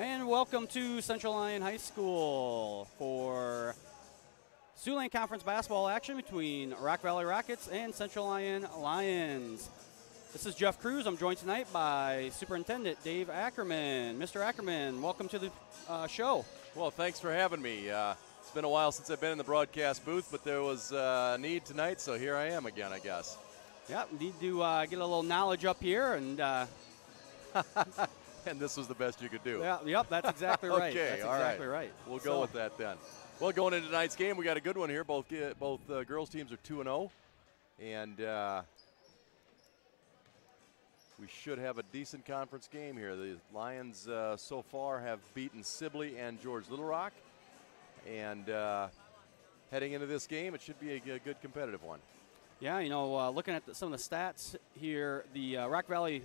And welcome to Central Lyon High School for Siouxland Conference basketball action between Rock Valley Rockets and Central Lyon Lions. This is Jeff Cruz. I'm joined tonight by Superintendent Dave Ackerman. Mr. Ackerman, welcome to the show. Well, thanks for having me. It's been a while since I've been in the broadcast booth, but there was a need tonight, so here I am again, I guess. Yeah, need to get a little knowledge up here, and and this was the best you could do. Yeah, yep, that's exactly right. Okay, that's all exactly right. right. We'll go with that then. Well, going into tonight's game, we got a good one here. Both girls teams are 2-0, and we should have a decent conference game here. The Lions so far have beaten Sibley and George Little Rock, and heading into this game, it should be a good competitive one. Yeah, you know, looking at some of the stats here, the Rock Valley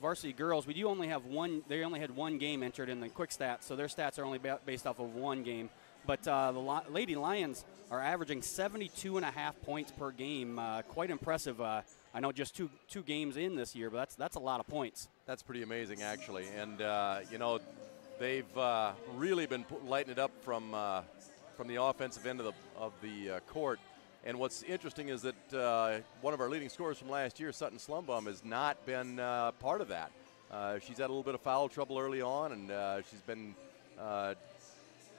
varsity girls, we do only have one. They only had one game entered in the quick stats, so their stats are only based off of one game. But the Lady Lions are averaging 72.5 points per game. Quite impressive. I know just two games in this year, but that's a lot of points. That's pretty amazing, actually. And you know, they've really been lighting it up from the offensive end of the court. And what's interesting is that one of our leading scorers from last year, Sutton Slumbum, has not been part of that. She's had a little bit of foul trouble early on, and she's been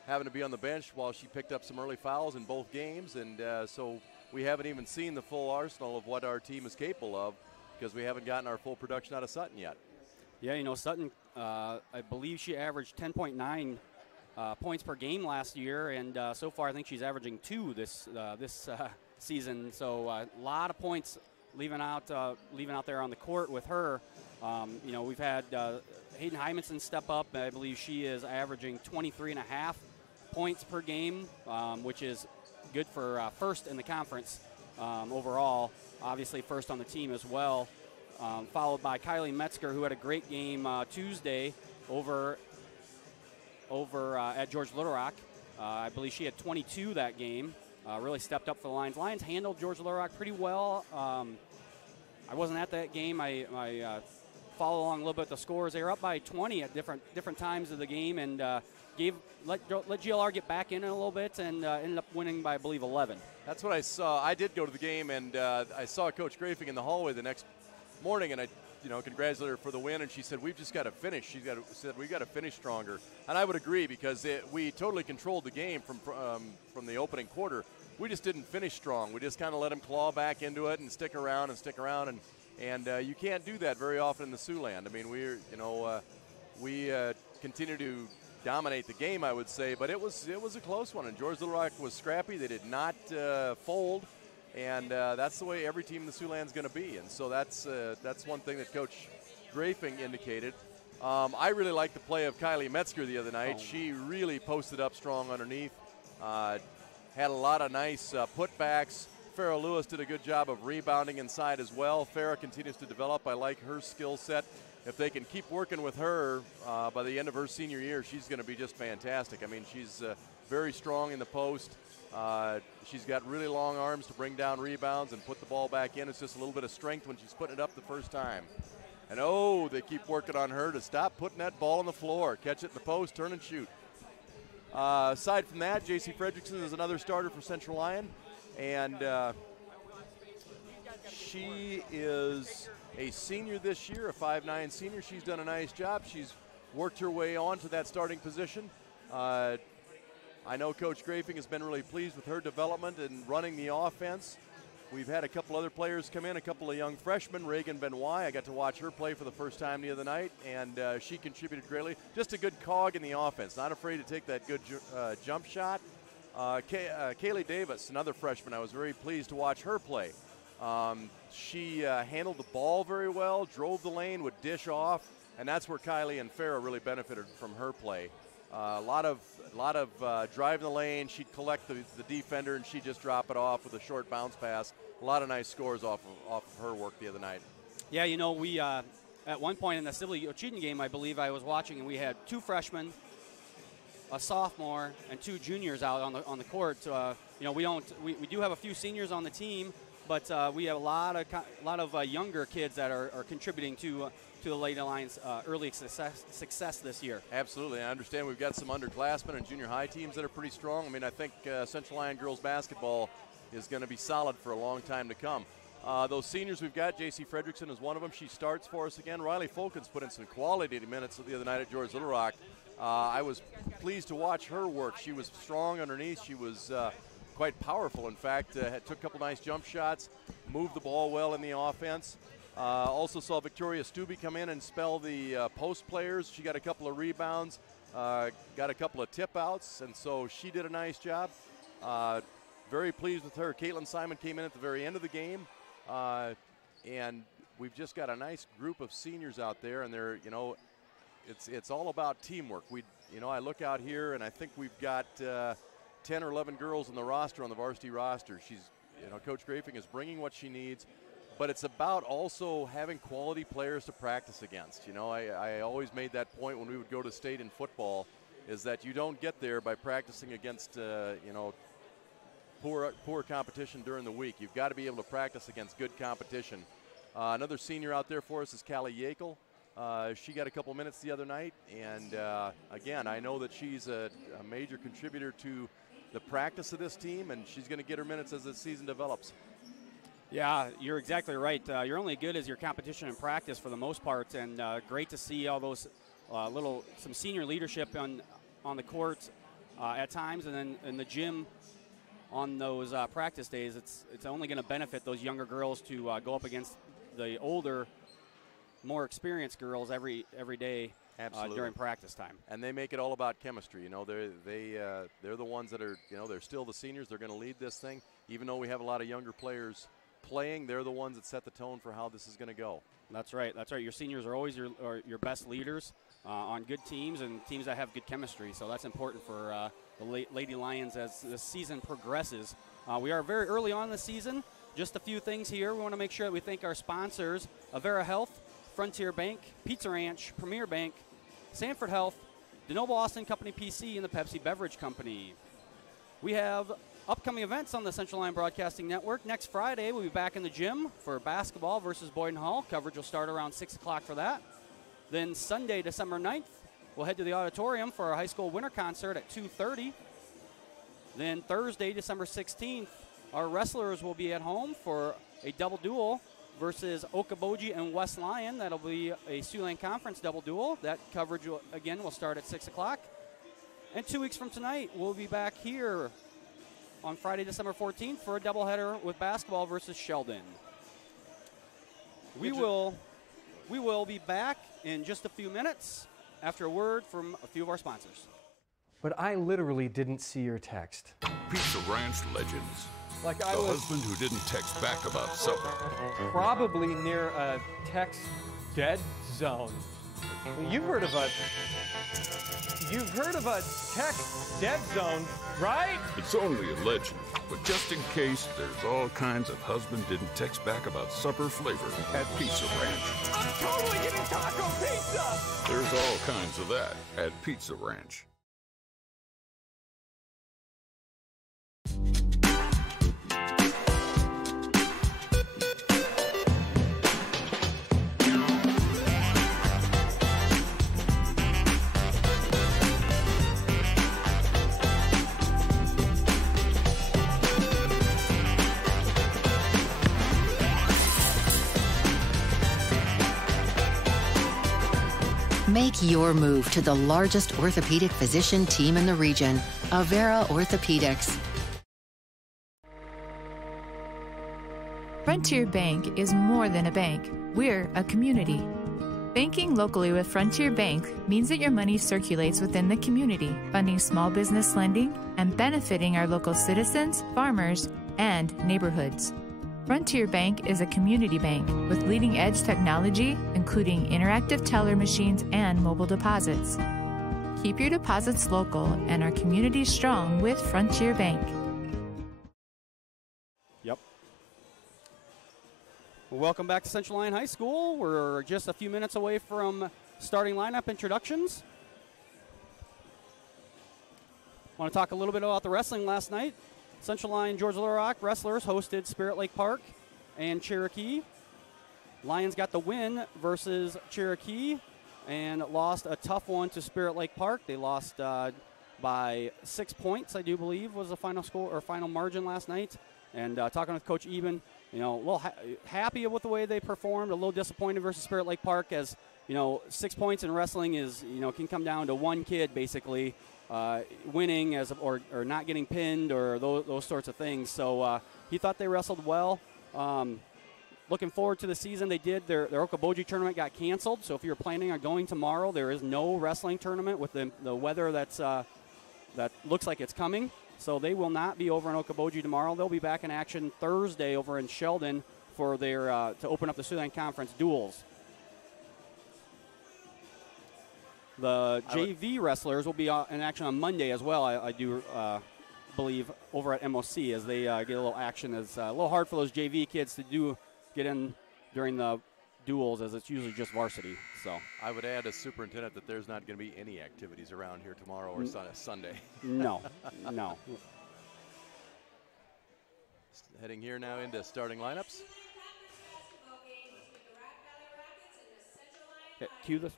having to be on the bench while she picked up some early fouls in both games. And so we haven't even seen the full arsenal of what our team is capable of because we haven't gotten our full production out of Sutton yet. Yeah, you know, Sutton, I believe she averaged 10.9 points per game last year, and so far I think she's averaging 2 this season. So a lot of points leaving out there on the court with her. You know, we've had Hayden Hymanson step up. I believe she is averaging 23.5 points per game, which is good for first in the conference overall. Obviously first on the team as well. Followed by Kylie Metzger, who had a great game Tuesday over at George Little Rock. I believe she had 22 that game. Really stepped up for the Lions. Lions handled George Little Rock pretty well. I wasn't at that game. I followed along a little bit with the scores. They were up by 20 at different times of the game, and let GLR get back in it a little bit, and ended up winning by, I believe, 11. That's what I saw. I did go to the game, and I saw Coach Grafing in the hallway the next morning, and I congratulated her for the win, and she said, we've just got to finish. She said, we've got to finish stronger. And I would agree because we totally controlled the game from the opening quarter. We just didn't finish strong. We just kind of let them claw back into it and stick around, and you can't do that very often in the Siouxland. I mean, we continue to dominate the game, I would say, but it was a close one, and George Little Rock was scrappy. They did not fold. And that's the way every team in the Siouxland is going to be. And so that's one thing that Coach Grafing indicated. I really liked the play of Kylie Metzger the other night. She really posted up strong underneath. Had a lot of nice putbacks. Farrah Lewis did a good job of rebounding inside as well. Farrah continues to develop. I like her skill set. If they can keep working with her by the end of her senior year, she's going to be just fantastic. I mean, she's very strong in the post. She's got really long arms to bring down rebounds and put the ball back in. It's just a little bit of strength when she's putting it up the first time. And they keep working on her to stop putting that ball on the floor. Catch it in the post, turn and shoot. Aside from that, J.C. Fredrickson is another starter for Central Lyon. And she is a senior this year, a 5'9" senior. She's done a nice job. She's worked her way on to that starting position. I know Coach Grafing has been really pleased with her development and running the offense. We've had a couple other players come in, a couple of young freshmen. Reagan Benoit, I got to watch her play for the first time the other night, and she contributed greatly. Just a good cog in the offense, not afraid to take that good jump shot. Kaylee Davis, another freshman, I was very pleased to watch her play. She handled the ball very well, drove the lane, would dish off, and that's where Kylie and Farrah really benefited from her play. A lot of driving the lane. She'd collect the defender, and she'd just drop it off with a short bounce pass. A lot of nice scores off of her work the other night. Yeah, you know, we at one point in the Sibley cheating game, I believe I was watching, and we had 2 freshmen, a sophomore, and 2 juniors out on the court. You know, we do have a few seniors on the team, but we have a lot of younger kids that are contributing to the Lady Lions' early success this year. Absolutely. I understand we've got some underclassmen and junior high teams that are pretty strong. I mean, I think Central Lyon girls basketball is going to be solid for a long time to come. Those seniors we've got, J.C. Fredrickson is one of them. She starts for us again. Riley Folkens put in some quality minutes the other night at George Little Rock. I was pleased to watch her work. She was strong underneath. She was quite powerful, in fact. Took a couple nice jump shots, moved the ball well in the offense. Also saw Victoria Stubbe come in and spell the post players. She got a couple of rebounds, got a couple of tip outs, and so she did a nice job. Very pleased with her. Caitlin Simon came in at the very end of the game, and we've just got a nice group of seniors out there, and they're, you know, it's all about teamwork. I look out here, and I think we've got 10 or 11 girls on the roster, on the varsity roster. Coach Grafing is bringing what she needs, but it's about also having quality players to practice against. I always made that point when we would go to state in football, is that you don't get there by practicing against, poor competition during the week. You've got to be able to practice against good competition. Another senior out there for us is Callie Yakel. She got a couple minutes the other night, and again, I know that she's a major contributor to the practice of this team, and she's going to get her minutes as the season develops. Yeah, you're exactly right. You're only good as your competition in practice for the most part, and great to see all those some senior leadership on the court at times, and then in the gym on those practice days. It's only going to benefit those younger girls to go up against the older, more experienced girls every day during practice time. And they make it all about chemistry. They're the ones that are, they're still the seniors. They're going to lead this thing. Even though we have a lot of younger players playing, they're the ones that set the tone for how this is going to go. That's right. Your seniors are always your best leaders on good teams and teams that have good chemistry. So that's important for the Lady Lions as the season progresses. We are very early on in the season. Just a few things here. We want to make sure that we thank our sponsors: Avera Health, Frontier Bank, Pizza Ranch, Premier Bank, Sanford Health, DeNoble Austin Company PC, and the Pepsi Beverage Company. We have upcoming events on the Central Lyon Broadcasting Network. Next Friday, we'll be back in the gym for basketball versus Boyden Hall. Coverage will start around 6 o'clock for that. Then Sunday, December 9th, we'll head to the auditorium for our high school winter concert at 2:30. Then Thursday, December 16th, our wrestlers will be at home for a double duel versus Okoboji and West Lyon. That'll be a Siouxland Conference double duel. That coverage, will start at 6 o'clock. And 2 weeks from tonight, we'll be back here on Friday, December 14th for a doubleheader with basketball versus Sheldon. We will be back in just a few minutes after a word from a few of our sponsors. But I literally didn't see your text. Pizza Ranch legends. Like the husband who didn't text back about supper. Probably near a text dead zone. You've heard of a text dead zone, right? It's only a legend, but just in case, there's all kinds of husband didn't text back about supper flavor at Pizza Ranch. I'm totally getting taco pizza! There's all kinds of that at Pizza Ranch. Make your move to the largest orthopedic physician team in the region, Avera Orthopedics. Frontier Bank is more than a bank. We're a community. Banking locally with Frontier Bank means that your money circulates within the community, funding small business lending and benefiting our local citizens, farmers, and neighborhoods. Frontier Bank is a community bank with leading-edge technology, including interactive teller machines and mobile deposits. Keep your deposits local and our community strong with Frontier Bank. Yep. Well, welcome back to Central Lyon High School. We're just a few minutes away from starting lineup introductions. Want to talk a little bit about the wrestling last night. Central Lyon George Little Rock wrestlers hosted Spirit Lake Park and Cherokee. Lions got the win versus Cherokee and lost a tough one to Spirit Lake Park. They lost by 6 points, I do believe, was the final score or final margin last night. And talking with Coach Eben, you know, a little happy with the way they performed, a little disappointed versus Spirit Lake Park, as, you know, 6 points in wrestling is, you know, can come down to one kid basically winning or not getting pinned or those sorts of things. So he thought they wrestled well. Looking forward to the season. They did. Their Okoboji tournament got canceled, so if you're planning on going tomorrow, there is no wrestling tournament with the weather that looks like it's coming. So they will not be over in Okoboji tomorrow. They'll be back in action Thursday over in Sheldon for their to open up the Siouxland Conference duels. The JV wrestlers will be in action on Monday as well, I do believe, over at MOC as they get a little action. It's a little hard for those JV kids to get in during the duels, as it's usually just varsity. So I would add as superintendent that there's not going to be any activities around here tomorrow or Sunday. No, no. Heading here now into starting lineups. Cue this.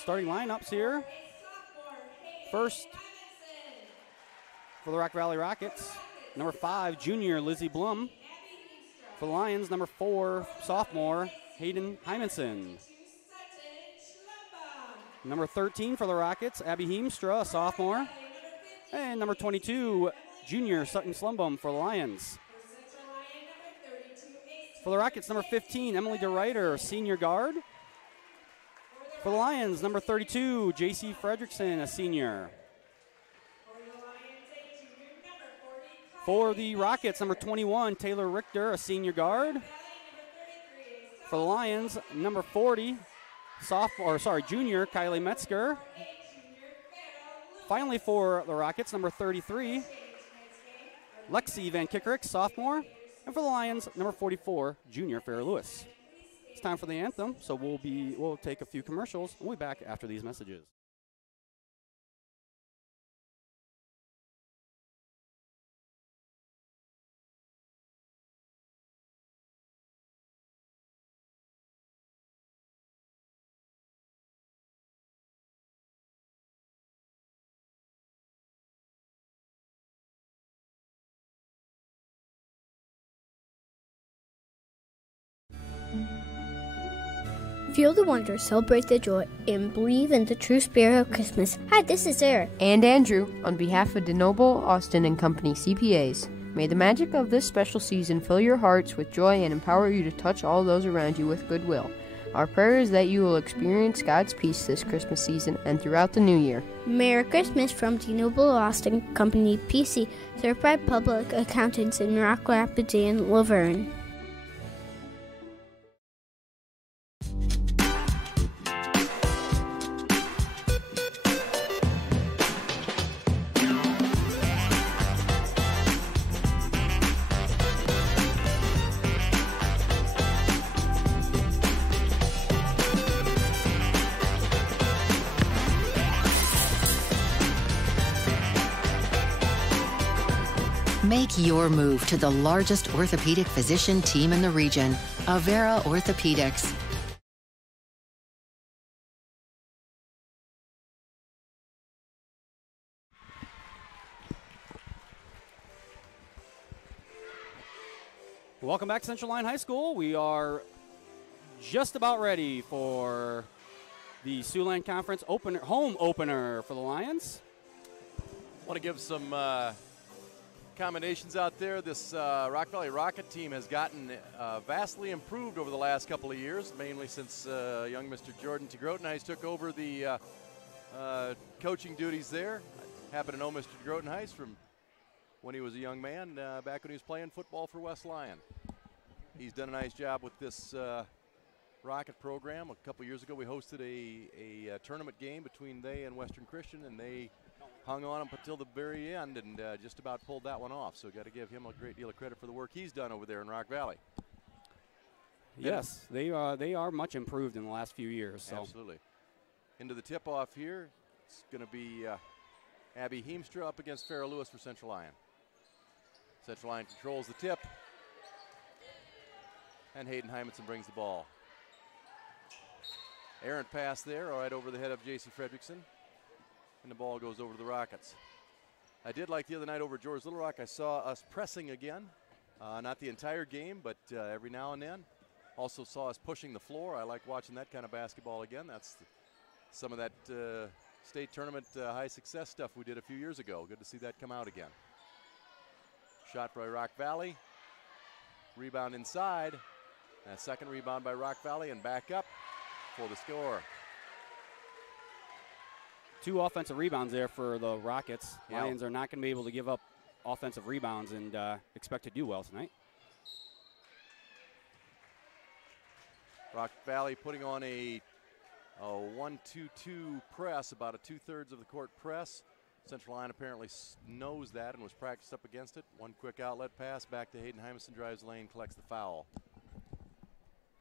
Starting lineups here. First, for the Rock Valley Rockets, number 5, junior Lizzie Blum. For the Lions, number 4, sophomore Hayden Hymanson. Number 13 for the Rockets, Abby Heemstra, a sophomore. And number 22, junior Sutton Slumbum for the Lions. For the Rockets, number 15, Emily DeRuyter, senior guard. For the Lions, number 32, J.C. Fredrickson, a senior. For the Rockets, number 21, Taylor Richter, a senior guard. For the Lions, number 40, junior Kylie Metzger. Finally, for the Rockets, number 33, Lexi Van Kickerick, sophomore. And for the Lions, number 44, junior Farrah Lewis. It's time for the anthem, so we'll take a few commercials. We'll be back after these messages. Feel the wonder, celebrate the joy, and believe in the true spirit of Christmas. Hi, this is Sarah. And Andrew, on behalf of DeNoble, Austin & Company CPAs. May the magic of this special season fill your hearts with joy and empower you to touch all those around you with goodwill. Our prayer is that you will experience God's peace this Christmas season and throughout the new year. Merry Christmas from DeNoble Austin Company PC, certified public accountants in Rock Rapids and Laverne. Make your move to the largest orthopedic physician team in the region, Avera Orthopedics. Welcome back to Central Lyon High School. We are just about ready for the Siouxland Conference home opener for the Lions. Want to give some commendations out there. This Rock Valley Rocket team has gotten vastly improved over the last couple of years, mainly since young Mr. Jordan Grotenhuis took over the coaching duties there. I happen to know Mr. Grotenhuis from when he was a young man, back when he was playing football for West Lyon. He's done a nice job with this Rocket program. A couple years ago, we hosted a tournament game between they and Western Christian, and they hung on him until the very end and just about pulled that one off. So got to give him a great deal of credit for the work he's done over there in Rock Valley. Yes, they are much improved in the last few years. So. Absolutely. Into the tip-off here. It's going to be Abby Heemstra up against Farrah Lewis for Central Lyon. Central Lyon controls the tip. And Hayden Hymanson brings the ball. Errant pass there, all right over the head of J.C. Fredrickson. And the ball goes over to the Rockets. I did like the other night over at George Little Rock, I saw us pressing again. Not the entire game, but every now and then. Also saw us pushing the floor. I like watching that kind of basketball again. That's some of that state tournament high success stuff we did a few years ago. Good to see that come out again. Shot by Rock Valley. Rebound inside. And a second rebound by Rock Valley and back up for the score. 2 offensive rebounds there for the Rockets. Yeah. Lions are not going to be able to give up offensive rebounds and expect to do well tonight. Rock Valley putting on a 1-2-2 press, about a 2/3 of the court press. Central Lyon apparently knows that and was practiced up against it. One quick outlet pass back to Hayden Hymanson, drives the lane, collects the foul. I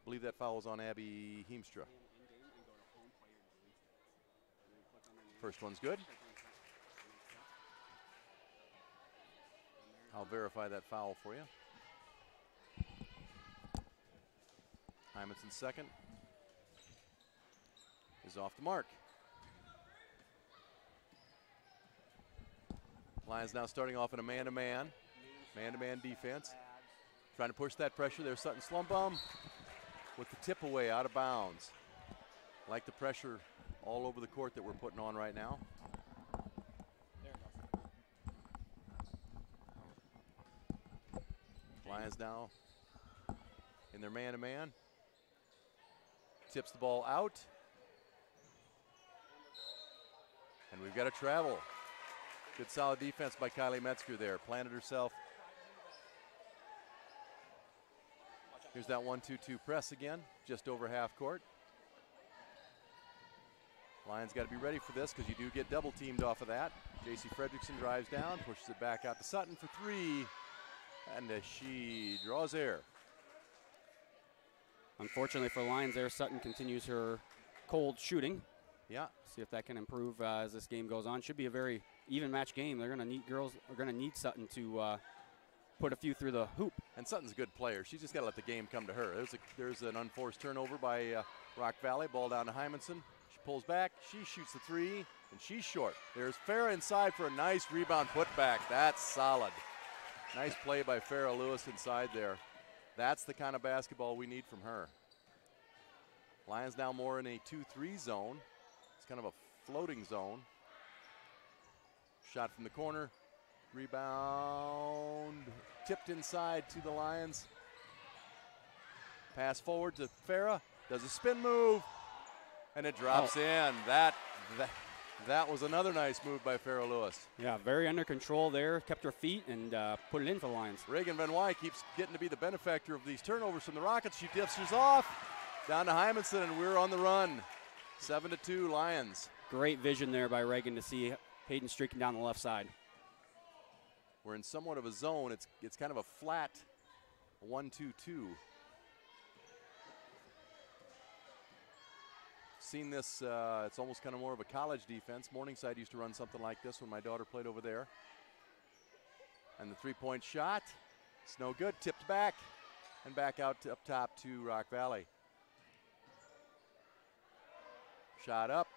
believe that foul was on Abby Heemstra. First one's good. I'll verify that foul for you. Hymanson's second is off the mark. Lions now starting off in a man-to-man defense. Trying to push that pressure. There's Sutton Slumbum with the tip away out of bounds. Like the pressure all over the court that we're putting on right now. Lions now in their man-to-man. Tips the ball out. And we've got to travel. Good solid defense by Kylie Metzger there. Planted herself. Here's that 1-2-2 press again, just over half court. Lions got to be ready for this because you do get double teamed off of that. J.C. Fredrickson drives down, pushes it back out to Sutton for 3. And she draws air. Unfortunately for Lions there, Sutton continues her cold shooting. Yeah. See if that can improve as this game goes on. Should be a very even match game. They're going to need Sutton to put a few through the hoop. And Sutton's a good player. She's just got to let the game come to her. There's an unforced turnover by Rock Valley. Ball down to Hymanson. She pulls back. She shoots the 3, and she's short. There's Farrah inside for a nice rebound putback. That's solid. Nice play by Farrah Lewis inside there. That's the kind of basketball we need from her. Lions now more in a 2-3 zone. It's kind of a floating zone. Shot from the corner. Rebound. Tipped inside to the Lions. Pass forward to Farrah. Does a spin move. And it drops in. That was another nice move by Farrah Lewis. Yeah, very under control there. Kept her feet and put it in for the Lions. Reagan Van Wy keeps getting to be the benefactor of these turnovers from the Rockets. She dishes off. Down to Hymanson, and we're on the run. 7-2 Lions. Great vision there by Reagan to see Hayden streaking down the left side. We're in somewhat of a zone. It's kind of a flat 1-2-2. Seen this, it's almost kind of more of a college defense. Morningside used to run something like this when my daughter played over there. And the 3-point shot, it's no good, tipped back, and back out to up top to Rock Valley. Shot up,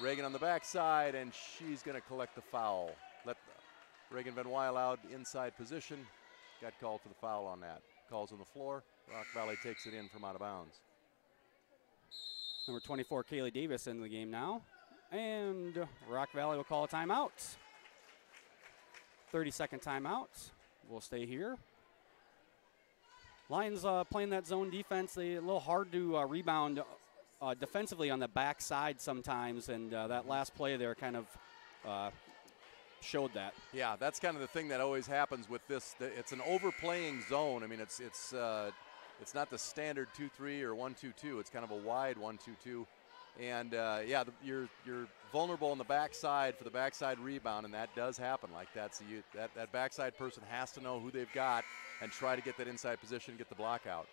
Reagan on the backside, and she's gonna collect the foul. Reagan Van Wy allowed inside position, got called for the foul on that. Calls on the floor, Rock Valley takes it in from out of bounds. Number 24, Kaylee Davis in the game now. And Rock Valley will call a timeout. 30-second timeout. We'll stay here. Lions playing that zone defense. They're a little hard to rebound defensively on the backside sometimes. And that last play there kind of showed that. Yeah, that's kind of the thing that always happens with this. It's an overplaying zone. I mean, it's not the standard 2-3 or 1-2-2. It's kind of a wide 1-2-2. And yeah, you're vulnerable on the backside for the backside rebound, and that does happen like that. So that backside person has to know who they've got and try to get that inside position, get the block out.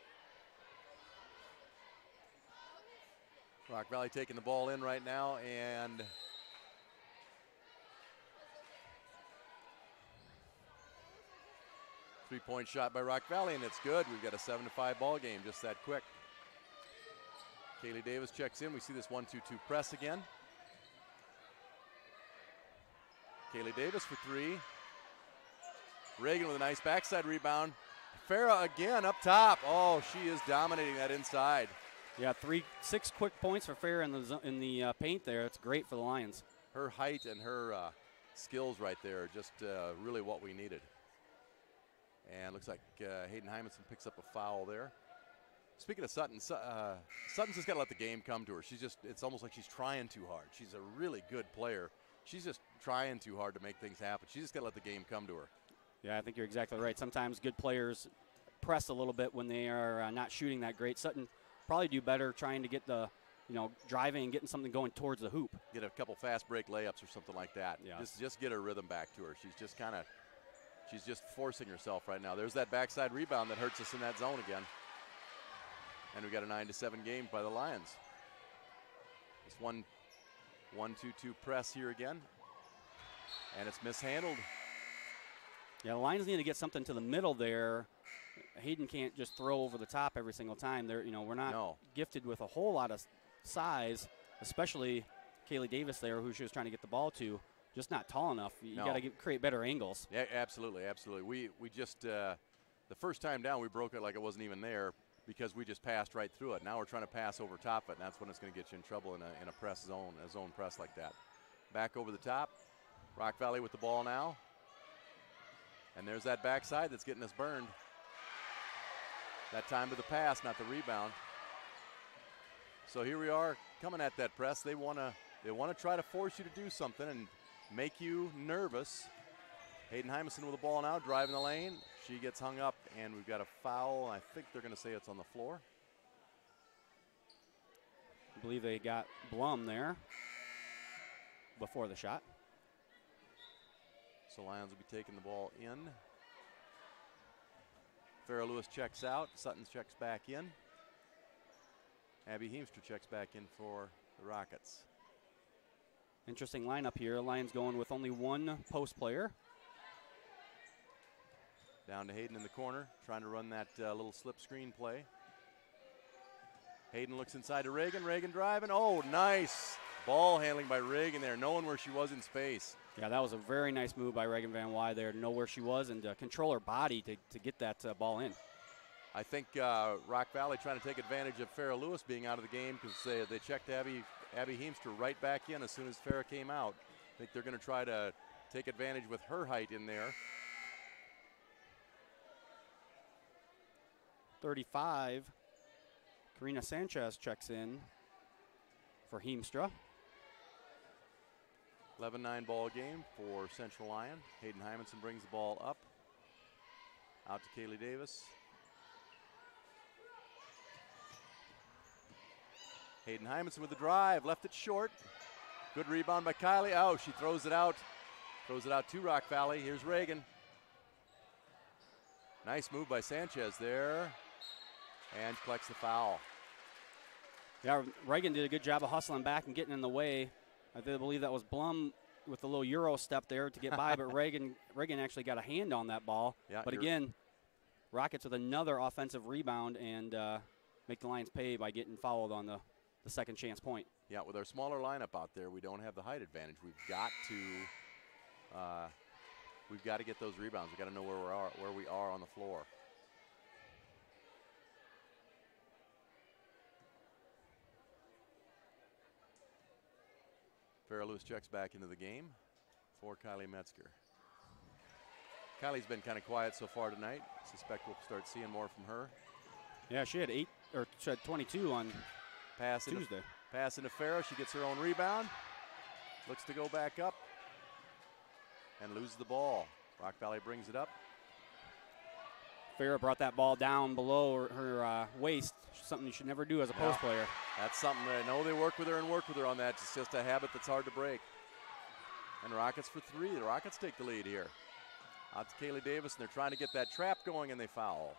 Rock Valley taking the ball in right now, and three-point shot by Rock Valley, and it's good. We've got a 7-5 ball game just that quick. Kaylee Davis checks in. We see this 1-2-2 press again. Kaylee Davis for three. Reagan with a nice backside rebound. Farah again up top. Oh, she is dominating that inside. Yeah, 6 quick points for Farah in the paint there. It's great for the Lions. Her height and her skills right there are just really what we needed. And looks like Hayden Hymanson picks up a foul there. Speaking of Sutton, Sutton's just got to let the game come to her. It's almost like she's trying too hard. She's a really good player. She's just trying too hard to make things happen. She's just got to let the game come to her. Yeah, I think you're exactly right. Sometimes good players press a little bit when they are not shooting that great. Sutton probably do better trying to get the, driving and getting something going towards the hoop. Get a couple fast break layups or something like that. Yeah. Just get her rhythm back to her. She's just forcing herself right now. There's that backside rebound that hurts us in that zone again. And we got a 9-7 game by the Lions. It's 1-2-2 press here again. And it's mishandled. Yeah, the Lions need to get something to the middle there. Hayden can't just throw over the top every single time. We're not gifted with a whole lot of size, especially Kaylee Davis there, who she was trying to get the ball to. Just not tall enough. You got to create better angles. Yeah, absolutely. We just the first time down we broke it like it wasn't even there because we just passed right through it. Now we're trying to pass over top of it, and that's when it's going to get you in trouble in a press zone, a zone press like that. Back over the top. Rock Valley with the ball now. And there's that backside that's getting us burned. That time to the pass, not the rebound. So here we are coming at that press. They want to try to force you to do something and make you nervous. Hayden Hymanson with the ball now, driving the lane. She gets hung up, and we've got a foul. I think they're going to say it's on the floor. I believe they got Blum there before the shot. So Lions will be taking the ball in. Farrah Lewis checks out. Sutton checks back in. Abby Heemstra checks back in for the Rockets. Interesting lineup here. Lions going with only one post player. Down to Hayden in the corner, trying to run that little slip screen play. Hayden looks inside to Reagan. Reagan driving. Oh, nice ball handling by Reagan there, knowing where she was in space. Yeah, that was a very nice move by Reagan Van Wy there to know where she was and control her body to get that ball in. I think Rock Valley trying to take advantage of Farrah Lewis being out of the game because they checked Abby Heemstra right back in as soon as Farrah came out. I think they're going to try to take advantage with her height in there. 35, Karina Sanchez checks in for Heemstra. 11-9 ball game for Central Lyon. Hayden Hymanson brings the ball up. Out to Kaylee Davis. Hayden Hymanson with the drive, left it short. Good rebound by Kylie. Oh, she throws it out. Throws it out to Rock Valley. Here's Reagan. Nice move by Sanchez there. And collects the foul. Yeah, Reagan did a good job of hustling back and getting in the way. I believe that was Blum with the little Euro step there to get by, but Reagan actually got a hand on that ball. Yeah, but again, Rockets with another offensive rebound and make the Lions pay by getting fouled on the second chance point. Yeah, with our smaller lineup out there, we don't have the height advantage. We've got to get those rebounds. We've got to know where we are on the floor. Farrah Lewis checks back into the game for Kylie Metzger. Kylie's been kind of quiet so far tonight. Suspect we'll start seeing more from her. Yeah, she had 22 on Tuesday. Pass into Farrah. She gets her own rebound. Looks to go back up and loses the ball. Rock Valley brings it up. Farrah brought that ball down below her waist, something you should never do as a post player. That's something I know they work with her on that. It's just a habit that's hard to break. And Rockets for three. The Rockets take the lead here. Out to Kaylee Davis, and they're trying to get that trap going, and they foul.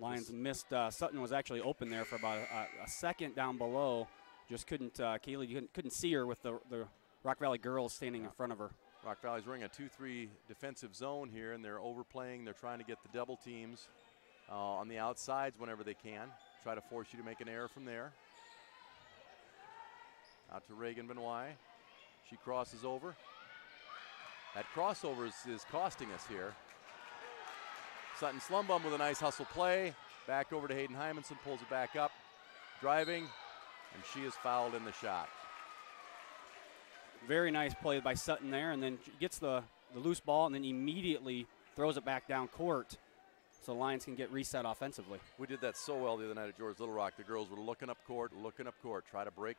Lions missed. Sutton was actually open there for about a second down below. Just couldn't, Kaylee couldn't see her with the Rock Valley girls standing in front of her. Rock Valley's running a 2-3 defensive zone here, and they're overplaying. They're trying to get the double teams on the outsides whenever they can. Try to force you to make an error from there. Out to Reagan Benoit. She crosses over. That crossover is costing us here. Sutton Slumbum with a nice hustle play. Back over to Hayden Hymanson, pulls it back up. Driving, and she is fouled in the shot. Very nice play by Sutton there, and then gets the loose ball and then immediately throws it back down court so the Lions can get reset offensively. We did that so well the other night at George Little Rock. The girls were looking up court, try to break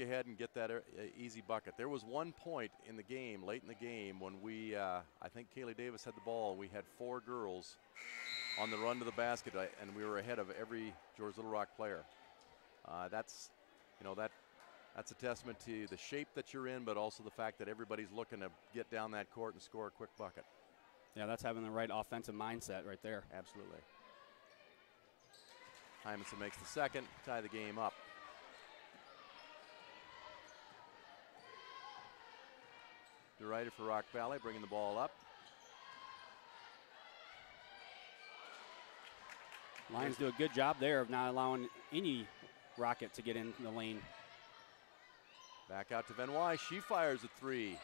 ahead and get that easy bucket. There was one point in the game, late in the game, when I think Kaylee Davis had the ball. We had 4 girls on the run to the basket, and we were ahead of every George Little Rock player. That's a testament to the shape that you're in, but also the fact that everybody's looking to get down that court and score a quick bucket. Yeah, that's having the right offensive mindset right there. Absolutely. Hymanson makes the second, tie the game up. DeRuyter for Rock Valley, bringing the ball up. Lions do a good job there of not allowing any Rocket to get in the lane. Back out to Benoit. She fires a 3.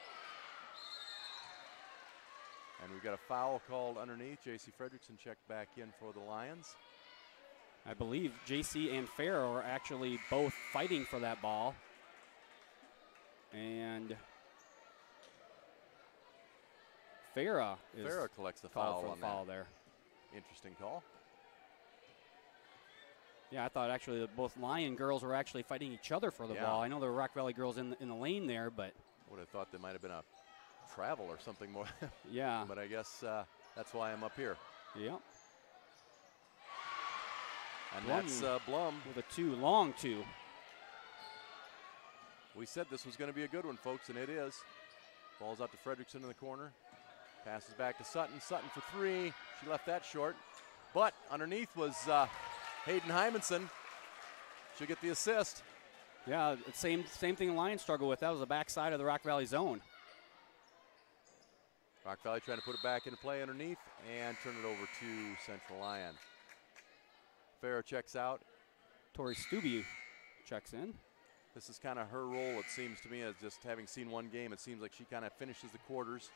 And we've got a foul called underneath. J.C. Fredrickson checked back in for the Lions. I believe J.C. and Farrah are actually both fighting for that ball. And Farrah collects the foul on that. there. Interesting call. Yeah, I thought actually that both Lion girls were actually fighting each other for the ball. I know there were Rock Valley girls in the lane there, but would have thought there might have been a travel or something more. Yeah. But I guess that's why I'm up here. Yep. And Blum that's Blum with a long two. We said this was going to be a good one, folks, and it is. Ball's out to Fredrickson in the corner. Passes back to Sutton. Sutton for 3. She left that short. But underneath was Hayden Hymanson. She'll get the assist. Yeah, same thing the Lions struggle with. That was the backside of the Rock Valley zone. Rock Valley trying to put it back into play underneath and turn it over to Central Lyon. Farrah checks out. Tori Stubbe checks in. This is kind of her role, it seems to me, as just having seen one game. It seems like she kind of finishes the quarters,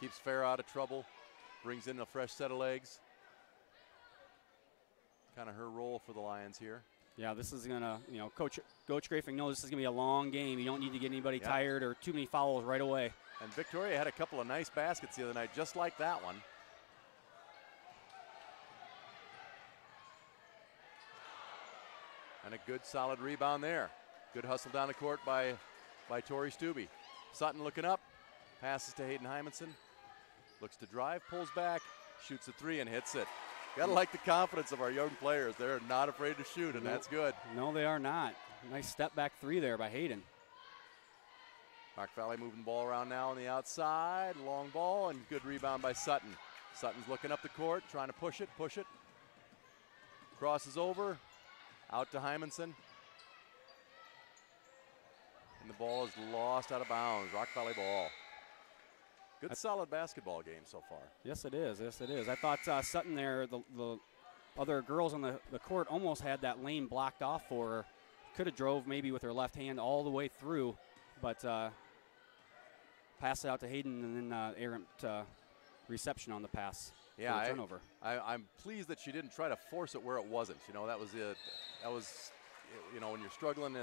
keeps Farrah out of trouble, brings in a fresh set of legs. Kind of her role for the Lions here. Yeah, this is gonna, Coach Grafing knows this is gonna be a long game. You don't need to get anybody tired or too many fouls right away. And Victoria had a couple of nice baskets the other night, just like that one. And a good solid rebound there. Good hustle down the court by Tori Stubbe. Sutton looking up, passes to Hayden Hymanson. Looks to drive, pulls back, shoots a 3 and hits it. Gotta like the confidence of our young players. They're not afraid to shoot, and that's good. No, they are not. Nice step back 3 there by Hayden. Rock Valley moving the ball around now on the outside. Long ball and good rebound by Sutton. Sutton's looking up the court, trying to push it. Crosses over, out to Hymanson. And the ball is lost out of bounds. Rock Valley ball. Good solid basketball game so far. Yes, it is. I thought Sutton there, the other girls on the court almost had that lane blocked off for her. Could have drove maybe with her left hand all the way through, but passed it out to Hayden and then errant reception on the pass. Yeah, for the turnover. I'm pleased that she didn't try to force it where it wasn't. That was it. That was, when you're struggling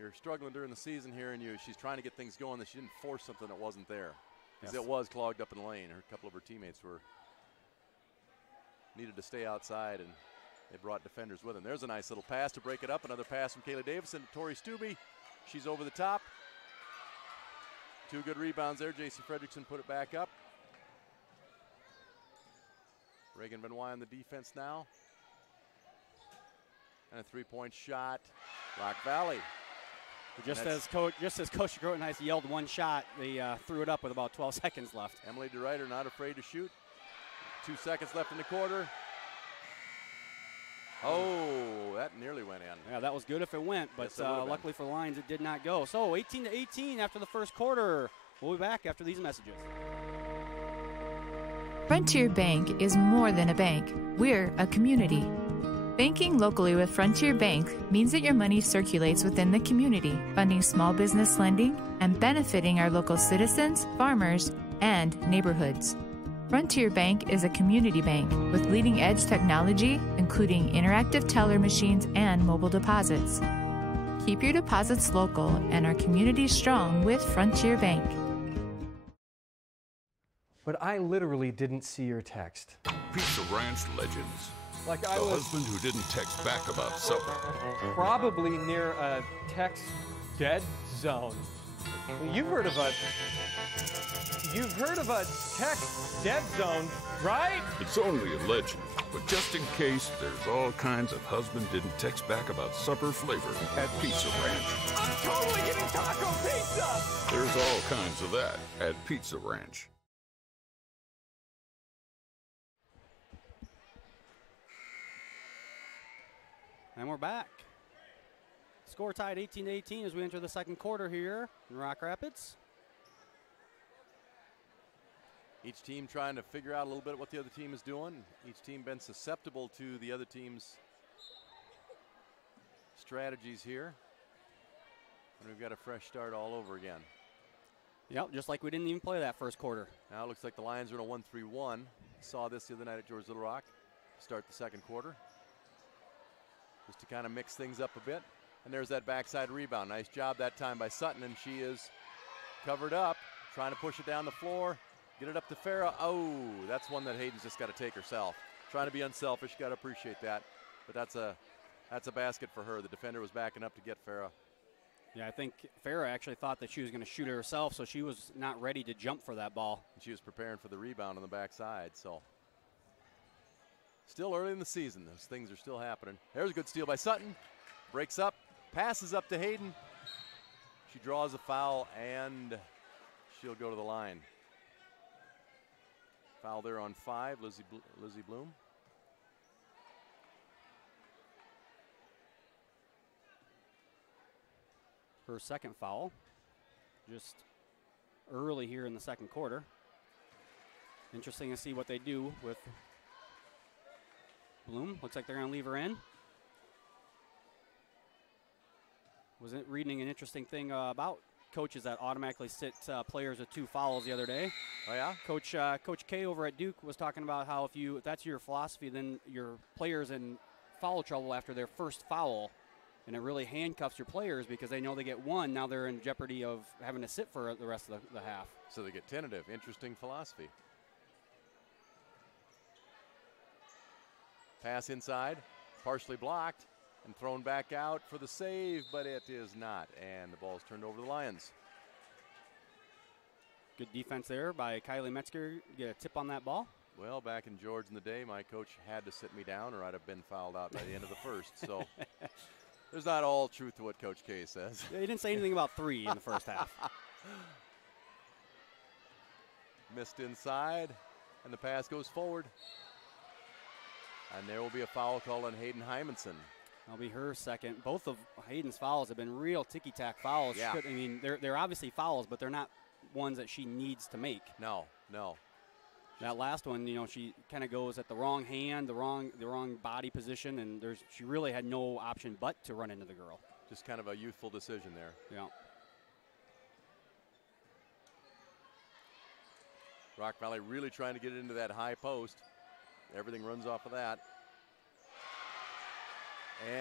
you're struggling during the season here, and she's trying to get things going, that she didn't force something that wasn't there. Because it was clogged up in the lane. A couple of her teammates needed to stay outside, and they brought defenders with them. There's a nice little pass to break it up. Another pass from Kayla Davison to Tori Stubbe. She's over the top. 2 good rebounds there. J.C. Fredrickson put it back up. Reagan Benoit on the defense now. And a 3-point shot. Rock Valley. Just as Coach Grotenheis yelled one shot, they threw it up with about 12 seconds left. Emily DeRuyter not afraid to shoot. 2 seconds left in the quarter. Oh, that nearly went in. Yeah, that was good if it went, but Yes, it luckily for the Lions, it did not go. So 18-18 after the first quarter. We'll be back after these messages. Frontier Bank is more than a bank. We're a community. Banking locally with Frontier Bank means that your money circulates within the community, funding small business lending and benefiting our local citizens, farmers, and neighborhoods. Frontier Bank is a community bank with leading-edge technology, including interactive teller machines and mobile deposits. Keep your deposits local and our community strong with Frontier Bank. But I literally didn't see your text. Pizza Ranch legends. Like The I was husband who didn't text back about supper. probably near a text dead zone. You've heard of a text dead zone, right? It's only a legend, but just in case, there's all kinds of husband didn't text back about supper flavor at Pizza Ranch. I'm totally getting taco pizza! There's all kinds of that at Pizza Ranch. And we're back. Score tied 18-18 as we enter the second quarter here in Rock Rapids. Each team trying to figure out a little bit what the other team is doing. Each team been susceptible to the other team's strategies here. And we've got a fresh start all over again. Yep, just like we didn't even play that first quarter. Now it looks like the Lions are in a 1-3-1. Saw this the other night at George Little Rock. Start the second quarter. Just to kind of mix things up a bit. And there's that backside rebound. Nice job that time by Sutton, and she is covered up, trying to push it down the floor, get it up to Farah. Oh, that's one that Hayden's just got to take herself. Trying to be unselfish, got to appreciate that. But that's a basket for her. The defender was backing up to get Farah. Yeah, I think Farah actually thought that she was going to shoot it herself, so she was not ready to jump for that ball. And she was preparing for the rebound on the backside, so. Still early in the season. Those things are still happening. There's a good steal by Sutton. Breaks up, passes up to Hayden. She draws a foul, and she'll go to the line. Foul there on 5, Lizzie Bloom. Her second foul, just early here in the second quarter. Interesting to see what they do with Bloom. Looks like they're going to leave her in. Was reading an interesting thing about coaches that automatically sit players with 2 fouls the other day. Oh yeah? Coach K over at Duke was talking about how if that's your philosophy, then your players in foul trouble after their first foul. And it really handcuffs your players because they know they get 1. Now they're in jeopardy of having to sit for the rest of the half. So they get tentative. Interesting philosophy. Pass inside, partially blocked, and thrown back out for the save, but it is not. And the ball is turned over to the Lions. Good defense there by Kylie Metzger. Get a tip on that ball. Well, back in George in the day, my coach had to sit me down or I'd have been fouled out by the end of the first. So there's not all truth to what Coach K says. Yeah, he didn't say anything about 3 in the first half. Missed inside, and the pass goes forward. And there will be a foul call on Hayden Hymanson. That'll be her second. Both of Hayden's fouls have been real ticky-tack fouls. Yeah. I mean, they're obviously fouls, but they're not ones that she needs to make. No. That last one, she kind of goes at the wrong hand, the wrong body position, and she really had no option but to run into the girl. Just kind of a youthful decision there. Yeah. Rock Valley really trying to get it into that high post. Everything runs off of that.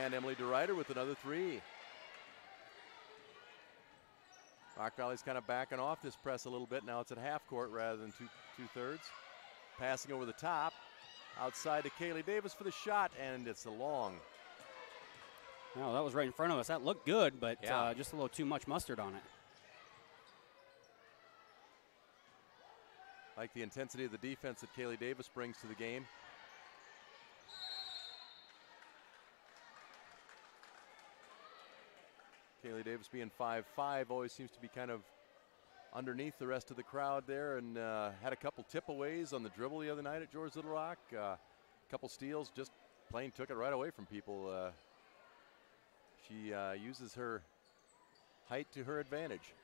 And Emily DeRuyter with another 3. Rock Valley's kind of backing off this press a little bit. Now it's at half court rather than two-thirds. Passing over the top. Outside to Kaylee Davis for the shot, and it's a long. No, that was right in front of us. That looked good, but Yeah. just a little too much mustard on it. Like the intensity of the defense that Kaylee Davis brings to the game. Kaylee Davis being 5'5", always seems to be kind of underneath the rest of the crowd there, and had a couple tip-aways on the dribble the other night at George Little Rock. A couple steals, just plain took it right away from people. She uses her height to her advantage.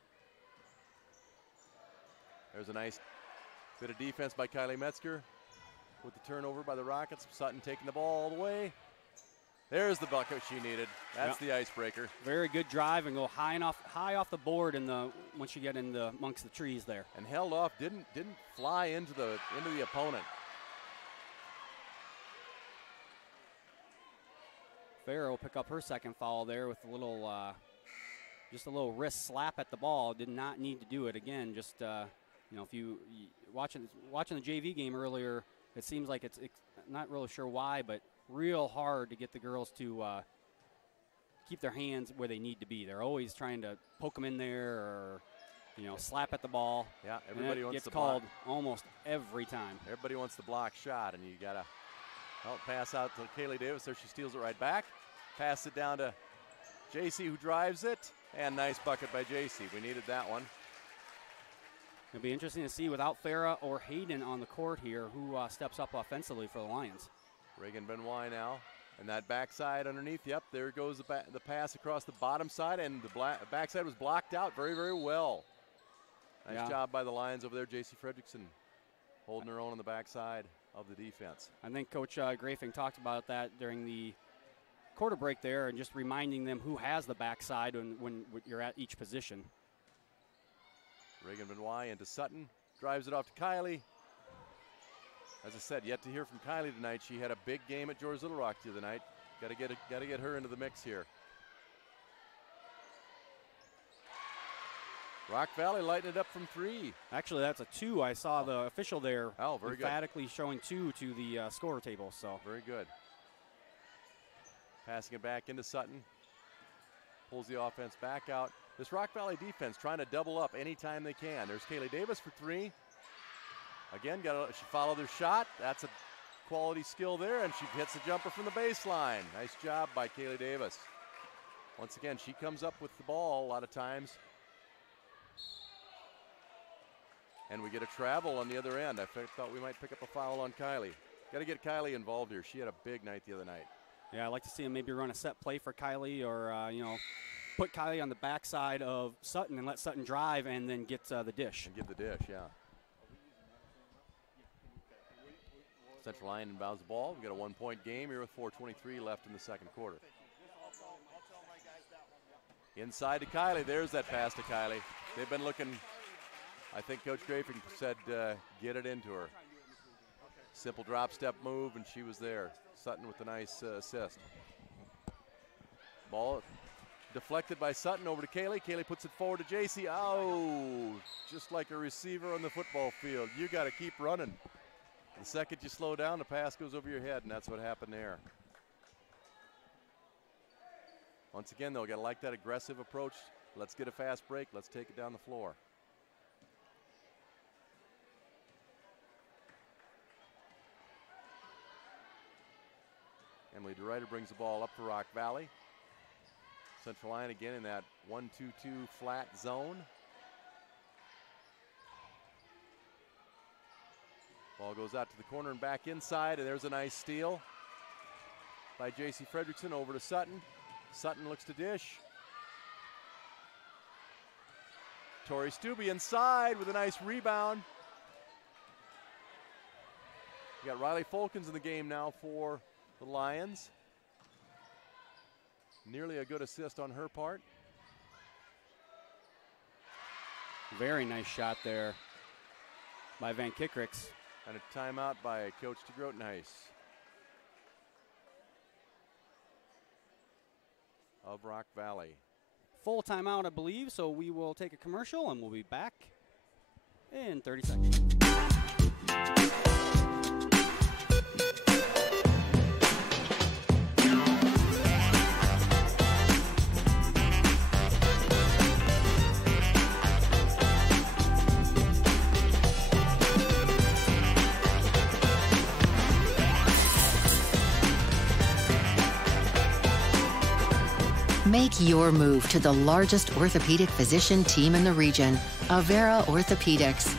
There's a nice bit of defense by Kylie Metzger with the turnover by the Rockets. Sutton taking the ball all the way. There's the bucket she needed. That's the icebreaker. Very good drive and go high off the board in the once you get in the amongst the trees there. And held off, didn't fly into the opponent. Farrah will pick up her second foul there with a little, just a little wrist slap at the ball. Did not need to do it again. Just if you watching the JV game earlier, it seems like it's not really sure why, but real hard to get the girls to keep their hands where they need to be. They're always trying to poke them in there or slap at the ball. Yeah, everybody wants gets the called block. almost every time. Everybody wants the block shot, and you gotta pass out to Kaylee Davis. There she steals it right back. Pass it down to JC, who drives it, and nice bucket by JC. We needed that one. It'll be interesting to see without Farrah or Hayden on the court here who steps up offensively for the Lions. Reagan Benoit now, and that backside underneath. Yep, there goes the pass across the bottom side, and the backside was blocked out very, very well. Nice job by the Lions over there. J.C. Fredrickson holding her own on the backside of the defense. I think Coach Grafing talked about that during the quarter break there, and just reminding them who has the backside when you're at each position. Reagan Benoit into Sutton, drives it off to Kylie. As I said, yet to hear from Kylie tonight. She had a big game at George Little Rock the other night. Got to get her into the mix here. Rock Valley lighting it up from 3. Actually, that's a 2. I saw the official there very emphatically showing 2 to the score table. So very good. Passing it back into Sutton. Pulls the offense back out. This Rock Valley defense trying to double up anytime they can. There's Kaylee Davis for 3. Again, she followed her shot. That's a quality skill there, and she hits the jumper from the baseline. Nice job by Kaylee Davis. Once again, she comes up with the ball a lot of times. And we get a travel on the other end. I thought we might pick up a foul on Kylie. Got to get Kylie involved here. She had a big night the other night. Yeah, I'd like to see him maybe run a set play for Kylie, or put Kylie on the backside of Sutton and let Sutton drive and then get the dish. And give the dish, yeah. Central Lyon inbounds the ball. We got a 1-point game here with 4:23 left in the second quarter. Inside to Kylie. There's that pass to Kylie. They've been looking. I think Coach Grafing said get it into her. Simple drop step move, and she was there. Sutton with a nice assist. Ball deflected by Sutton over to Kaylee. Kaylee puts it forward to JC. Oh, just like a receiver on the football field. You got to keep running. The second you slow down, the pass goes over your head, and that's what happened there. Once again, though, got to like that aggressive approach. Let's get a fast break. Let's take it down the floor. Emily DeRuyter brings the ball up for Rock Valley. Central Lyon again in that 1-2-2 flat zone. Ball goes out to the corner and back inside, and there's a nice steal by J.C. Fredrickson over to Sutton. Sutton looks to dish. Tori Stubbe inside with a nice rebound. We got Riley Folkens in the game now for the Lions. Nearly a good assist on her part. Very nice shot there by Van Kickricks. And a timeout by Coach DeGrotenhuis of Rock Valley. Full timeout, I believe, so we will take a commercial and we'll be back in 30 seconds. Make your move to the largest orthopedic physician team in the region, Avera Orthopedics.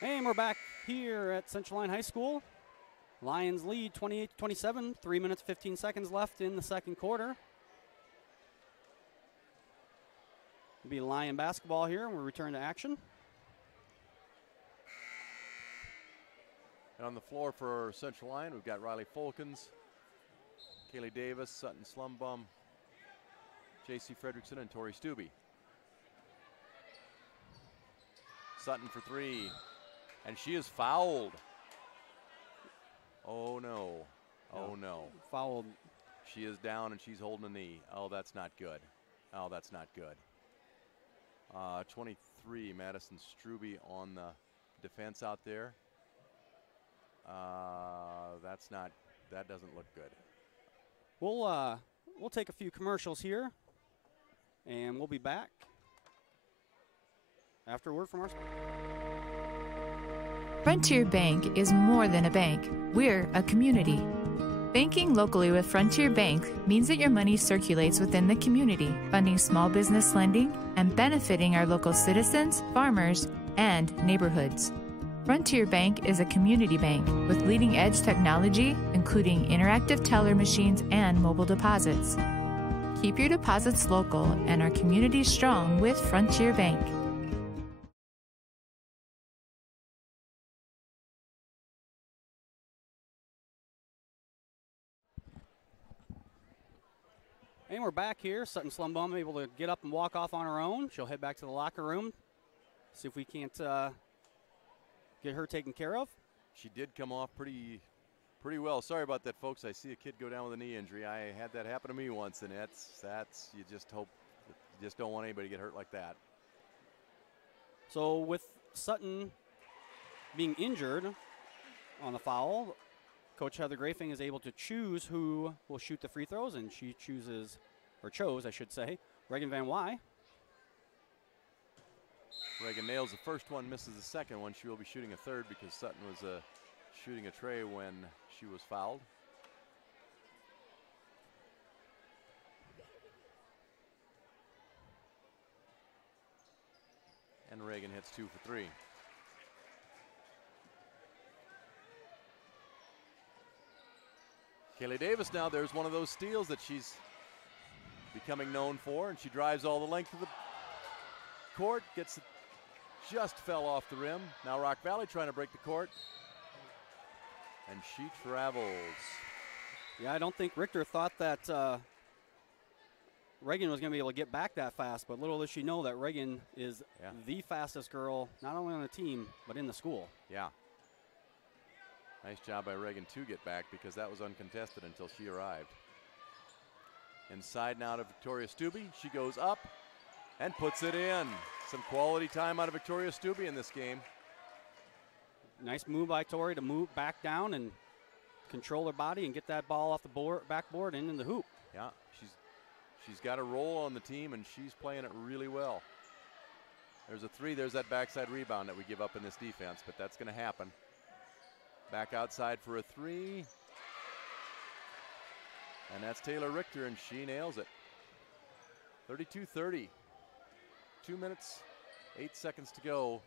And we're back here at Central Lyon High School. Lions lead 28-27, 3 minutes, 15 seconds left in the second quarter. It'll be Lyon basketball here, and we'll return to action. And on the floor for Central Lyon, we've got Riley Folkens, Kaylee Davis, Sutton Slumbum, J.C. Fredrickson, and Tori Stubbe. Sutton for three, and she is fouled. Oh no, oh no. Fouled. She is down and she's holding a knee. Oh, that's not good. Oh, that's not good. 23, Madison Strube on the defense out there. That doesn't look good. We'll take a few commercials here, and we'll be back after a word from our sponsor. Frontier Bank is more than a bank. We're a community. Banking locally with Frontier Bank means that your money circulates within the community, funding small business lending and benefiting our local citizens, farmers, and neighborhoods. Frontier Bank is a community bank with leading-edge technology, including interactive teller machines and mobile deposits. Keep your deposits local and our community strong with Frontier Bank. And we're back here. Sutton Slumbum able to get up and walk off on her own. She'll head back to the locker room, see if we can't get her taken care of. She did come off pretty well. Sorry about that, folks. I see a kid go down with a knee injury. I had that happen to me once, and that's you just hope, you just don't want anybody to get hurt like that. So with Sutton being injured on the foul, Coach Heather Grafing is able to choose who will shoot the free throws, and she chose, I should say, Reagan Van Wy. Reagan nails the first one, misses the second one. She will be shooting a third because Sutton was shooting a tray when she was fouled. And Reagan hits 2 for 3. Kaylee Davis now, there's one of those steals that she's becoming known for, and she drives all the length of the court, just fell off the rim. Now Rock Valley trying to break the court, and she travels. Yeah, I don't think Richter thought that Reagan was going to be able to get back that fast, but little does she know that Reagan is the fastest girl, not only on the team, but in the school. Yeah. Nice job by Reagan to get back because that was uncontested until she arrived. Inside now to Victoria Stubbe. She goes up and puts it in. Some quality time out of Victoria Stubbe in this game. Nice move by Tori to move back down and control her body and get that ball off the backboard and in the hoop. Yeah, she's got a role on the team and she's playing it really well. There's a three, there's that backside rebound that we give up in this defense, but that's going to happen. Back outside for a three. And that's Taylor Richter, and she nails it. 32-30. 2 minutes, 8 seconds to go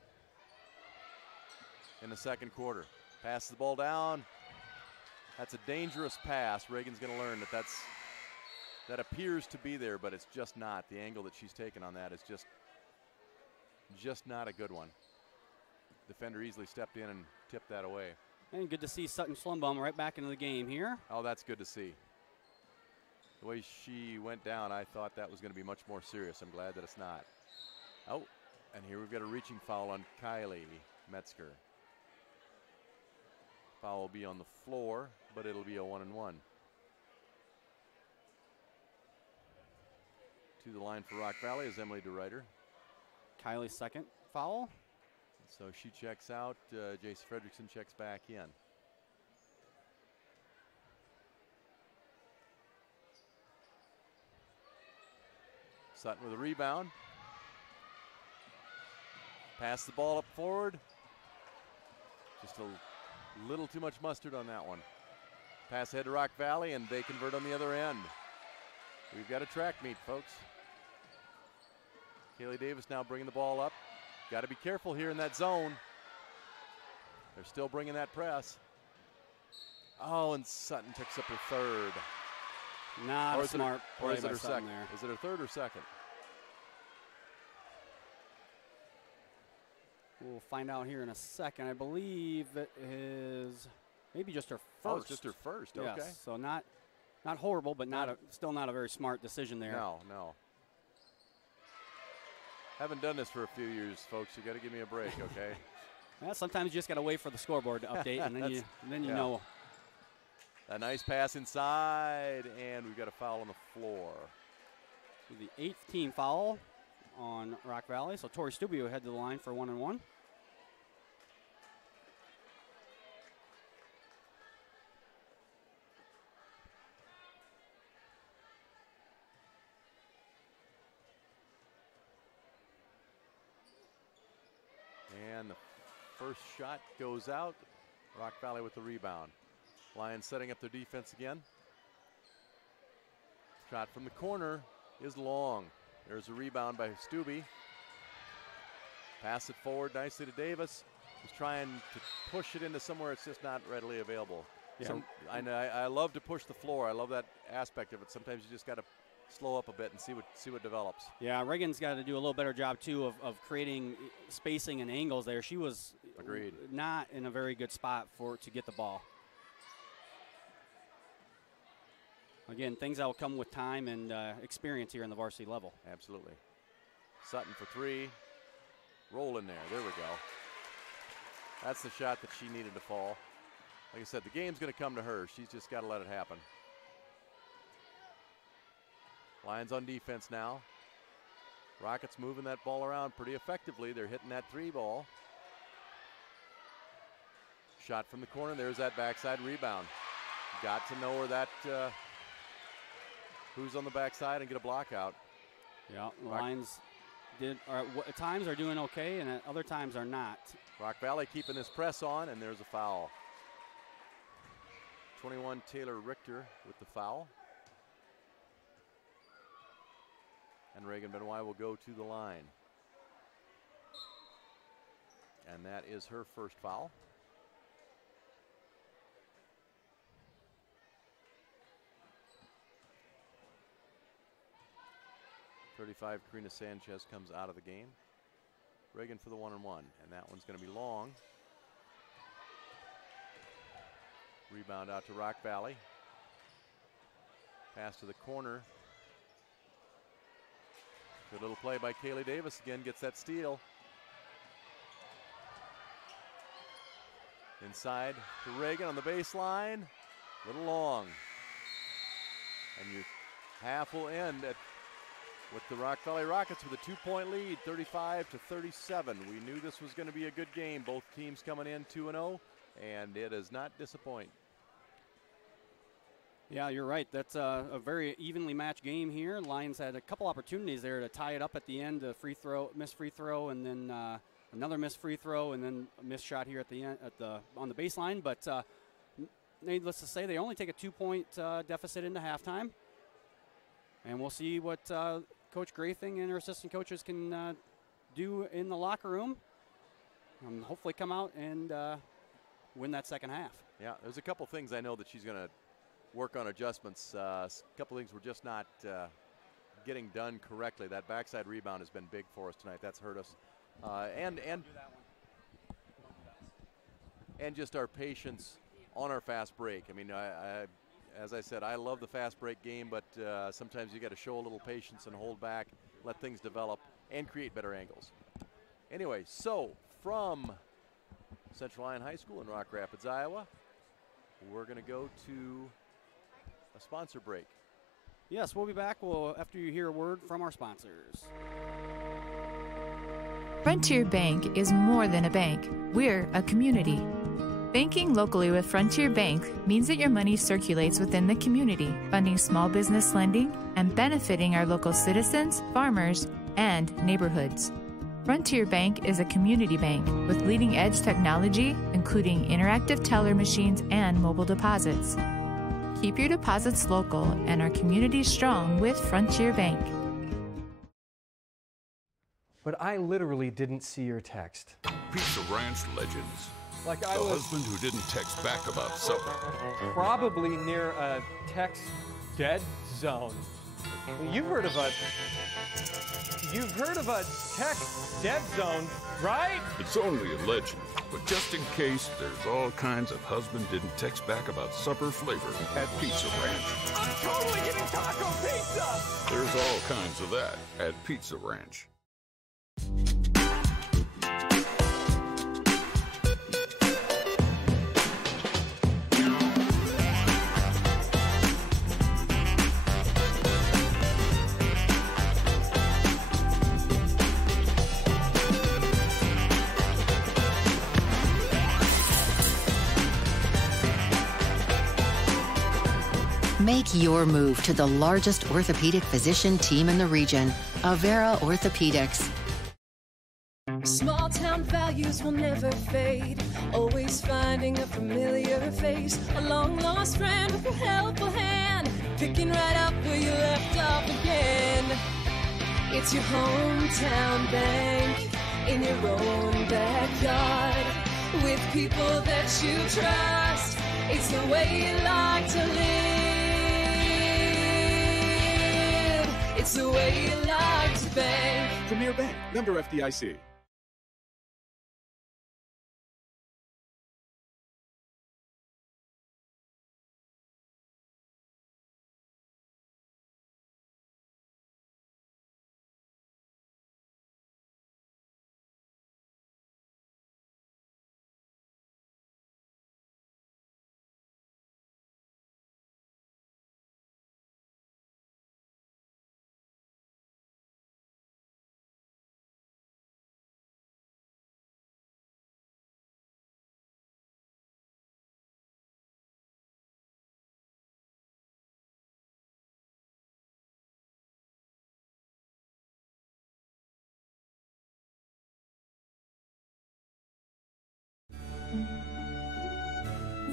in the second quarter. Passes the ball down. That's a dangerous pass. Reagan's going to learn that appears to be there, but it's just not. The angle that she's taken on that is just not a good one. Defender easily stepped in and tipped that away. And good to see Sutton Slumbum right back into the game here. Oh, that's good to see. The way she went down, I thought that was going to be much more serious. I'm glad that it's not. Oh, and here we've got a reaching foul on Kylie Metzger. Foul will be on the floor, but it'll be a 1-and-1. To the line for Rock Valley is Emily DeRuyter. Kylie's second foul. So she checks out. Jace Fredrickson checks back in. Sutton with a rebound. Pass the ball up forward. Just a little too much mustard on that one. Pass ahead to Rock Valley, and they convert on the other end. We've got a track meet, folks. Kaylee Davis now bringing the ball up. Got to be careful here in that zone. They're still bringing that press. Oh, and Sutton picks up her third. Not a smart play or is it by her Sutton second? there. Is it her third or second? We'll find out here in a second. I believe it is maybe just her first. Oh, it's just her first. Yes, Okay. so not horrible, but still not a very smart decision there. No. Haven't done this for a few years, folks. You got to give me a break, okay? Well, sometimes you just got to wait for the scoreboard to update, and then you know. A nice pass inside, and we've got a foul on the floor. So the 8th team foul on Rock Valley. So Tori Stubio head to the line for 1-and-1. And the first shot goes out. Rock Valley with the rebound. Lions setting up their defense again. Shot from the corner is long. There's a rebound by Stubby. Pass it forward nicely to Davis. He's trying to push it into somewhere it's just not readily available. Yeah. I love to push the floor. I love that aspect of it. Sometimes you just got to slow up a bit and see what develops. Yeah, Reagan's got to do a little better job too of creating spacing and angles there. She was Agreed. Not in a very good spot to get the ball. Again, things that will come with time and experience here in the varsity level. Absolutely. Sutton for three. Roll in there. There we go. That's the shot that she needed to fall. Like I said, the game's going to come to her. She's just got to let it happen. Lions on defense now. Rockets moving that ball around pretty effectively. They're hitting that three ball. Shot from the corner. There's that backside rebound. Got to know where that who's on the backside and get a block out. Yeah, Lions at times are doing okay, and at other times are not. Rock Valley keeping this press on, and there's a foul. 21 Taylor Richter with the foul. And Reagan Benoit will go to the line. And that is her first foul. Karina Sanchez comes out of the game. Reagan for the 1-and-1, and that one's going to be long. Rebound out to Rock Valley. Pass to the corner. Good little play by Kaylee Davis again, gets that steal. Inside to Reagan on the baseline. A little long. And your half will end with the Rock Valley Rockets with a 2-point lead, 35-37. We knew this was going to be a good game. Both teams coming in 2-0, and it is not disappoint. Yeah, you're right. That's a very evenly matched game here. Lions had a couple opportunities there to tie it up at the end. A missed free throw, and then another missed free throw, and then a missed shot here at the end on the baseline. But needless to say, they only take a 2-point deficit into halftime, and we'll see what Coach Grathing and her assistant coaches can do in the locker room. Hopefully, come out and win that second half. Yeah, there's a couple things I know that she's going to work on adjustments. A couple things were just not getting done correctly. That backside rebound has been big for us tonight. That's hurt us. And just our patience on our fast break. I mean, as I said, I love the fast break game, but sometimes you got to show a little patience and hold back, let things develop, and create better angles. Anyway, so from Central Lyon High School in Rock Rapids, Iowa, we're going to go to a sponsor break. Yes, we'll be back after you hear a word from our sponsors. Frontier Bank is more than a bank. We're a community. Banking locally with Frontier Bank means that your money circulates within the community, funding small business lending and benefiting our local citizens, farmers, and neighborhoods. Frontier Bank is a community bank with leading-edge technology, including interactive teller machines and mobile deposits. Keep your deposits local and our community strong with Frontier Bank. But I literally didn't see your text. Pizza Ranch legends. Like The husband who didn't text back about supper. probably near a text dead zone. You've heard of a text dead zone, right? It's only a legend, but just in case, there's all kinds of husband didn't text back about supper flavor at Pizza Ranch. I'm totally getting taco pizza! There's all kinds of that at Pizza Ranch. Make your move to the largest orthopedic physician team in the region, Avera Orthopedics. Small town values will never fade. Always finding a familiar face. A long lost friend with a helpful hand. Picking right up where you left off again. It's your hometown bank in your own backyard. With people that you trust. It's the way you like to live. It's the way you like to bank. Premier Bank, member FDIC.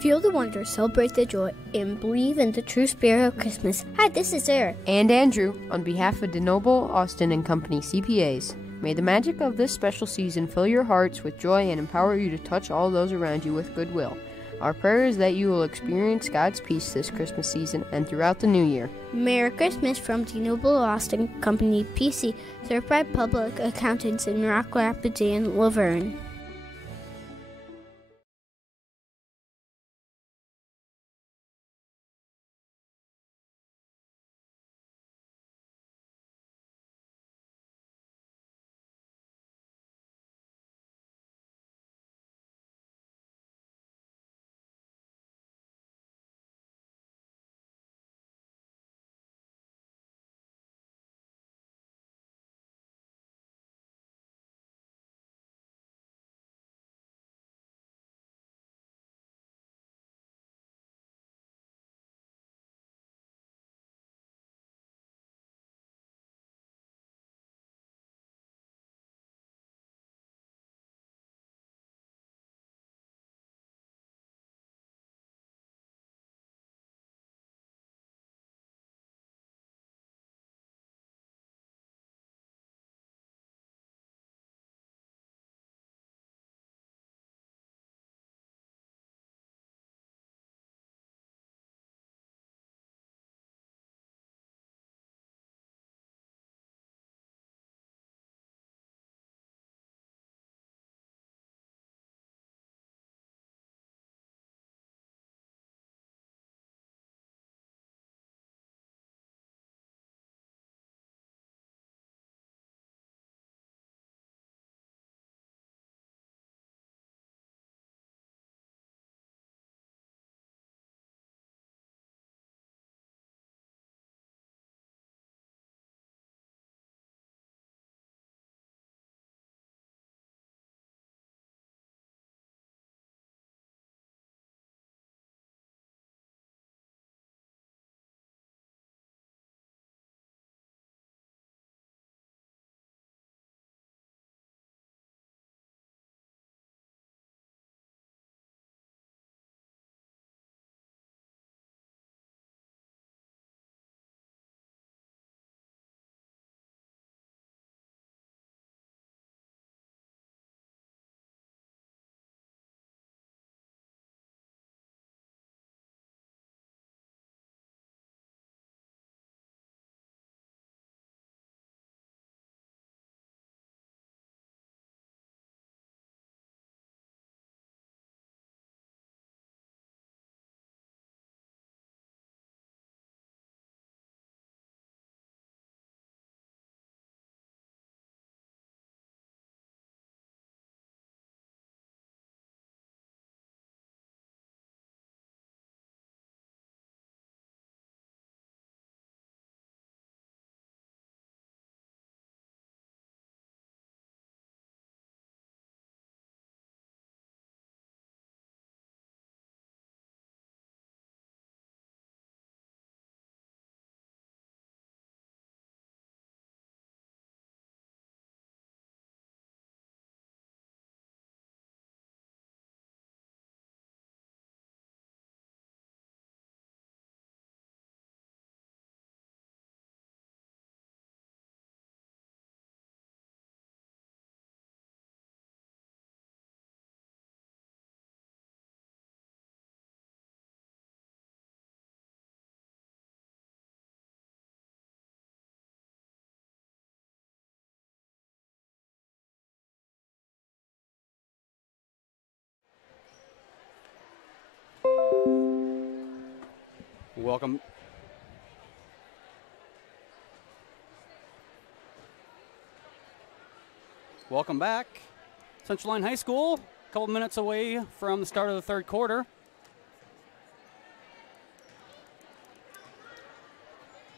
Feel the wonder, celebrate the joy, and believe in the true spirit of Christmas. Hi, this is Sarah. And Andrew, on behalf of DeNoble, Austin and Company CPAs, may the magic of this special season fill your hearts with joy and empower you to touch all those around you with goodwill. Our prayer is that you will experience God's peace this Christmas season and throughout the new year. Merry Christmas from DeNoble Austin Company PC, certified public accountants in Rock Rapids and Laverne. welcome. Welcome back. Central Lyon High School, a couple minutes away from the start of the third quarter.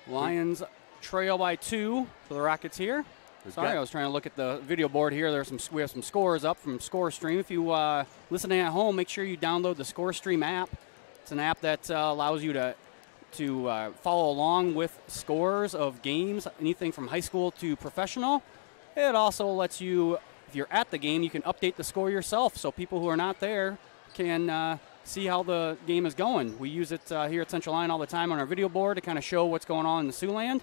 Lions trail by 2 for the Rockets here. Sorry, I was trying to look at the video board here. We have some scores up from ScoreStream. If you listening at home, make sure you download the ScoreStream app. It's an app that allows you to follow along with scores of games, anything from high school to professional. It also lets you, if you're at the game, you can update the score yourself so people who are not there can see how the game is going. We use it here at Central Lyon all the time on our video board to kind of show what's going on in the Siouxland.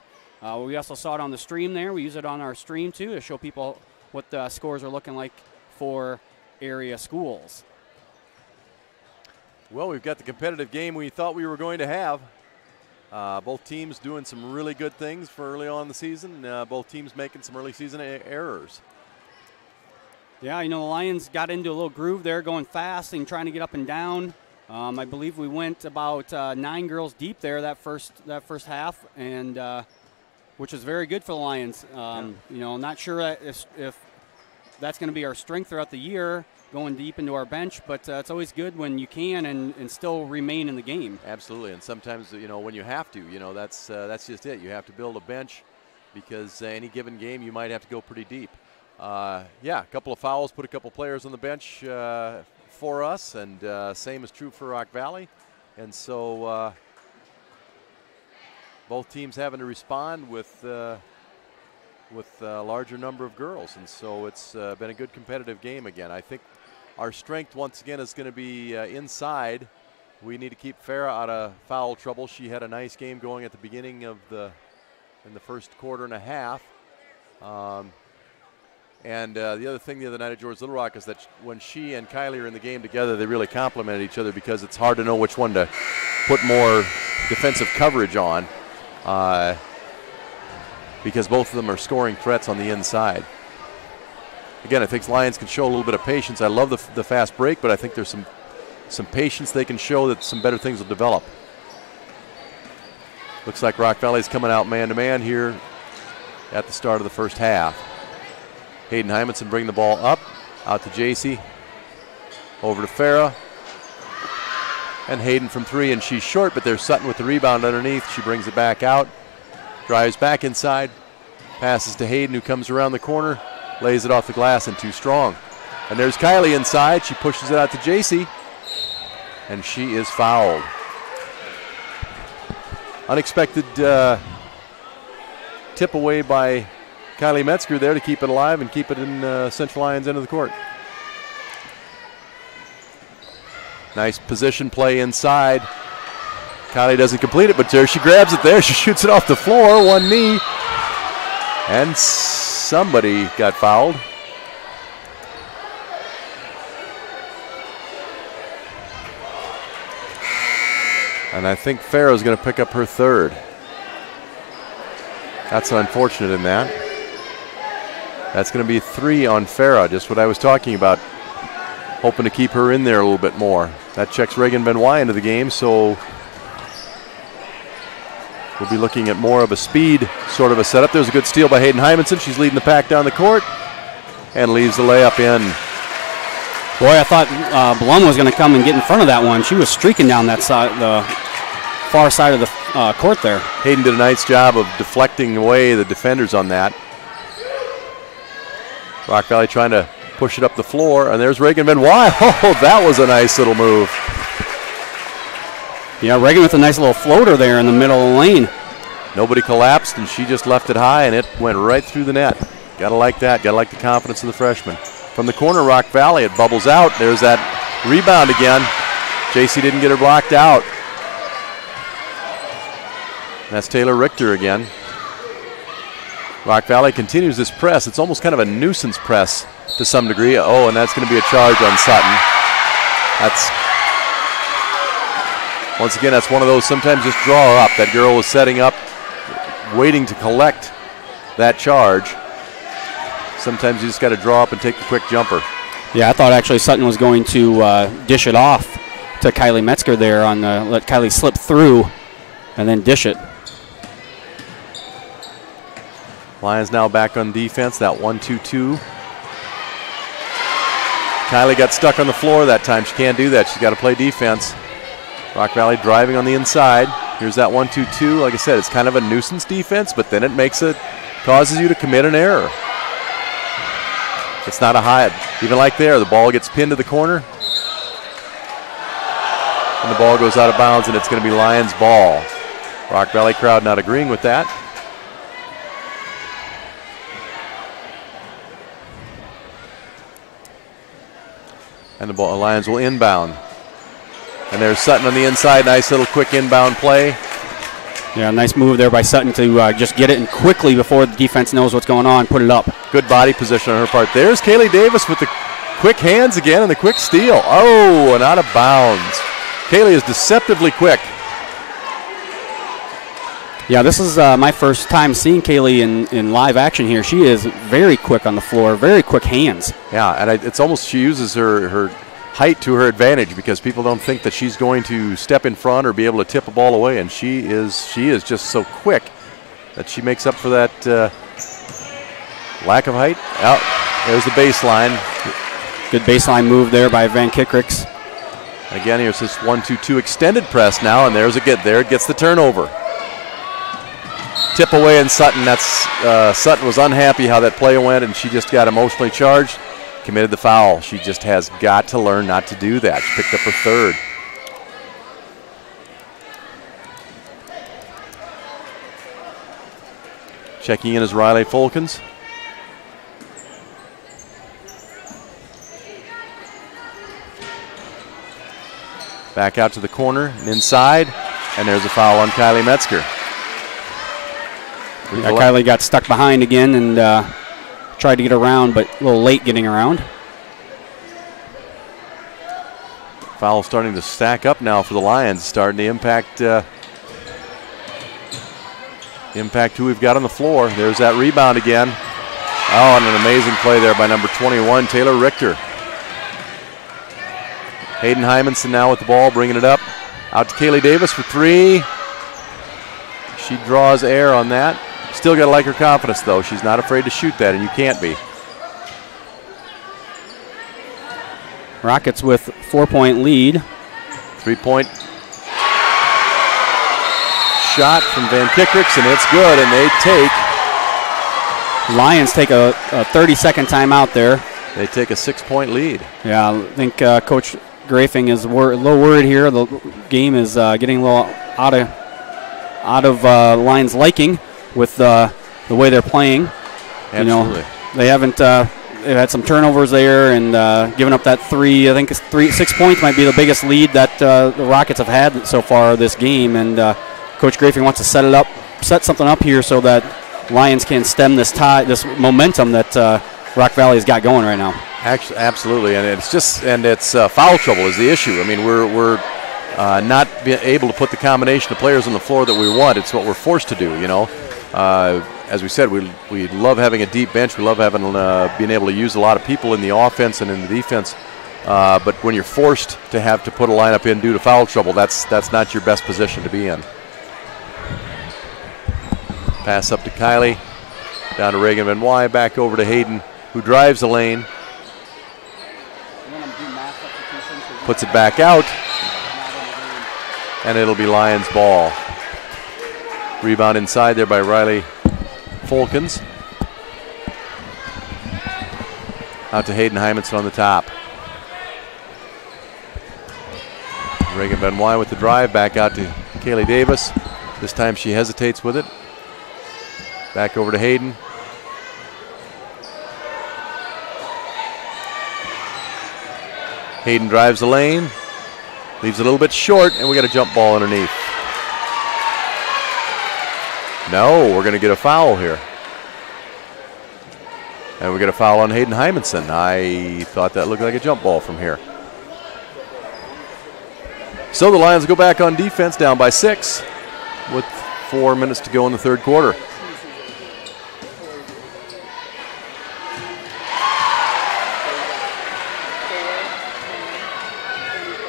We also saw it on the stream there. We use it on our stream, too, to show people what the scores are looking like for area schools. Well, we've got the competitive game we thought we were going to have. Both teams doing some really good things for early on in the season. Both teams making some early season errors. Yeah, you know, the Lions got into a little groove there, going fast and trying to get up and down. I believe we went about 9 girls deep there that first half, and which is very good for the Lions. You know, not sure if that's going to be our strength throughout the year, going deep into our bench, but it's always good when you can and still remain in the game. Absolutely, and sometimes, you know, when you have to, you know, that's just it. You have to build a bench because any given game you might have to go pretty deep. Yeah, a couple of fouls, put a couple players on the bench for us, and same is true for Rock Valley. And so both teams having to respond with a larger number of girls, and so it's been a good competitive game again. I think our strength once again is going to be inside. We need to keep Farah out of foul trouble. She had a nice game going at the beginning of in the first quarter and a half. And the other thing the other night at George Little Rock is that when she and Kylie are in the game together, they really complemented each other because it's hard to know which one to put more defensive coverage on because both of them are scoring threats on the inside. Again, I think Lions can show a little bit of patience. I love the fast break, but I think there's some patience they can show that some better things will develop. Looks like Rock Valley's coming out man-to-man here at the start of the first half. Hayden Hymanson bring the ball up, out to JC, over to Farah, and Hayden from 3, and she's short, but there's Sutton with the rebound underneath. She brings it back out, drives back inside, passes to Hayden, who comes around the corner, lays it off the glass and too strong. And there's Kylie inside. She pushes it out to JC, and she is fouled. Unexpected tip away by Kylie Metzger there to keep it alive and keep it in Central Lyon's end of the court. Nice position play inside. Kylie doesn't complete it, but there she grabs it there. She shoots it off the floor, one knee. And somebody got fouled. And I think Farrah's going to pick up her third. That's unfortunate in that. That's going to be 3 on Farah, just what I was talking about. Hoping to keep her in there a little bit more. That checks Reagan Benoit into the game, so we'll be looking at more of a speed sort of a setup. There's a good steal by Hayden Hymanson. She's leading the pack down the court and leaves the layup in. Boy, I thought Blum was going to come and get in front of that one. She was streaking down that side, the far side of the court there. Hayden did a nice job of deflecting away the defenders on that. Rock Valley trying to push it up the floor, and there's Reagan Benoit. Oh, that was a nice little move. Yeah, Reagan with a nice little floater there in the middle of the lane. Nobody collapsed, and she just left it high, and it went right through the net. Gotta like that. Gotta like the confidence of the freshman. From the corner, Rock Valley, it bubbles out. There's that rebound again. JC didn't get her blocked out. That's Taylor Richter again. Rock Valley continues this press. It's almost kind of a nuisance press to some degree. Oh, and that's going to be a charge on Sutton. That's, once again, that's one of those, sometimes just draw her up. That girl was setting up, waiting to collect that charge. Sometimes you just got to draw up and take the quick jumper. Yeah, I thought actually Sutton was going to dish it off to Kylie Metzger there on let Kylie slip through and then dish it. Lions now back on defense, that 1-2-2. Kylie got stuck on the floor that time. She can't do that. She's got to play defense. Rock Valley driving on the inside. Here's that 1-2-2. Like I said, it's kind of a nuisance defense, but then it causes you to commit an error. It's not a high. Even like there, the ball gets pinned to the corner. And the ball goes out of bounds, and it's going to be Lions ball. Rock Valley crowd not agreeing with that. And the Lions will inbound. And there's Sutton on the inside. Nice little quick inbound play. Yeah, nice move there by Sutton to just get it in quickly before the defense knows what's going on, put it up. Good body position on her part. There's Kaylee Davis with the quick hands again and the quick steal. Oh, and out of bounds. Kaylee is deceptively quick. Yeah, this is my first time seeing Kaylee in live action here. She is very quick on the floor, very quick hands. Yeah, and it's almost she uses her height to her advantage because people don't think that she's going to step in front or be able to tip a ball away, and she is just so quick that she makes up for that lack of height. Out there's the baseline. Good baseline move there by Van Kickricks. Again, here's this 1-2-2 extended press now, and there's a get there. It gets the turnover. Tip away in Sutton. That's Sutton was unhappy how that play went, and she just got emotionally charged. Committed the foul. She just has got to learn not to do that. She picked up her third. Checking in is Riley Folkens. Back out to the corner and inside, and there's a foul on Kylie Metzger. Yeah, Kylie got stuck behind again and tried to get around, but a little late getting around. Foul starting to stack up now for the Lions, starting to impact who we've got on the floor. There's that rebound again. Oh, and an amazing play there by number 21, Taylor Richter. Hayden Hymanson now with the ball, bringing it up. Out to Kaylee Davis for three. She draws air on that. Still got to like her confidence, though. She's not afraid to shoot that, and you can't be. Rockets with 4-point lead. 3-point shot from Van Kickricks, and it's good, and they take. Lions take a 30-second timeout there. They take a 6-point lead. Yeah, I think Coach Grafing is a little worried here. The game is getting a little out of Lions' liking with the way they're playing. Absolutely. You know, they haven't. They've had some turnovers there and given up that three. I think 6 points might be the biggest lead that the Rockets have had so far this game. And Coach Grafing wants to set something up here so that Lions can stem this momentum that Rock Valley has got going right now. Actually, absolutely, and it's foul trouble is the issue. I mean, we're not being able to put the combination of players on the floor that we want. It's what we're forced to do, you know. As we said, we love having a deep bench. We love having being able to use a lot of people in the offense and in the defense. But when you're forced to have to put a lineup in due to foul trouble, that's not your best position to be in. Pass up to Kylie, down to Reagan Benoit, back over to Hayden, who drives the lane. Puts it back out, and it'll be Lions ball. Rebound inside there by Riley Folkens. Out to Hayden Hymanson on the top. Reagan Benoit with the drive, back out to Kaylee Davis. This time she hesitates with it. Back over to Hayden. Hayden drives the lane, leaves it a little bit short, and we got a jump ball underneath. No, we're going to get a foul here. And we get a foul on Hayden Hymanson. I thought that looked like a jump ball from here. So the Lions go back on defense, down by 6 with 4 minutes to go in the third quarter.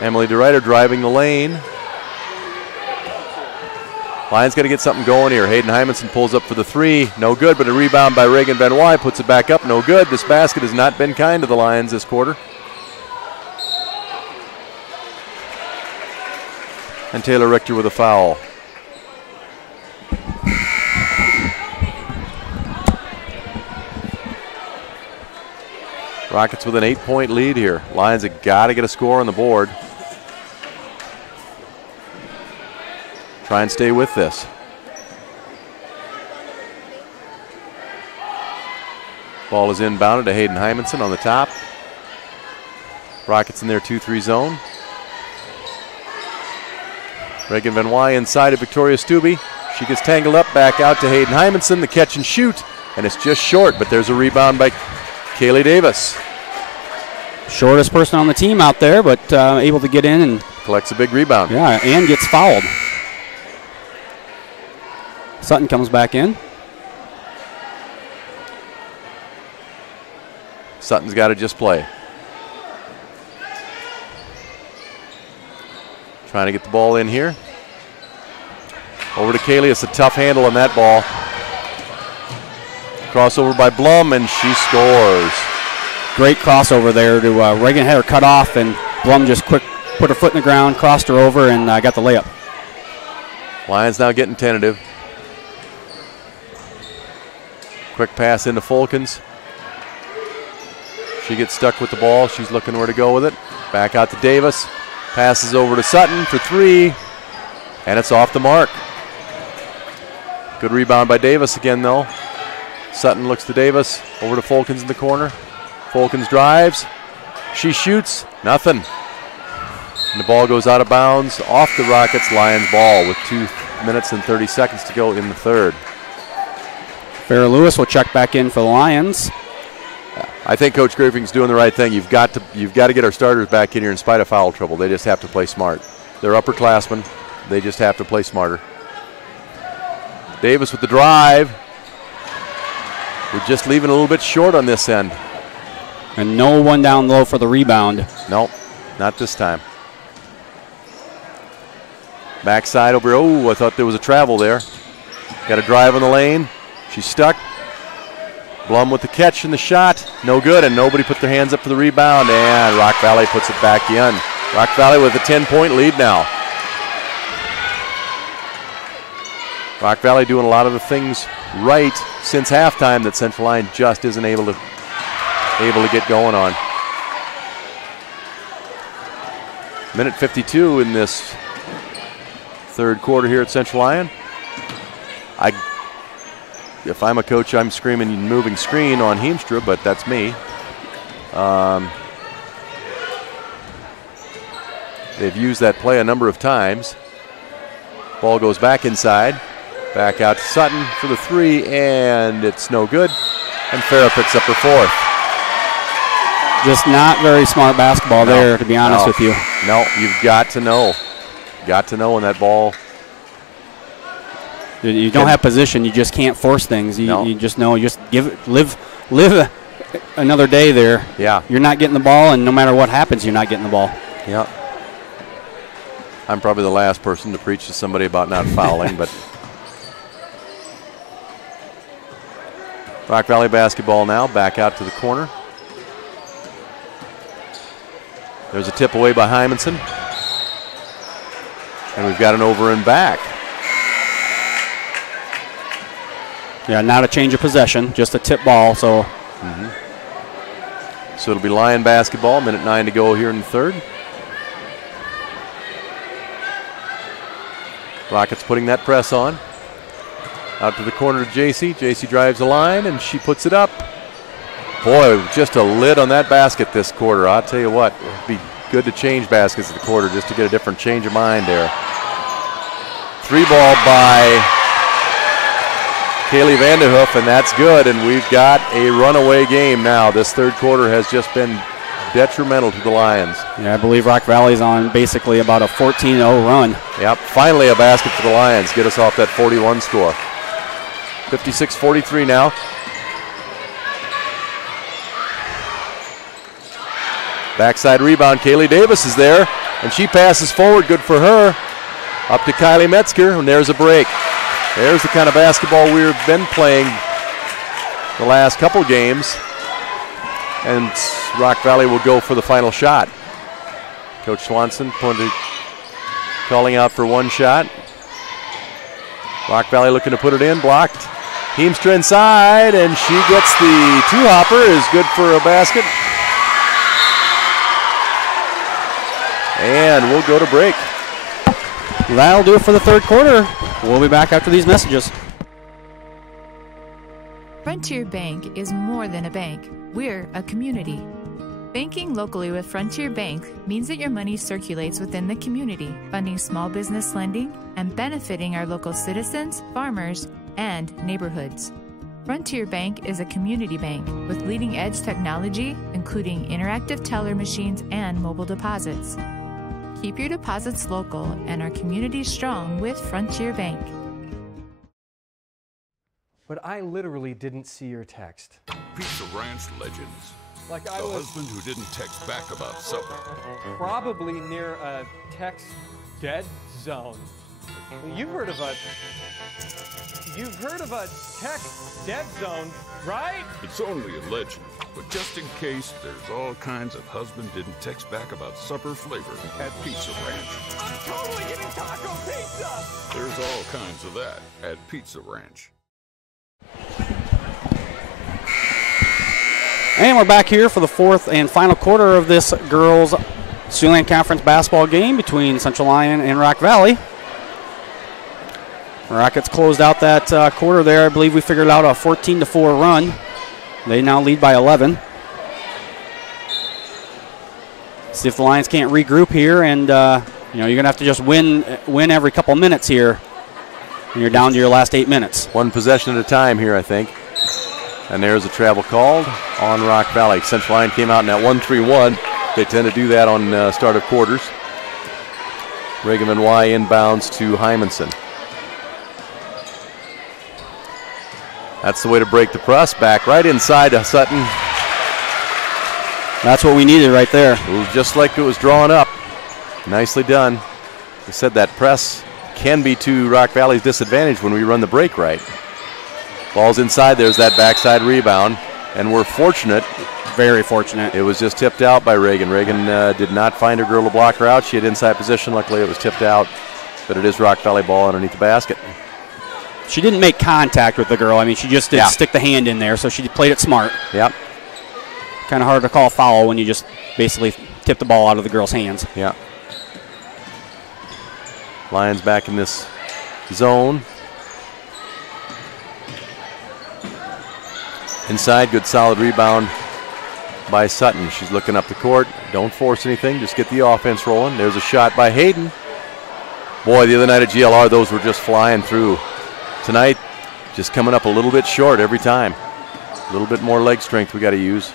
Emily DeRuyter driving the lane. Lions got to get something going here. Hayden Hymanson pulls up for the 3. No good, but a rebound by Reagan Benoit puts it back up. No good. This basket has not been kind to the Lions this quarter. And Taylor Richter with a foul. Rockets with an 8-point lead here. Lions have got to get a score on the board. Try and stay with this. Ball is inbounded to Hayden Hymanson on the top. Rockets in their 2-3 zone. Reagan Benoit inside of Victoria Stubbe. She gets tangled up, back out to Hayden Hymanson. The catch and shoot, and it's just short, but there's a rebound by Kaylee Davis. Shortest person on the team out there, but able to get in and collects a big rebound. Yeah, and gets fouled. Sutton comes back in. Sutton's got to just play. Trying to get the ball in here. Over to Kaylee. It's a tough handle on that ball. Crossover by Blum, and she scores. Great crossover there to Reagan. Had her cut off, and Blum just quick put her foot in the ground, crossed her over, and got the layup. Lions now getting tentative. Quick pass into Fulkins. She gets stuck with the ball. She's looking where to go with it. Back out to Davis. Passes over to Sutton for 3, and it's off the mark. Good rebound by Davis again, though. Sutton looks to Davis. Over to Fulkins in the corner. Fulkins drives. She shoots. Nothing. And the ball goes out of bounds off the Rockets. Lions ball with 2 minutes and 30 seconds to go in the third. Farrah Lewis will check back in for the Lions. I think Coach Griffing's doing the right thing. You've got to get our starters back in here in spite of foul trouble. They just have to play smart. They're upperclassmen. They just have to play smarter. Davis with the drive. We're just leaving a little bit short on this end. And no one down low for the rebound. Nope, not this time. Backside over. Oh, I thought there was a travel there. Got a drive on the lane. She's stuck. Blum with the catch and the shot. No good, and nobody put their hands up for the rebound, and Rock Valley puts it back in. Rock Valley with a 10-point lead now. Rock Valley doing a lot of the things right since halftime that Central Lyon just isn't able to get going on. Minute 52 in this third quarter here at Central Lyon. If I'm a coach, I'm screaming moving screen on Heemstra, but that's me. They've used that play a number of times. Ball goes back inside. Back out to Sutton for the 3, and it's no good. And Farrah picks up her 4th. Just not very smart basketball there, to be honest with you. No, you've got to know. Got to know when that ball. You don't have position. You just can't force things. You just know. You just live another day there. Yeah. You're not getting the ball, and no matter what happens, you're not getting the ball. Yeah. I'm probably the last person to preach to somebody about not fouling, but. Rock Valley basketball now, back out to the corner. There's a tip away by Hymanson. And we've got an over and back. Yeah, not a change of possession, just a tip ball. So, So it'll be Lyon basketball, minute 9 to go here in the third. Rockets putting that press on. Out to the corner to JC. JC drives the line, and she puts it up. Boy, just a lid on that basket this quarter. I'll tell you what, it'd be good to change baskets at the quarter just to get a different change of mind there. 3 ball by Kaylee Vanderhoof, and that's good, and we've got a runaway game now. This third quarter has just been detrimental to the Lions. Yeah, I believe Rock Valley's on basically about a 14-0 run. Yep, finally a basket for the Lions. Get us off that 41 score. 56-43 now. Backside rebound, Kaylee Davis is there, and she passes forward, good for her. Up to Kylie Metzger, and there's a break. There's the kind of basketball we've been playing the last couple games. And Rock Valley will go for the final shot. Coach Swanson calling out for one shot. Rock Valley looking to put it in, blocked. Heemstra inside, and she gets the two-hopper, is good for a basket. And we'll go to break. That'll do it for the third quarter. We'll be back after these messages. Frontier Bank is more than a bank. We're a community. Banking locally with Frontier Bank means that your money circulates within the community, funding small business lending and benefiting our local citizens, farmers, and neighborhoods. Frontier Bank is a community bank with leading-edge technology, including interactive teller machines and mobile deposits. Keep your deposits local and our community strong with Frontier Bank. But I literally didn't see your text. Pizza Ranch legends. Like The husband who didn't text back about supper. probably near a text dead zone. You've heard of a text dead zone, right? It's only a legend, but just in case, there's all kinds of husband didn't text back about supper flavor at Pizza Ranch. I'm totally getting taco pizza! There's all kinds of that at Pizza Ranch. And we're back here for the fourth and final quarter of this girls' Siouxland Conference basketball game between Central Lyon and Rock Valley. Rockets closed out that quarter there. I believe we figured out a 14-4 run. They now lead by 11. See if the Lions can't regroup here, and you're going to have to just win every couple minutes here when you're down to your last 8 minutes. One possession at a time here, I think. And there's a travel called on Rock Valley. Central Lyon came out in that 1-3-1. They tend to do that on start of quarters. Reagan Van Wy inbounds to Hymanson. That's the way to break the press. Back right inside to Sutton. That's what we needed right there. It was just like it was drawn up. Nicely done. I said that press can be to Rock Valley's disadvantage when we run the break right. Ball's inside. There's that backside rebound. And we're fortunate. Very fortunate. It was just tipped out by Reagan. Reagan did not find a girl to block her out. She had inside position. Luckily, it was tipped out. But it is Rock Valley ball underneath the basket. She didn't make contact with the girl. I mean, she just did stick the hand in there, so she played it smart. Yep. Kind of hard to call a foul when you just basically tip the ball out of the girl's hands. Yeah. Lions back in this zone. Inside, good solid rebound by Sutton. She's looking up the court. Don't force anything, just get the offense rolling. There's a shot by Hayden. Boy, the other night at GLR, those were just flying through. Tonight, just coming up a little bit short every time. A little bit more leg strength we got to use.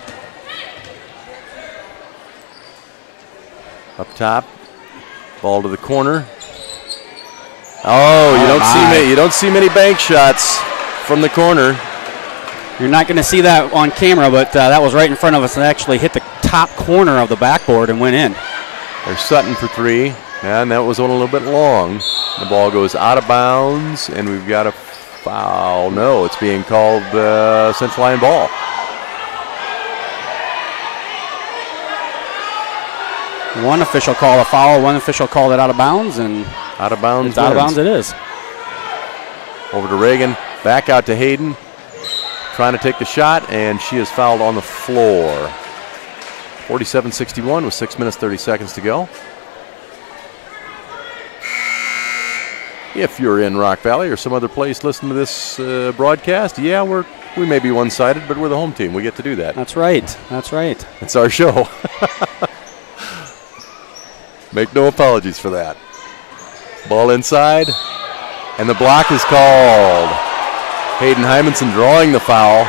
Up top, ball to the corner. Oh, you don't see many bank shots from the corner. You're not going to see that on camera, but that was right in front of us and actually hit the top corner of the backboard and went in. There's Sutton for three, and that was on a little bit long. The ball goes out of bounds, and we've got a foul. No, it's being called Central Lyon ball. One official called a foul, one official called it out of bounds, and out of bounds. It's out of bounds it is. Over to Reagan, back out to Hayden. Trying to take the shot, and she is fouled on the floor. 47-61 with 6 minutes, 30 seconds to go. If you're in Rock Valley or some other place listening to this broadcast, yeah, we may be one-sided, but we're the home team. We get to do that. That's right. That's right. It's our show. Make no apologies for that. Ball inside, and the block is called. Hayden Hymanson drawing the foul.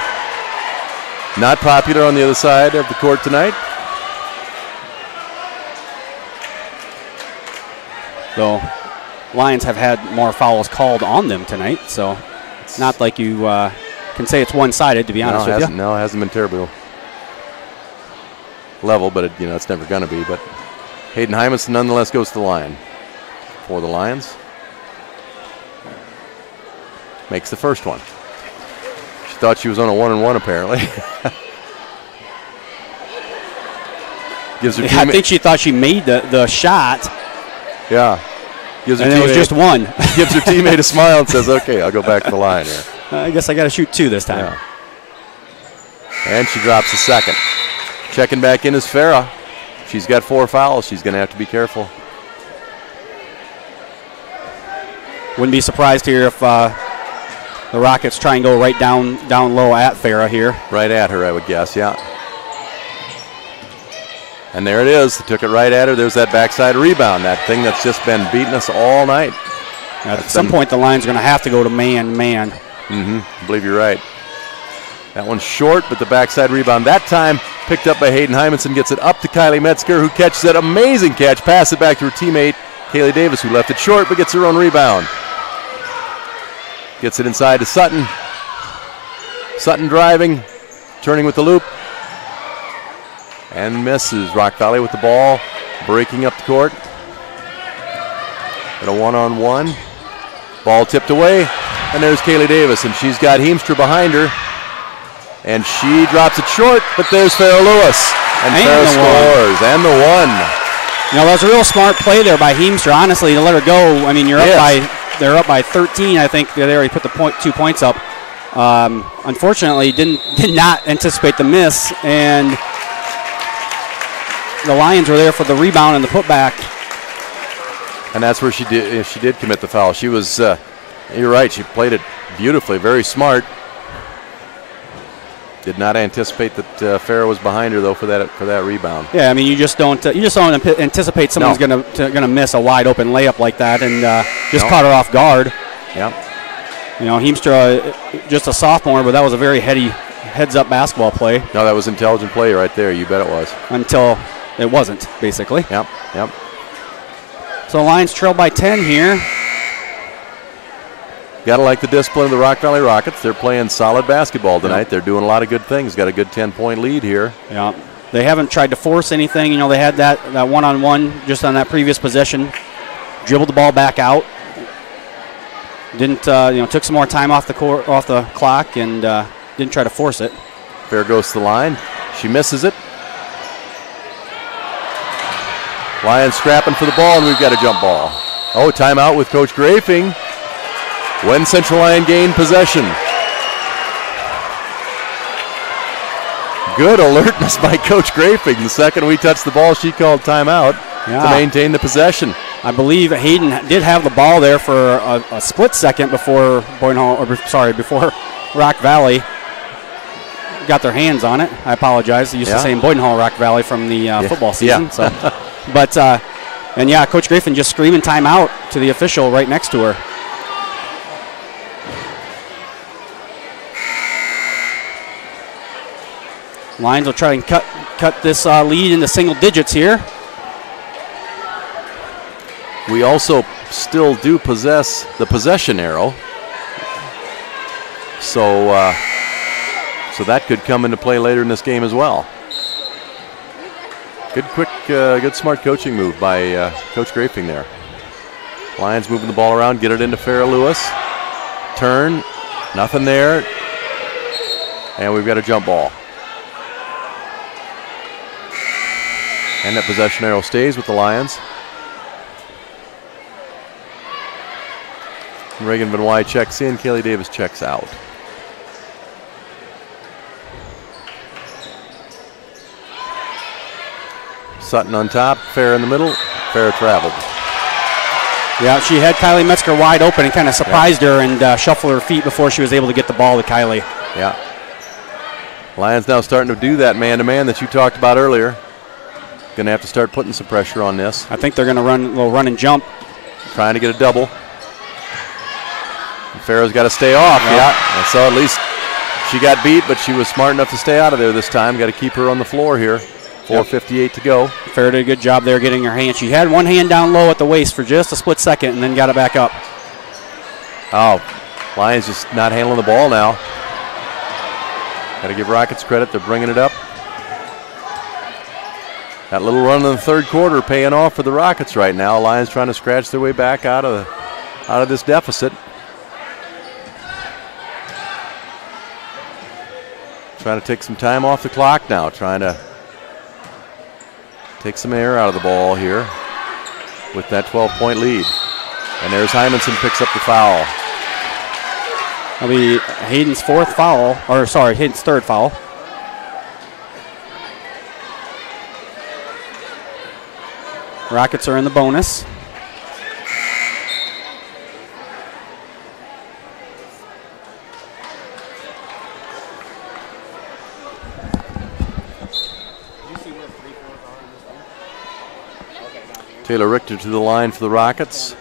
Not popular on the other side of the court tonight. Though Lions have had more fouls called on them tonight, so it's not like you can say it's one-sided, to be honest with you. No, it hasn't been terribly level, but it's never going to be. But Hayden Hymanson nonetheless goes to the line for the Lions. makes the first one. She thought she was on a 1-and-1 apparently. Gives her I think she thought she made the shot. Yeah. Gives her and it was just one. Gives her teammate a smile and says, okay, I'll go back to the line here. I guess I got to shoot 2 this time. Yeah. And she drops the second. Checking back in is Farah. She's got 4 fouls. She's going to have to be careful. Wouldn't be surprised here if the Rockets try and go right down low at Farah here. Right at her, I would guess, yeah. And there it is. They took it right at her. There's that backside rebound, that thing that's just been beating us all night. At some point, the Lions are going to have to go to man-man. I believe you're right. That one's short, but the backside rebound that time picked up by Hayden Hymanson, gets it up to Kylie Metzger, who catches that amazing catch, pass it back to her teammate, Kaylee Davis, who left it short, but gets her own rebound. Gets it inside to Sutton. Sutton driving, turning with the loop. And misses. Rock Valley with the ball, breaking up the court. And a one-on-one. Ball tipped away, and there's Kaylee Davis, and she's got Heemstra behind her. And she drops it short, but there's Farrah Lewis. And Farrah scores, and the one. You know, that was a real smart play there by Heemstra, honestly, to let her go. I mean, they're up by 13, I think. They already put the 2 points up. Unfortunately, did not anticipate the miss, and the Lions were there for the rebound and the putback. And that's where she did commit the foul. She was, you're right, she played it beautifully, very smart. Did not anticipate that Farrah was behind her though for that rebound. Yeah, I mean you just don't anticipate someone's gonna miss a wide open layup like that, and just caught her off guard. Yeah. You know, Heemstra, just a sophomore, but that was a very heads-up basketball play. No, that was intelligent play right there. You bet it was. Until it wasn't, basically. Yep. So the Lions trail by 10 here. Got to like the discipline of the Rock Valley Rockets. They're playing solid basketball tonight. Yep. They're doing a lot of good things. Got a good 10-point lead here. Yeah. They haven't tried to force anything. You know, they had that one-on-one just on that previous possession. Dribbled the ball back out. Didn't took some more time off the clock and didn't try to force it. Fair goes to the line. She misses it. Lions scrapping for the ball, and we've got a jump ball. Oh, timeout with Coach Grafing. When Central Lyon gained possession. Good alertness by Coach Grafing. The second we touched the ball, she called timeout to maintain the possession. I believe Hayden did have the ball there for a split second before before Rock Valley got their hands on it. I apologize. I used to say Boydenhall Rock Valley from the football season. So, but Coach Griffin just screaming timeout to the official right next to her. Lions will try and cut this lead into single digits here. We also still do possess the possession arrow. So that could come into play later in this game as well. Good smart coaching move by Coach Grafing there. Lions moving the ball around, get it into Farrah Lewis. Turn, nothing there. And we've got a jump ball. And that possession arrow stays with the Lions. Reagan Benoit checks in, Kaylee Davis checks out. Sutton on top, Farrah in the middle, Farrah traveled. Yeah, she had Kylie Metzger wide open and kind of surprised her and shuffled her feet before she was able to get the ball to Kylie. Yeah. Lions now starting to do that man-to-man that you talked about earlier. Going to have to start putting some pressure on this. I think they're going to run a little run and jump. Trying to get a double. And Farrah's got to stay off. Yeah. And so at least she got beat, but she was smart enough to stay out of there this time. Got to keep her on the floor here. 4:58 to go. Farrah did a good job there getting her hand. She had one hand down low at the waist for just a split second and then got it back up. Oh, Lions just not handling the ball now. Got to give Rockets credit. They're bringing it up. That little run in the third quarter paying off for the Rockets right now. Lions trying to scratch their way back out of this deficit. trying to take some time off the clock now, trying to take some air out of the ball here with that 12-point lead. And there's Hymanson picks up the foul. That'll be Hayden's third foul. Rockets are in the bonus. Taylor Richter to the line for the Rockets.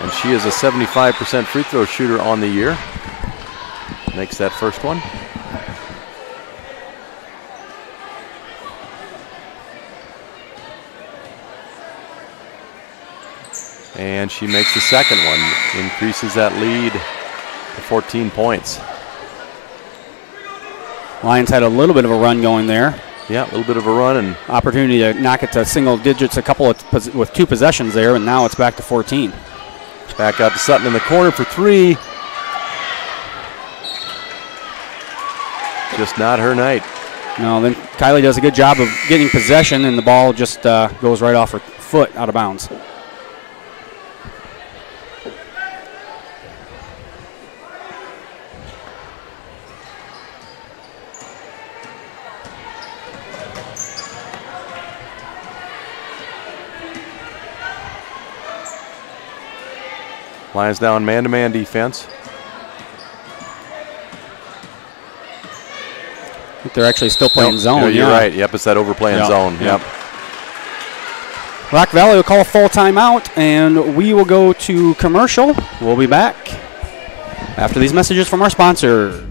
And she is a 75% free throw shooter on the year. Makes that first one. And she makes the second one. Increases that lead to 14 points. Lions had a little bit of a run going there. Yeah, a little bit of a run and opportunity to knock it to single digits with 2 possessions there, and now it's back to 14. Back out to Sutton in the corner for 3. Just not her night. No, then Kylie does a good job of getting possession, and the ball just goes right off her foot out of bounds. Lions down man-to-man defense. I think they're actually still playing zone. You're right. Yep, it's that overplaying zone. Yep. Rock Valley will call a full timeout, and we will go to commercial. We'll be back after these messages from our sponsor.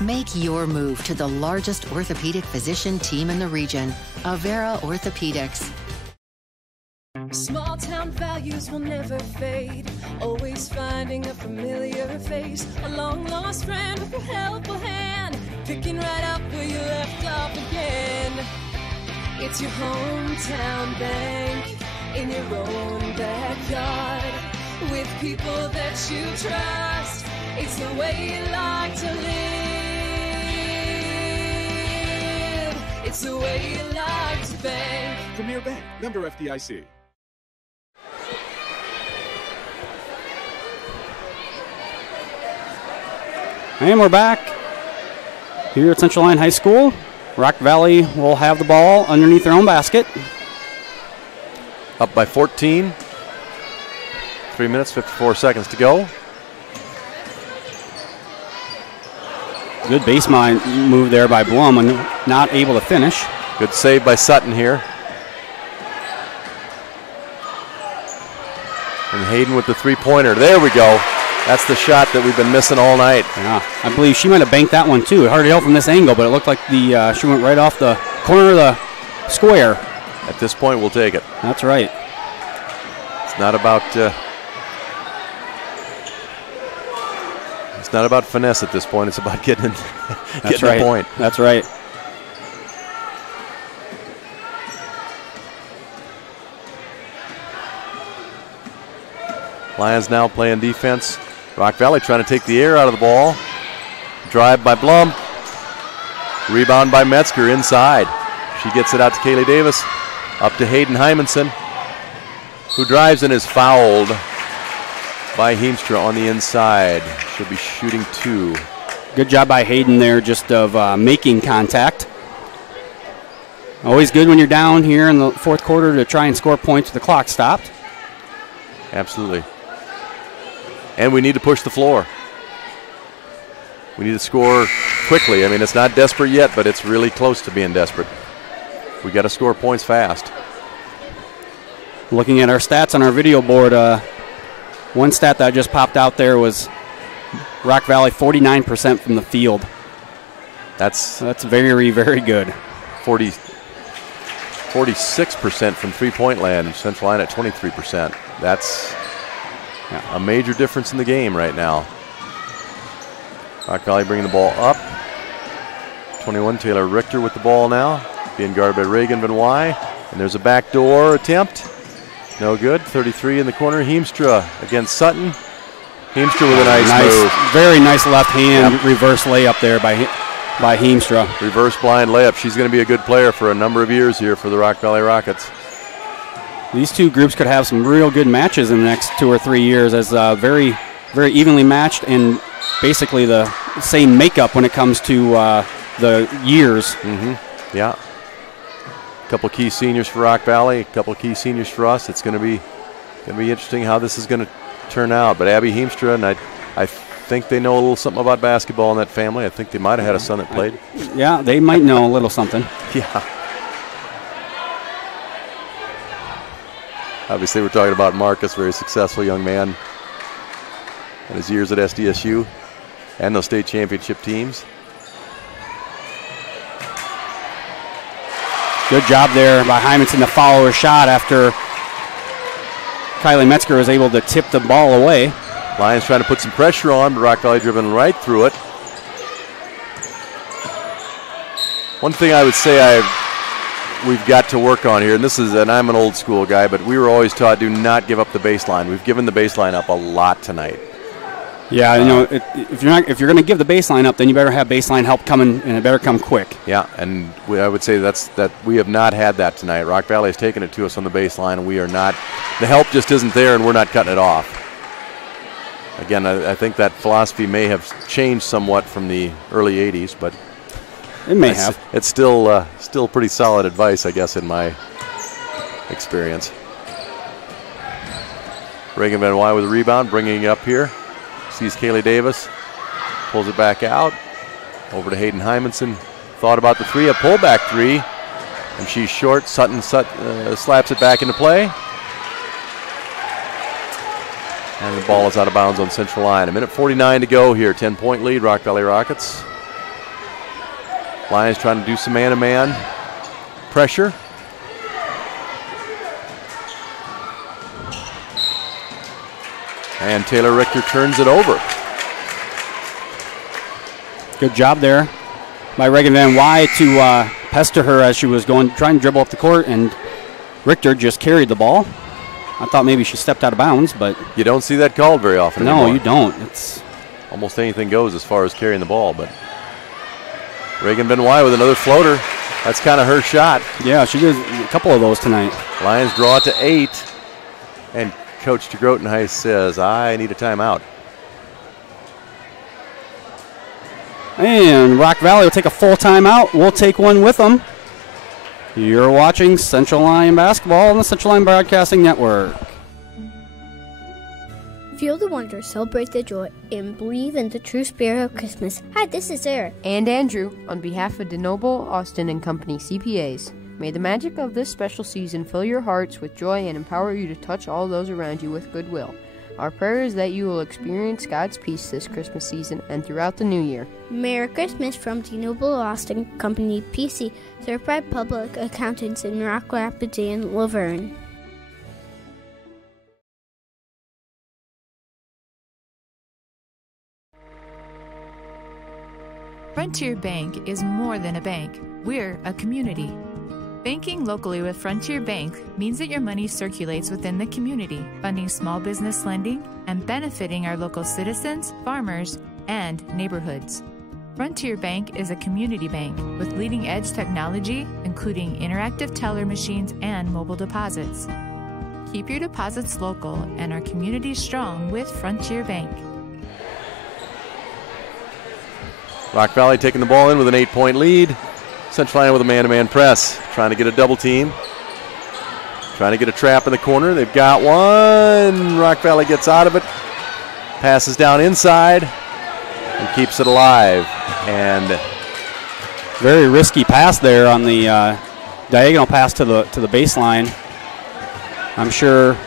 Make your move to the largest orthopedic physician team in the region, Avera Orthopedics. Small town values will never fade. Always finding a familiar face, a long lost friend with a helpful hand, picking right up where you left off again. It's your hometown bank in your own backyard, with people that you trust. It's the way you like to live. It's the way you like to bank. Premier Bank, member FDIC. And we're back here at Central Lyon High School. Rock Valley will have the ball underneath their own basket. Up by 14. 3 minutes, 54 seconds to go. Good baseline move there by Blum, and not able to finish. Good save by Sutton here. And Hayden with the three-pointer. There we go. That's the shot that we've been missing all night. Yeah, I believe she might have banked that one too. Hard to tell from this angle, but it looked like she went right off the corner of the square. At this point, we'll take it. That's right. It's not about finesse at this point. It's about getting the point. That's right. Lions now playing defense. Rock Valley trying to take the air out of the ball. Drive by Blum. Rebound by Metzger inside. She gets it out to Kaylee Davis. Up to Hayden Hymanson, who drives and is fouled by Heemstra on the inside. She'll be shooting 2. Good job by Hayden there, just of making contact. Always good when you're down here in the fourth quarter to try and score points with the clock stopped. Absolutely. And we need to push the floor. We need to score quickly. I mean, it's not desperate yet, but it's really close to being desperate. We got to score points fast. Looking at our stats on our video board, one stat that just popped out there was Rock Valley 49% from the field. That's very, very good. 43% 46% from three-point land. Central Lyon at 23%. That's a major difference in the game right now. Rock Valley bringing the ball up. 21, Taylor Richter with the ball now, being guarded by Reagan Benoit. And there's a backdoor attempt. No good. 33 in the corner. Heemstra against Sutton. Heemstra with a nice move. Very nice left hand reverse layup there by Heemstra. Reverse blind layup. She's going to be a good player for a number of years here for the Rock Valley Rockets. These two groups could have some real good matches in the next 2 or 3 years, as very, very evenly matched and basically the same makeup when it comes to the years. Yeah. A couple key seniors for Rock Valley, a couple key seniors for us. It's going to be interesting how this is going to turn out. But Abby Heemstra, and I think they know a little something about basketball in that family. I think they might have had a son that played. Yeah, they might know a little something. Yeah. Obviously, we're talking about Marcus, very successful young man in his years at SDSU and those state championship teams. Good job there by Hymanson to follow her shot after Kylie Metzger was able to tip the ball away. Lions trying to put some pressure on, but Rock Valley driven right through it. One thing I would say we've got to work on here, and I'm an old school guy, but we were always taught do not give up the baseline. We've given the baseline up a lot tonight. Yeah, you know, if you're going to give the baseline up, then you better have baseline help coming, and it better come quick. Yeah, and I would say that we have not had that tonight. Rock Valley has taken it to us on the baseline, and we are not. The help just isn't there, and we're not cutting it off. Again, I think that philosophy may have changed somewhat from the early '80s, but it may have. It's still pretty solid advice, I guess, in my experience. Reagan Benoit with a rebound, bringing it up here. Sees Kaylee Davis, pulls it back out, over to Hayden Hymanson. Thought about the three, a pullback three, and she's short. Sutton slaps it back into play. And the ball is out of bounds on Central Lyon. 1:49 to go here, 10-point lead, Rock Valley Rockets. Lions trying to do some man-to-man pressure. And Taylor Richter turns it over. Good job there by Reagan Van Wy to pester her as she was trying to dribble up the court, and Richter just carried the ball. I thought maybe she stepped out of bounds, but you don't see that called very often anymore. No, you don't. It's almost anything goes as far as carrying the ball, but Reagan Benoit with another floater. That's kind of her shot. Yeah, she did a couple of those tonight. Lions draw it to 8, and Coach DeGrotenhuis says, I need a timeout. And Rock Valley will take a full timeout. We'll take one with them. You're watching Central Lyon basketball on the Central Lyon Broadcasting Network. Feel the wonder, celebrate the joy, and believe in the true spirit of Christmas. Hi, this is Sarah. And Andrew, on behalf of DeNoble, Austin and Company CPAs. May the magic of this special season fill your hearts with joy and empower you to touch all those around you with goodwill. Our prayer is that you will experience God's peace this Christmas season and throughout the new year. Merry Christmas from DeNoble Austin Company PC, certified public accountants in Rock Rapids and Laverne. Frontier Bank is more than a bank. We're a community. Banking locally with Frontier Bank means that your money circulates within the community, funding small business lending and benefiting our local citizens, farmers, and neighborhoods. Frontier Bank is a community bank with leading-edge technology, including interactive teller machines and mobile deposits. Keep your deposits local and our community strong with Frontier Bank. Rock Valley taking the ball in with an 8-point lead. Central Lyon with a man-to-man press, trying to get a double team. Trying to get a trap in the corner. They've got one. Rock Valley gets out of it. Passes down inside and keeps it alive. And very risky pass there on the diagonal pass to the baseline. I'm sure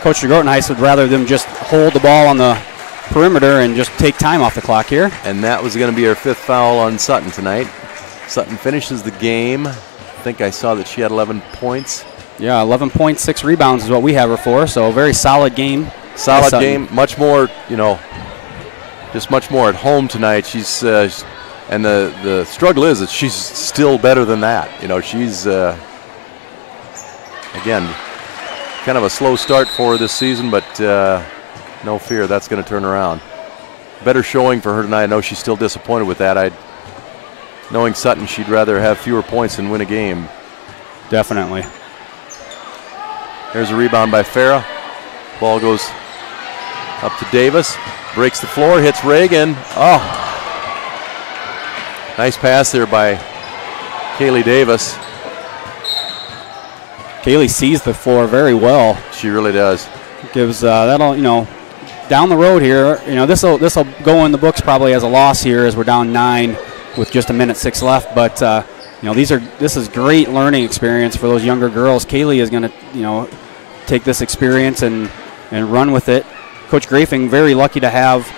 Coach DeGrotenhuis would rather them just hold the ball on the perimeter and just take time off the clock here. And that was going to be our 5th foul on Sutton tonight. Sutton finishes the game think I saw that she had 11 points. Yeah, 11 points, 6 rebounds is what we have her for. So a very solid game. Solid game. Much more, just much more at home tonight. She's and the struggle is that she's still better than that. She's again kind of a slow start for her this season, but no fear, that's going to turn around. Better showing for her tonight. I know she's still disappointed with that. Knowing Sutton, she'd rather have fewer points than win a game. Definitely. There's a rebound by Farah. Ball goes up to Davis. Breaks the floor, hits Reagan. Oh. Nice pass there by Kaylee Davis. Kaylee sees the floor very well. She really does. Gives that'll down the road here. This will go in the books probably as a loss here as we're down 9 with just 1:06 left. But this is great learning experience for those younger girls. Kaylee is going to take this experience and run with it. Coach Grafing very lucky to have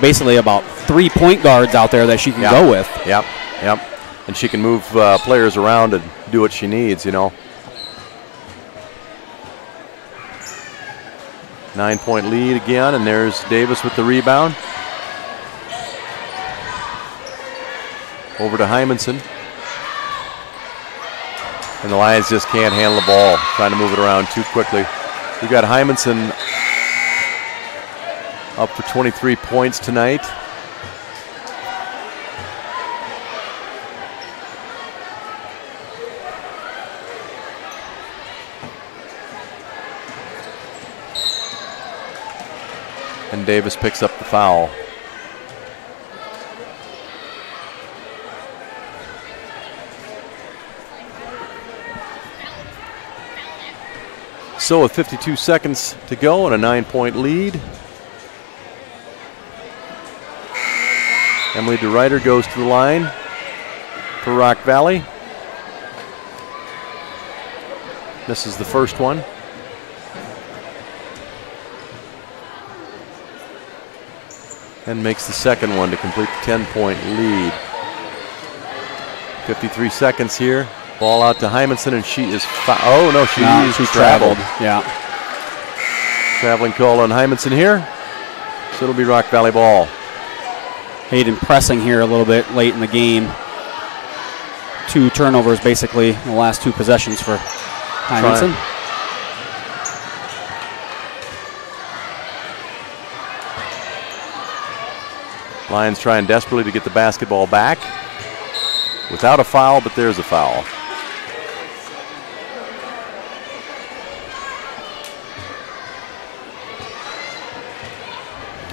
basically about 3 point guards out there that she can go with. Yep. And she can move players around and do what she needs. 9-point lead again, and there's Davis with the rebound. Over to Hymanson. And the Lions just can't handle the ball, trying to move it around too quickly. We've got Hymanson up for 23 points tonight. And Davis picks up the foul. So with 52 seconds to go and a 9-point lead, Emily DeRuyter goes to the line for Rock Valley. Misses the first one. And makes the second one to complete the 10-point lead. 53 seconds here. Ball out to Hymanson, and she is she traveled. Yeah. Traveling call on Hymanson here. So it'll be Rock Valley ball. Hayden pressing here a little bit late in the game. 2 turnovers basically in the last 2 possessions for Hymanson. Lions trying desperately to get the basketball back. Without a foul, but there's a foul.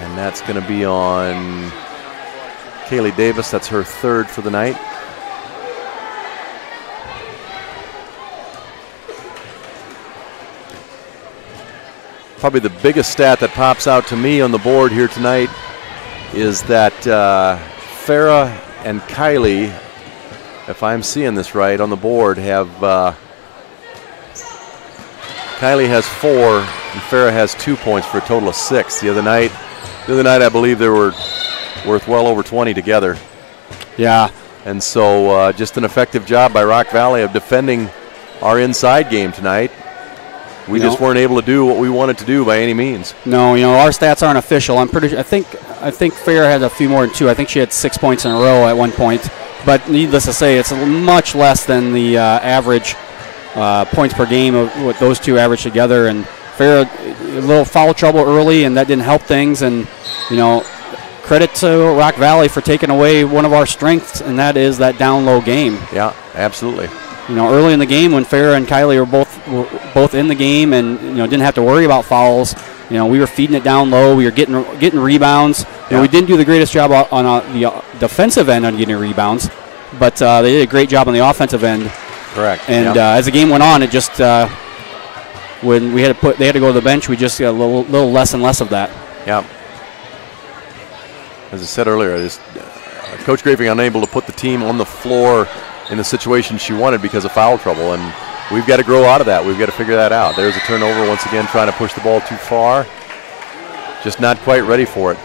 And that's going to be on Kaylee Davis. That's her 3rd for the night. Probably the biggest stat that pops out to me on the board here tonight is that Farah and Kylie, if I'm seeing this right on the board, have Kylie has 4 and Farah has 2 points for a total of 6. The other night I believe they were worth well over 20 together. Yeah. And so just an effective job by Rock Valley of defending our inside game tonight. We just weren't able to do what we wanted to do by any means. No, our stats aren't official. I think Farah had a few more than 2. I think she had 6 points in a row at one point. But needless to say, it's much less than the average points per game of what those 2 average together. And Farah, a little foul trouble early, and that didn't help things. And credit to Rock Valley for taking away one of our strengths, and that is that down low game. Yeah, absolutely. Early in the game when Farah and Kylie were both in the game and didn't have to worry about fouls, we were feeding it down low. We were getting rebounds. We didn't do the greatest job on the defensive end on getting rebounds, but they did a great job on the offensive end. Correct. And as the game went on, it just when they had to go to the bench, we just got a little less and less of that. Yeah. As I said earlier, Coach Grafing unable to put the team on the floor in the situation she wanted because of foul trouble, and we've got to grow out of that. We've got to figure that out. There's a turnover once again, trying to push the ball too far. Just not quite ready for it.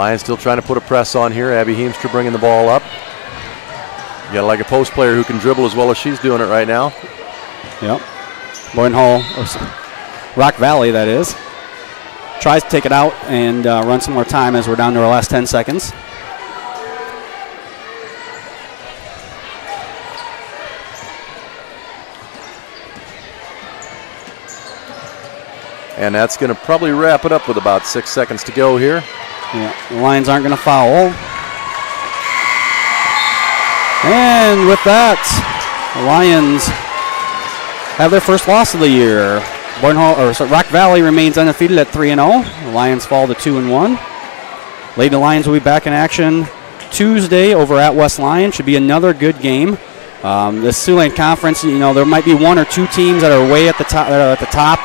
Lions still trying to put a press on here. Abby Heemstra bringing the ball up. You got like a post player who can dribble as well as she's doing it right now. Yep. Boyden Hall, or Rock Valley, that is, tries to take it out and run some more time as we're down to our last 10 seconds. And that's going to probably wrap it up with about 6 seconds to go here. Yeah, the Lions aren't going to foul. And with that, the Lions have their first loss of the year. Rock Valley remains undefeated at 3-0. The Lions fall to 2-1. Lady Lions will be back in action Tuesday over at West Lyon. Should be another good game. The Siouxland Conference, there might be one or two teams that are way at the top.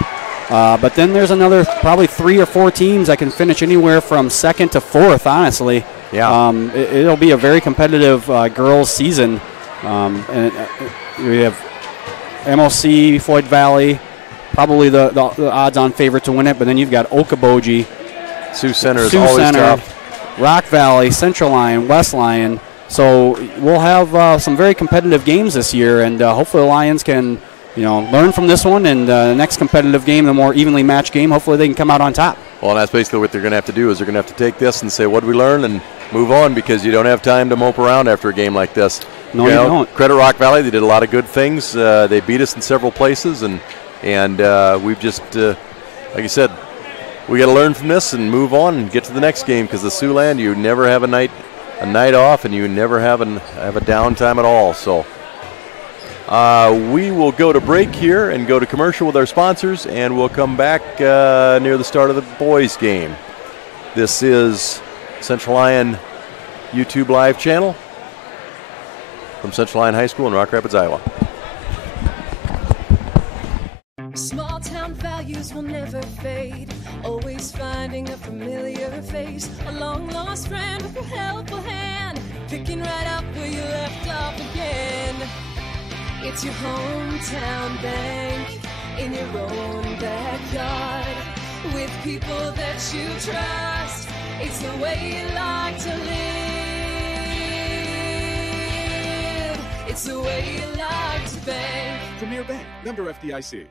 But then there's another probably 3 or 4 teams that can finish anywhere from second to fourth, honestly. Yeah. It'll be a very competitive girls season. And we have MOC, Floyd Valley, probably the odds-on favorite to win it. But then you've got Okoboji, Sioux Center is always tough. Rock Valley, Central Lyon, West Lyon. So we'll have some very competitive games this year, and hopefully the Lions can learn from this one, and the next competitive game, the more evenly matched game, hopefully they can come out on top. Well, and that's basically what they're going to have to do, is they're going to have to take this and say, what did we learn, and move on, because you don't have time to mope around after a game like this. No, you don't. Credit Rock Valley, they did a lot of good things. They beat us in several places, and we've just, like you said, we got to learn from this and move on and get to the next game, because the Siouxland, you never have a night off, and you never have a downtime at all. So we will go to break here and go to commercial with our sponsors, and we'll come back near the start of the boys' game. This is Central Lyon YouTube live channel from Central Lyon High School in Rock Rapids, Iowa. Small town values will never fade. Always finding a familiar face, a long lost friend with a helpful hand, picking right up where you left off again. It's your hometown bank in your own backyard, with people that you trust. It's the way you like to live. It's the way you like to bank. Premier Bank, member FDIC.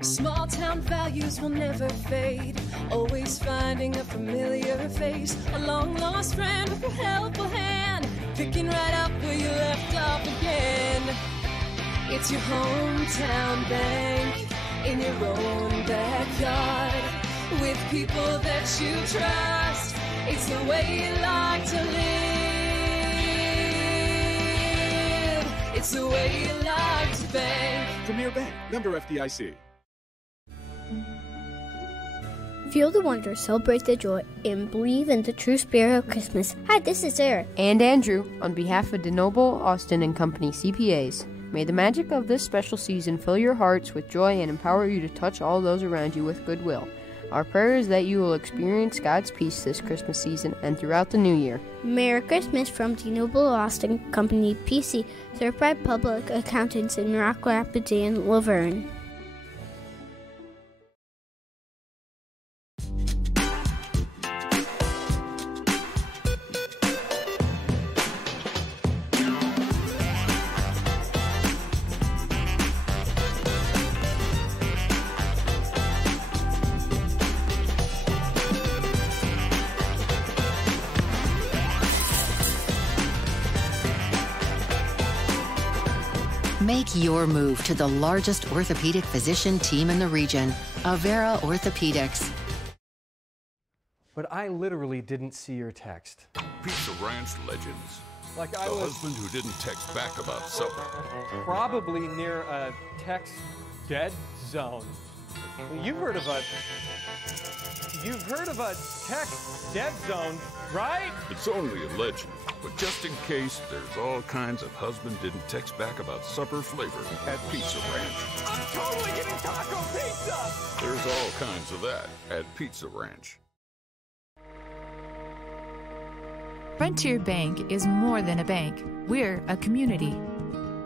Small town values will never fade. Always finding a familiar face, a long lost friend with a helpful hand, picking right up where you left off again. It's your hometown bank in your own backyard, with people that you trust. It's the way you like to live. It's the way you like to bank. Premier Bank, member FDIC. Feel the wonder, celebrate the joy, and believe in the true spirit of Christmas. Hi, this is Sarah. And Andrew, on behalf of DeNoble, Austin and Company CPAs. May the magic of this special season fill your hearts with joy and empower you to touch all those around you with goodwill. Our prayer is that you will experience God's peace this Christmas season and throughout the new year. Merry Christmas from DeNoble Austin Company PC, certified public accountants in Rock Rapids and Laverne. Make your move to the largest orthopedic physician team in the region, Avera Orthopedics. But I literally didn't see your text. Pizza Ranch legends. Like The husband who didn't text back about supper. probably near a text dead zone. You've heard of a text dead zone, right? It's only a legend, but just in case, there's all kinds of husband didn't text back about supper flavor at Pizza Ranch. I'm totally getting taco pizza! There's all kinds of that at Pizza Ranch. Frontier Bank is more than a bank. We're a community.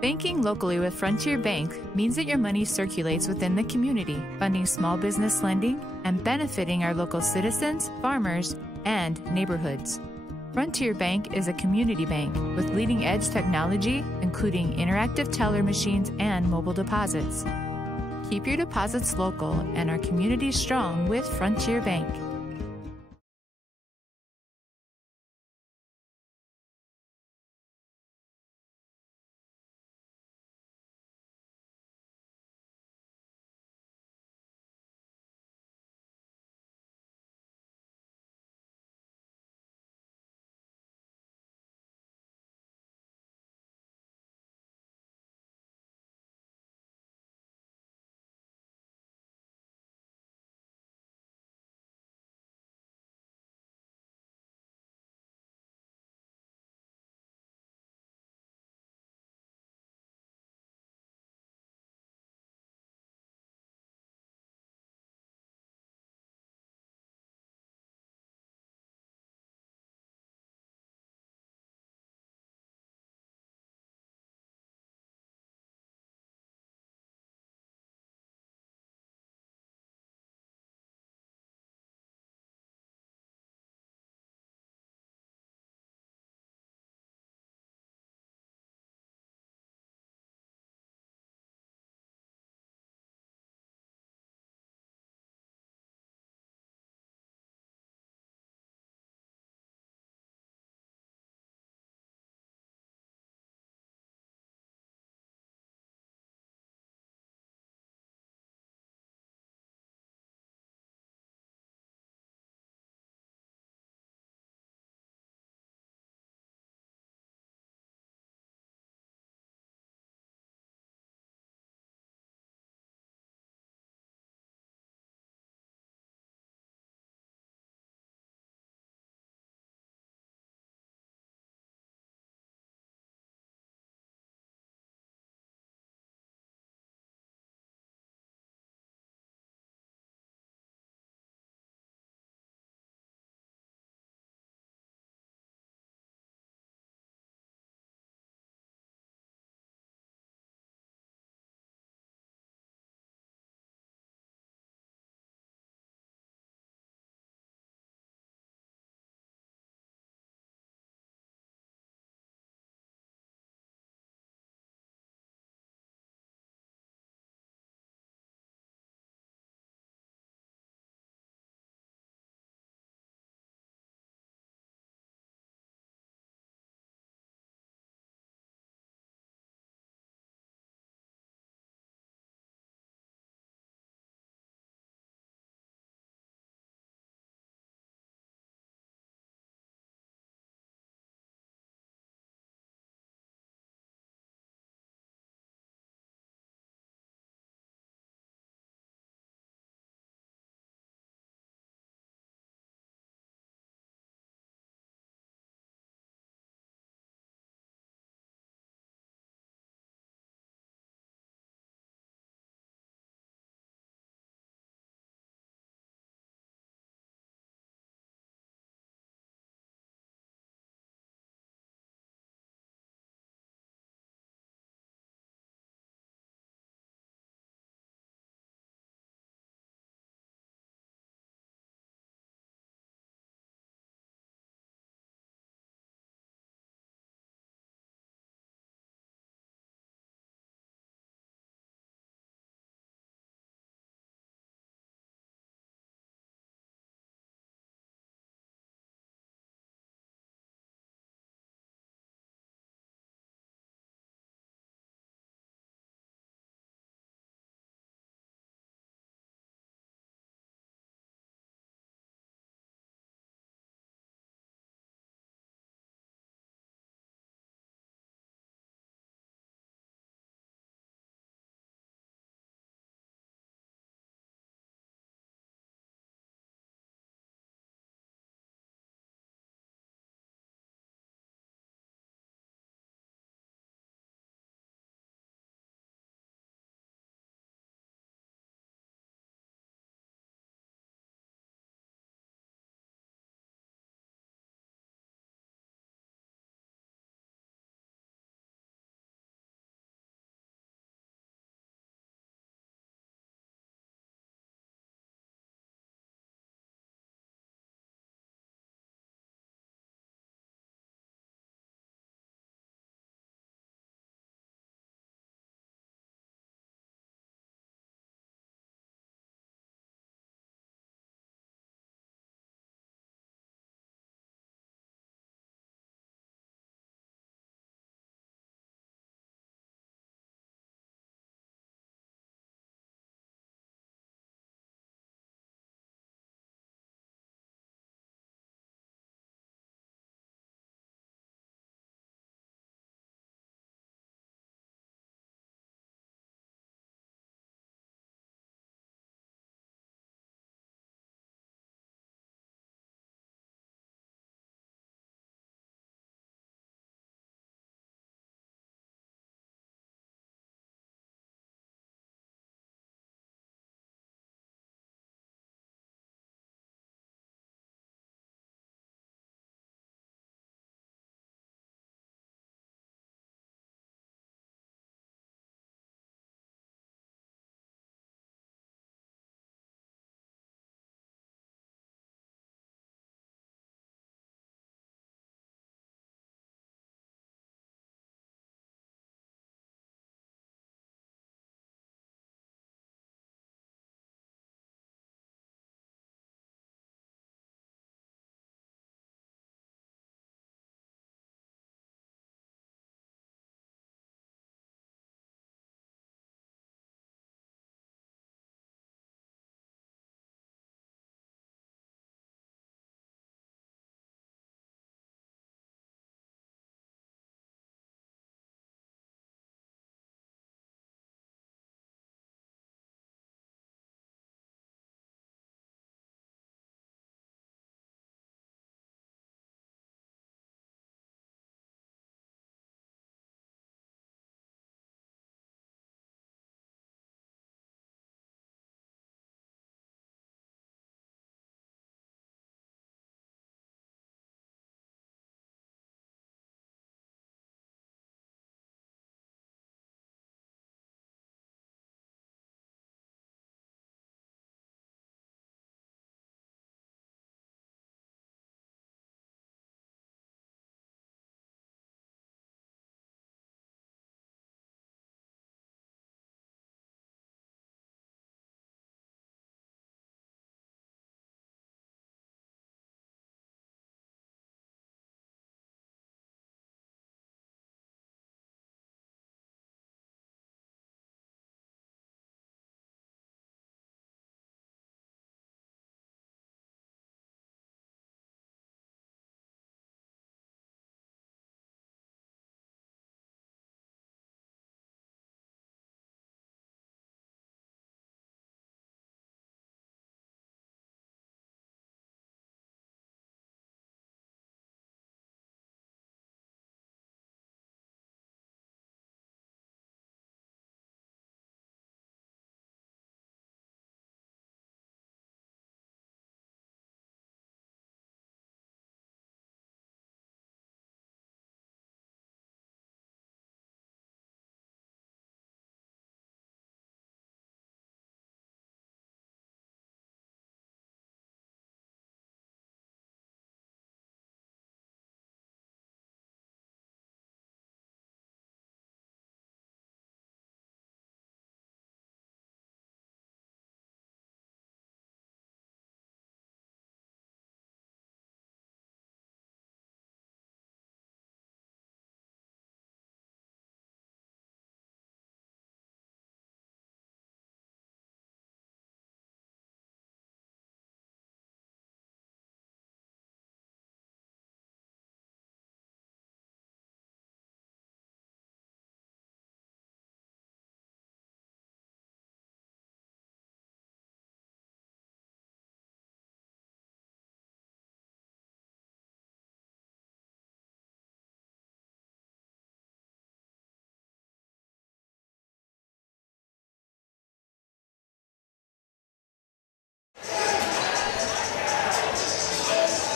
Banking locally with Frontier Bank means that your money circulates within the community, funding small business lending and benefiting our local citizens, farmers, and neighborhoods. Frontier Bank is a community bank with leading-edge technology, including interactive teller machines and mobile deposits. Keep your deposits local and our community strong with Frontier Bank.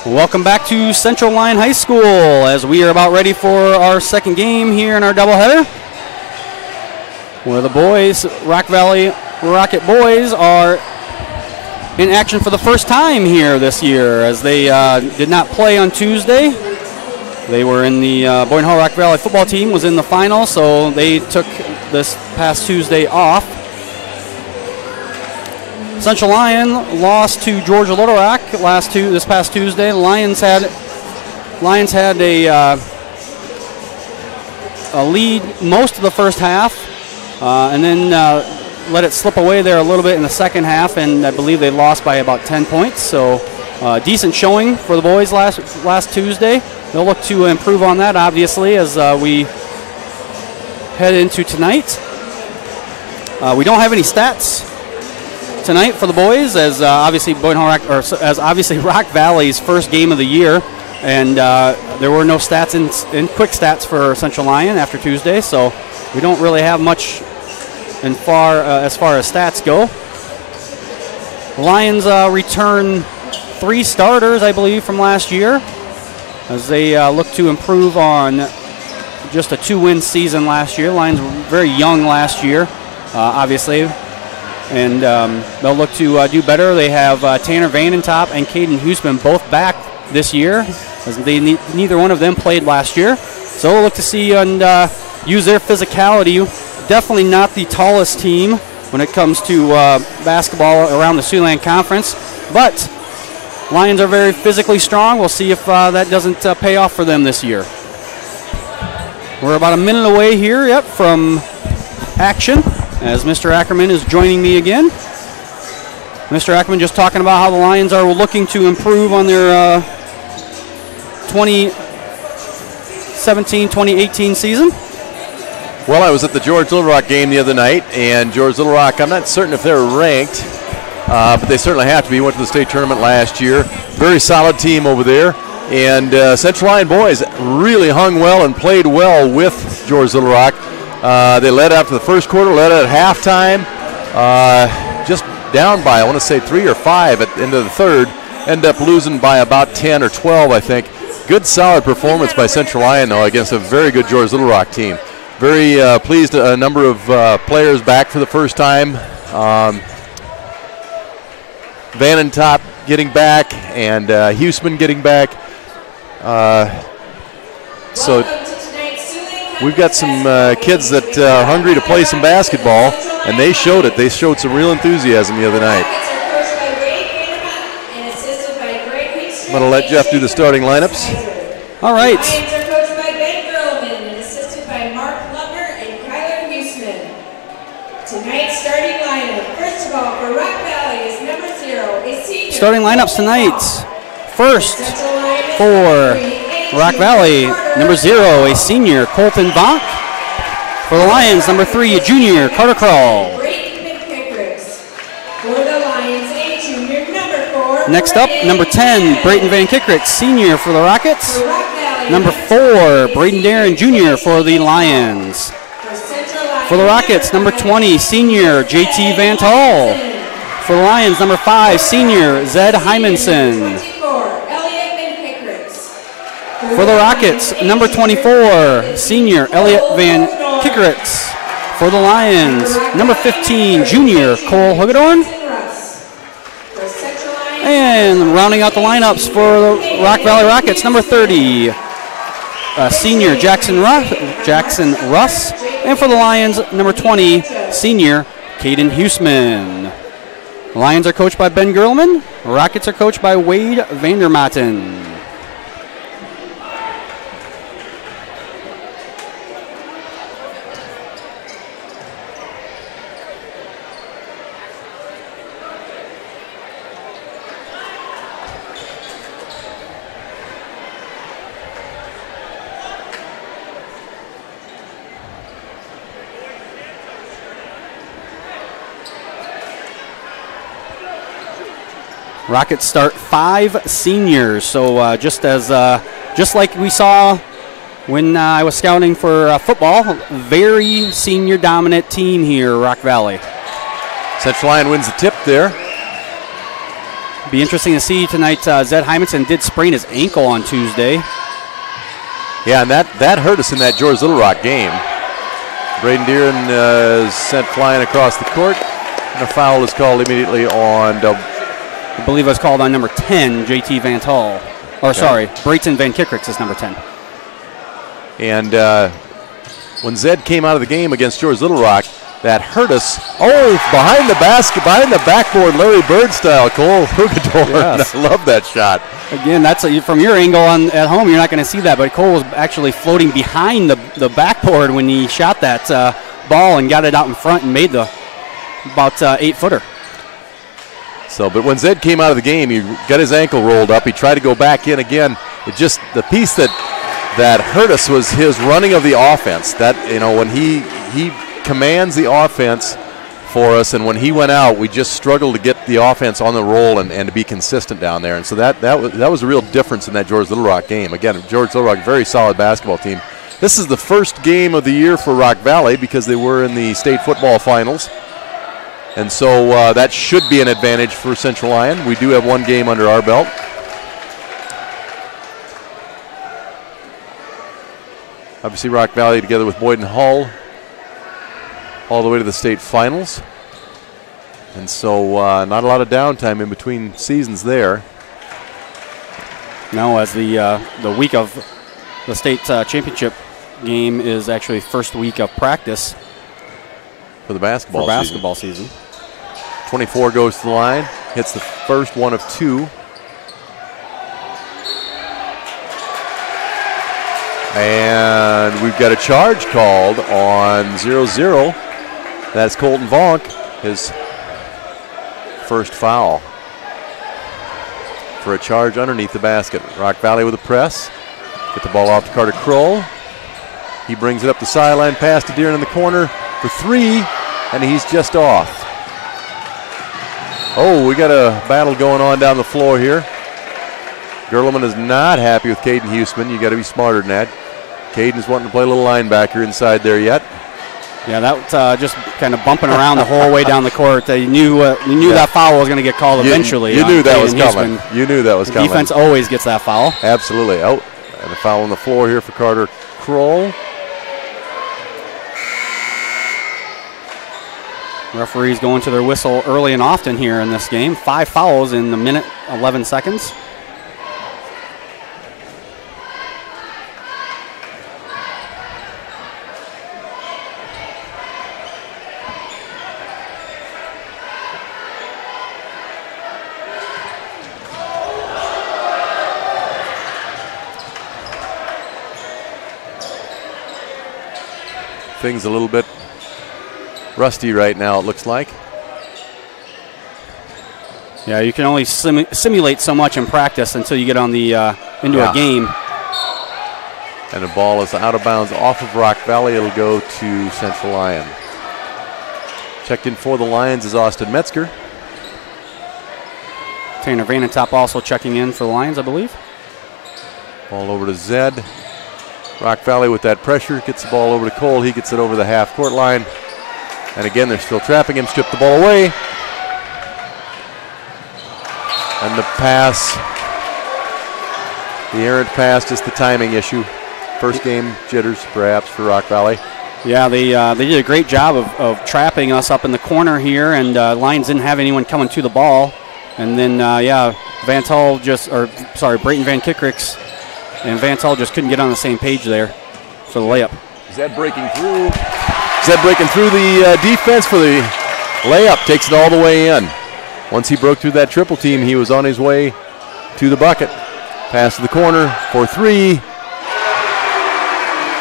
Welcome back to Central Lyon High School as we are about ready for our second game here in our doubleheader, where the boys, Rock Valley Rocket boys, are in action for the first time here this year, as they did not play on Tuesday. They were in the Boyden Hall Rock Valley football team was in the final, so they took this past Tuesday off. Central Lyon lost to Georgia Little Rock this past Tuesday. Lions had a lead most of the first half, and then let it slip away there a little bit in the second half, and I believe they lost by about 10 points. So decent showing for the boys last Tuesday. They'll look to improve on that, obviously, as we head into tonight. We don't have any stats tonight for the boys, as obviously Rock Valley's first game of the year, and there were no stats in quick stats for Central Lyon after Tuesday, so we don't really have much as far as stats go. The Lions return 3 starters, I believe, from last year, as they look to improve on just a 2-win season last year. Lions were very young last year, obviously, and they'll look to do better. They have Tanner Vanentop and Caden Huseman both back this year, as neither one of them played last year. So we'll look to see and use their physicality. Definitely not the tallest team when it comes to basketball around the Siouxland Conference, but Lions are very physically strong. We'll see if that doesn't pay off for them this year. We're about a minute away here, from action, as Mr. Ackerman is joining me again. Mr. Ackerman just talking about how the Lions are looking to improve on their 2017-2018 season. Well, I was at the George Little Rock game the other night, and George Little Rock, I'm not certain if they're ranked, but they certainly have to be. Went to the state tournament last year. Very solid team over there. And Central Lyon boys really hung well and played well with George Little Rock. They led after the first quarter, led at halftime, just down by, I want to say, 3 or 5 at the end of the third. Ended up losing by about 10 or 12, I think. Good, solid performance by Central Lyon, though, against a very good George Little Rock team. Very pleased, a number of players back for the first time. Vanentop getting back, and Huseman getting back. So we've got some kids that are hungry to play some basketball, and they showed it. They showed some real enthusiasm the other night. I'm going to let Jeff do the starting lineups. All right. Lions are coached by Ben Gerlman and assisted by Mark Lummer and Kyler Huseman. Tonight's starting lineup, first of all, for Rock Valley is number 0, a senior. Starting lineups tonight. First for Rock Valley, number 0, a senior, Colton Bonk. For the Lions, number 3, a junior, Carter Krall. Next up, number 10, Brayton Van Kickerick, senior for the Rockets. Number 4, Braden Darren, junior for the Lions. For the Rockets, number 20, senior, JT Van Tall. For the Lions, number 5, senior, Zed Hymanson. For the Rockets, number 24, senior, Elliot Van Kickericks. For the Lions, number 15, junior, Cole Hagedorn. And rounding out the lineups for the Rock Valley Rockets, number 30, senior, Jackson Russ. And for the Lions, number 20, senior, Caden Huseman. The Lions are coached by Ben Gerlman. Rockets are coached by Wade Vandermatten. Rockets start 5 seniors, so just like we saw when I was scouting for football, very senior dominant team here, Rock Valley. Central Lyon wins the tip there. Be interesting to see tonight. Zed Hymanson did sprain his ankle on Tuesday. Yeah, and that hurt us in that George Little Rock game. Braden Deeren is sent flying across the court, and a foul is called immediately on. I believe it was called on number 10, J.T. Van Tol. Or sorry, Brayton Van Kickricks is number 10. And when Zed came out of the game against George Little Rock, that hurt us. Oh, behind the basket, behind the backboard, Larry Bird style, Cole Hugador. Yes. I love that shot. Again, that's from your angle at home, you're not going to see that, but Cole was actually floating behind the backboard when he shot that ball and got it out in front and made the about 8-footer. So, but when Zed came out of the game, he got his ankle rolled up. He tried to go back in again. It just, the piece that hurt us was his running of the offense. That, when he commands the offense for us, and when he went out, we just struggled to get the offense on the roll and to be consistent down there. And so that was a real difference in that George Little Rock game. Again, George Little Rock, very solid basketball team. This is the first game of the year for Rock Valley because they were in the state football finals. And so that should be an advantage for Central Lyon. We do have one game under our belt. Obviously, Rock Valley together with Boyden Hull all the way to the state finals. And so not a lot of downtime in between seasons there. No, as the week of the state championship game is actually first week of practice for the basketball season. 24 goes to the line, hits the first one of two. And we've got a charge called on 0-0. That's Colton Vonk, his first foul for a charge underneath the basket. Rock Valley with a press. Get the ball off to Carter Kroll. He brings it up the sideline, pass to Deeren in the corner for three, and he's just off. Oh, we got a battle going on down the floor here. Gerleman is not happy with Caden Huseman. You got to be smarter than that. Caden's wanting to play a little linebacker inside there yet. Yeah, that was just kind of bumping around the whole way down the court. You knew that foul was going to get called eventually. You knew that Caden was coming. Huseman. You knew that was coming. Defense always gets that foul. Absolutely. Oh, and a foul on the floor here for Carter Kroll. Referees going to their whistle early and often here in this game. 5 fouls in the minute, 11 seconds. Things a little bit rusty right now, it looks like. Yeah, you can only simulate so much in practice until you get on the into a game. And the ball is out of bounds off of Rock Valley. It'll go to Central Lyon. Checked in for the Lions is Austin Metzger. Tanner Vanentop also checking in for the Lions, I believe. Ball over to Zed. Rock Valley with that pressure, gets the ball over to Cole. He gets it over the half-court line. And again, they're still trapping him, strip the ball away. And the pass, the errant pass, just the timing issue. First game jitters, perhaps, for Rock Valley. Yeah, they did a great job of trapping us up in the corner here, and Lions didn't have anyone coming to the ball. And then, Brayton Van Kickricks and Van Tull just couldn't get on the same page there for the layup. Zed breaking through. Zed breaking through the defense for the layup, takes it all the way in. Once he broke through that triple team, he was on his way to the bucket. Pass to the corner for three.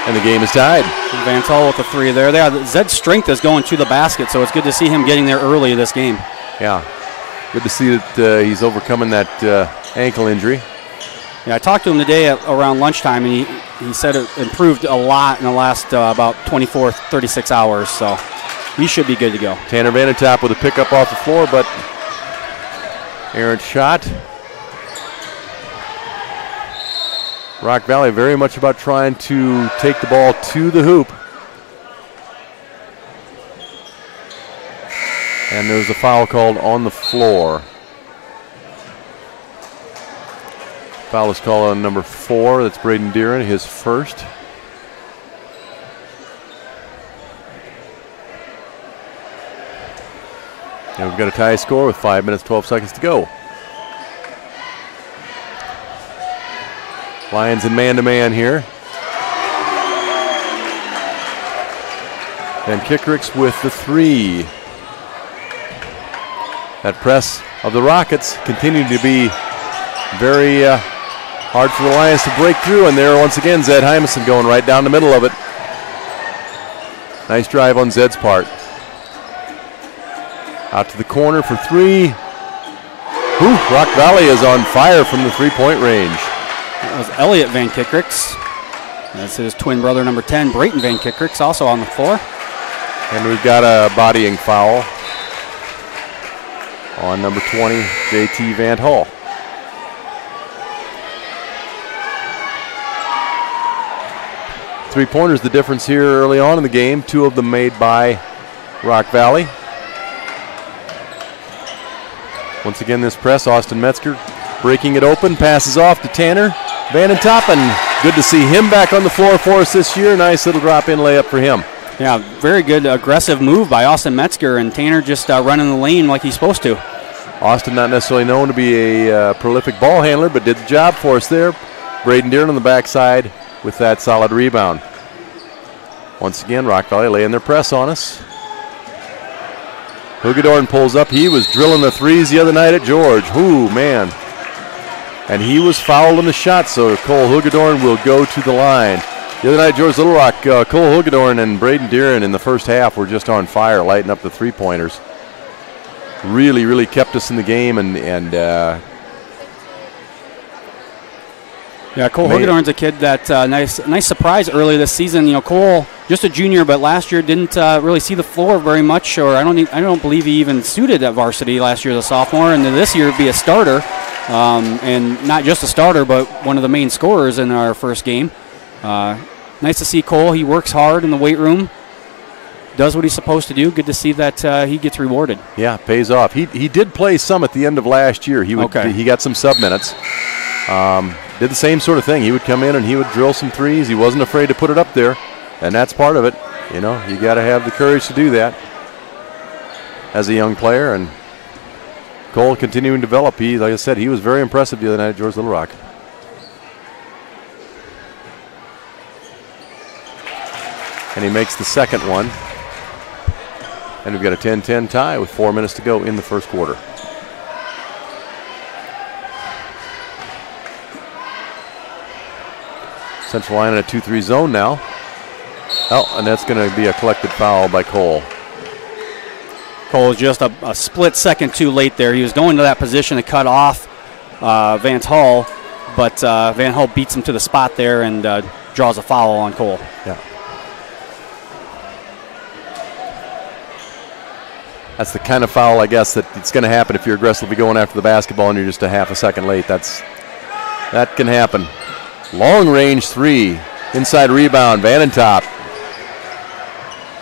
And the game is tied. Van Tull with the three there. Zed's strength is going to the basket, so it's good to see him getting there early this game. Yeah, good to see that he's overcoming that ankle injury. Yeah, I talked to him today around lunchtime, and he said it improved a lot in the last about 24, 36 hours, so he should be good to go. Tanner Vanentop with a pickup off the floor, but errant shot. Rock Valley very much about trying to take the ball to the hoop. And there's a foul called on the floor. Foul is called on number 4. That's Braden Deeren, his first. And we've got a tie score with 5 minutes, 12 seconds to go. Lions in man-to-man here. And Kickricks with the 3. That press of the Rockets continued to be very hard for the Lions to break through, and there once again Zed Hymanson going right down the middle of it. Nice drive on Zed's part. Out to the corner for 3. Rock Valley is on fire from the three-point range. That was Elliot Van Kickricks. That's his twin brother, number 10, Brayton Van Kickricks, also on the floor. And we've got a bodying foul on number 20, JT Van Hall. Three-pointers the difference here early on in the game. 2 of them made by Rock Valley. Once again, this press, Austin Metzger breaking it open, passes off to Tanner Van Top, and good to see him back on the floor for us this year. Nice little drop-in layup for him. Yeah, very good aggressive move by Austin Metzger, and Tanner just running the lane like he's supposed to. Austin not necessarily known to be a prolific ball handler, but did the job for us there. Braden Deeren on the backside with that solid rebound. Once again, Rock Valley laying their press on us. Hugedorn pulls up. He was drilling the threes the other night at George. Ooh, man. And he was fouled in the shot, so Cole Hugedorn will go to the line. The other night, George Little Rock, Cole Hugedorn and Braden Deeren in the first half were just on fire, lighting up the three-pointers. Really, really kept us in the game, and yeah, Cole Hugedorn's a kid that nice surprise early this season. You know, Cole, just a junior, but last year didn't really see the floor very much, or I don't believe he even suited at varsity last year as a sophomore, and then this year be a starter, and not just a starter, but one of the main scorers in our first game. Nice to see Cole. He works hard in the weight room, does what he's supposed to do. Good to see that he gets rewarded. Yeah, pays off. He did play some at the end of last year. He got some sub minutes. Did the same sort of thing. He would come in and he would drill some threes. He wasn't afraid to put it up there, and that's part of it. You know, you got to have the courage to do that as a young player. And Cole continuing to develop. Like I said, he was very impressive the other night at George Little Rock. And he makes the second one. And we've got a 10-10 tie with 4 minutes to go in the first quarter. Central Lyon in a 2-3 zone now. Oh, and that's going to be a collected foul by Cole. Cole was just a split second too late there. He was going to that position to cut off Vance Hall, but Van Hall beats him to the spot there and draws a foul on Cole. Yeah. That's the kind of foul, I guess, that it's going to happen if you're aggressively going after the basketball and you're just a half a second late. That can happen. Long range 3, inside rebound, Vanentop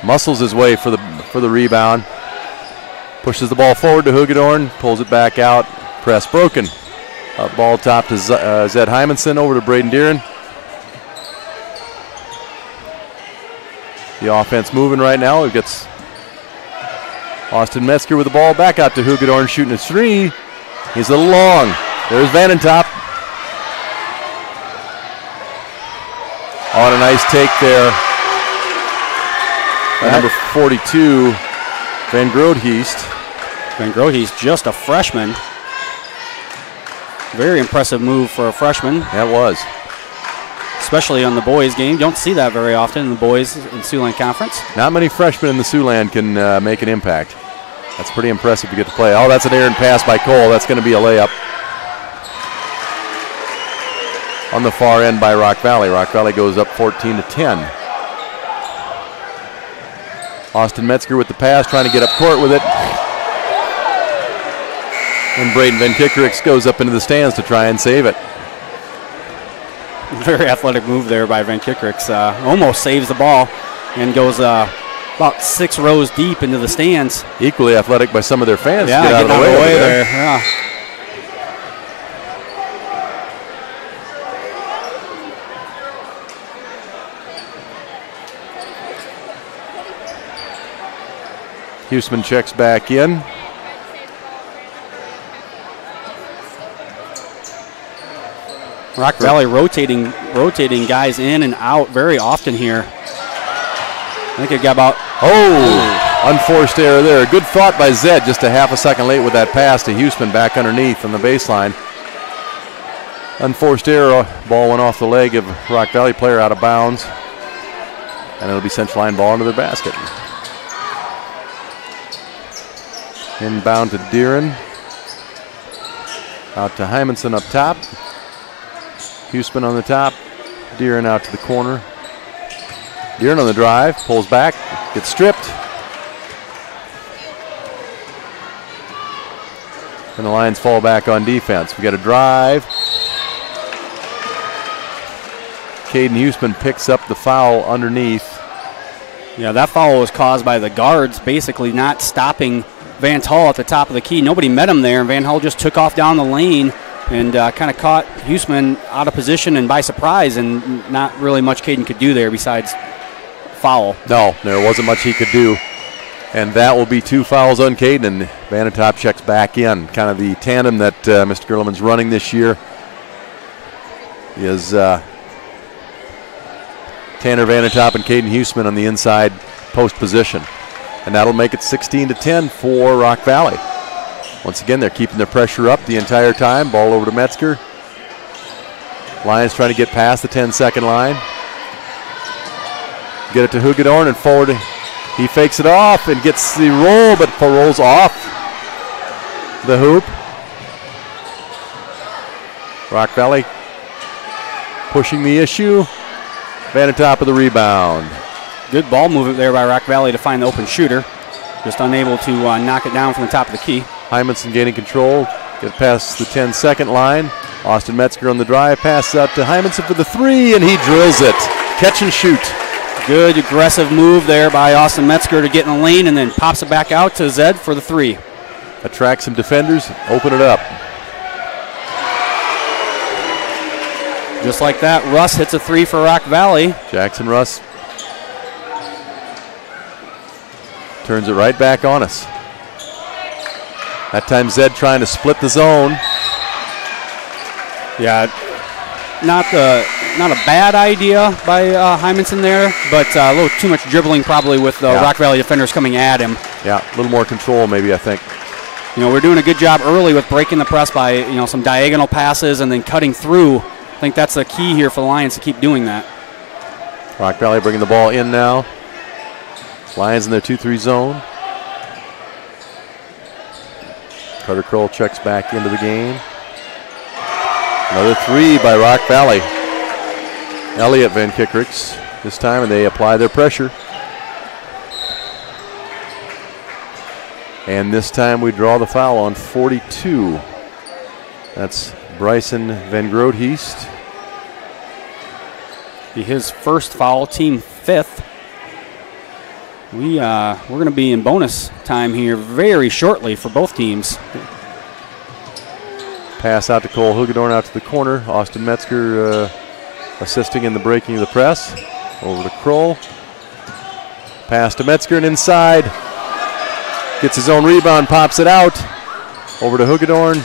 muscles his way for the rebound, pushes the ball forward to Hugedorn, pulls it back out, press broken. Ball top to Zed Hymanson, over to Braden Deeren. The offense moving right now. We've got Austin Metzger with the ball, back out to Hugedorn shooting a 3. He's a little long. There's Vanentop. On a nice take there. By number 42, Van Groothuist. Van Groothuist, just a freshman. Very impressive move for a freshman. That was. Especially on the boys game. You don't see that very often in the boys in Siouxland Conference. Not many freshmen in the Siouxland can make an impact. That's pretty impressive to get to play. Oh, that's an errant pass by Cole. That's going to be a layup. On the far end by Rock Valley. Rock Valley goes up 14-10. Austin Metzger with the pass, trying to get up court with it. And Braden Van Kickricks goes up into the stands to try and save it. Very athletic move there by Van Kickricks. Almost saves the ball and goes about 6 rows deep into the stands. Equally athletic by some of their fans. Yeah, get out of the way there. Yeah. Huseman checks back in. Rock Valley rotating guys in and out very often here. I think it got about... Unforced error there. Good thought by Zed, just a half a second late with that pass to Huseman back underneath on the baseline. Unforced error, ball went off the leg of Rock Valley player out of bounds. And it'll be central line ball into their basket. Inbound to Deeren. Out to Hymanson up top. Huseman on the top. Deeren out to the corner. Deeren on the drive, pulls back, gets stripped. And the Lions fall back on defense. We got a drive. Caden Huseman picks up the foul underneath. Yeah, that foul was caused by the guards basically not stopping Van Hall at the top of the key. Nobody met him there, and Van Hall just took off down the lane and kind of caught Huseman out of position and by surprise, and not really much Caden could do there besides foul. No, there wasn't much he could do. And that will be 2 fouls on Caden, and Vanatop checks back in. Kind of the tandem that Mr. Gerleman's running this year is Tanner Vanatop and Caden Huseman on the inside post position. And that'll make it 16-10 for Rock Valley. Once again, they're keeping their pressure up the entire time. Ball over to Metzger. Lions trying to get past the 10-second line. Get it to Hugedorn and forward. He fakes it off and gets the roll, but rolls off the hoop. Rock Valley pushing the issue. Vanatop of the rebound. Good ball movement there by Rock Valley to find the open shooter. Just unable to knock it down from the top of the key. Hymanson gaining control. Get past the 10-second line. Austin Metzger on the drive. Pass out to Hymanson for the 3, and he drills it. Catch and shoot. Good aggressive move there by Austin Metzger to get in the lane, and then pops it back out to Zed for the 3. Attract some defenders. Open it up. Just like that, Russ hits a 3 for Rock Valley. Jackson Russ turns it right back on us. That time Zed trying to split the zone. Yeah, not a bad idea by Hymanson there, but a little too much dribbling probably with the Rock Valley defenders coming at him. Yeah, a little more control maybe, I think. You know, we're doing a good job early with breaking the press by, you know, some diagonal passes and then cutting through. I think that's the key here for the Lions to keep doing that. Rock Valley bringing the ball in now. Lions in their 2-3 zone. Carter Kroll checks back into the game. Another 3 by Rock Valley. Elliott Van Kickricks this time, and they apply their pressure. And this time we draw the foul on 42. That's Bryson Van Grootheest. His first foul, team 5th. We're going to be in bonus time here very shortly for both teams. Pass out to Cole Hugedorn out to the corner. Austin Metzger assisting in the breaking of the press. Over to Kroll. Pass to Metzger and inside. Gets his own rebound, pops it out. Over to Hugedorn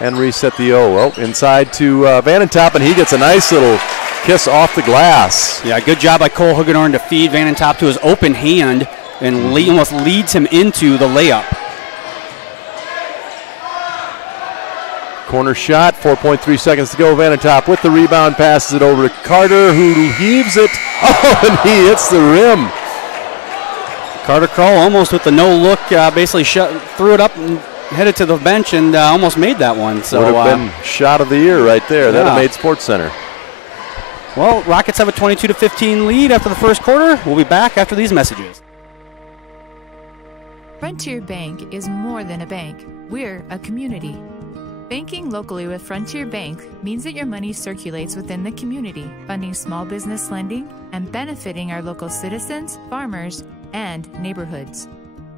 and reset the O. Well, inside to Vanentop, and he gets a nice little kiss off the glass. Yeah, good job by Cole Hugedorn to feed Vanentop to his open hand and almost leads him into the layup. Corner shot, 4.3 seconds to go. Vanentop with the rebound, passes it over to Carter, who heaves it. Oh, and he hits the rim. Carter Kroll almost with the no-look, basically threw it up and headed to the bench and almost made that one. So would have been shot of the year right there. That would have made SportsCenter. Well, Rockets have a 22-15 lead after the first quarter. We'll be back after these messages. Frontier Bank is more than a bank. We're a community. Banking locally with Frontier Bank means that your money circulates within the community, funding small business lending and benefiting our local citizens, farmers, and neighborhoods.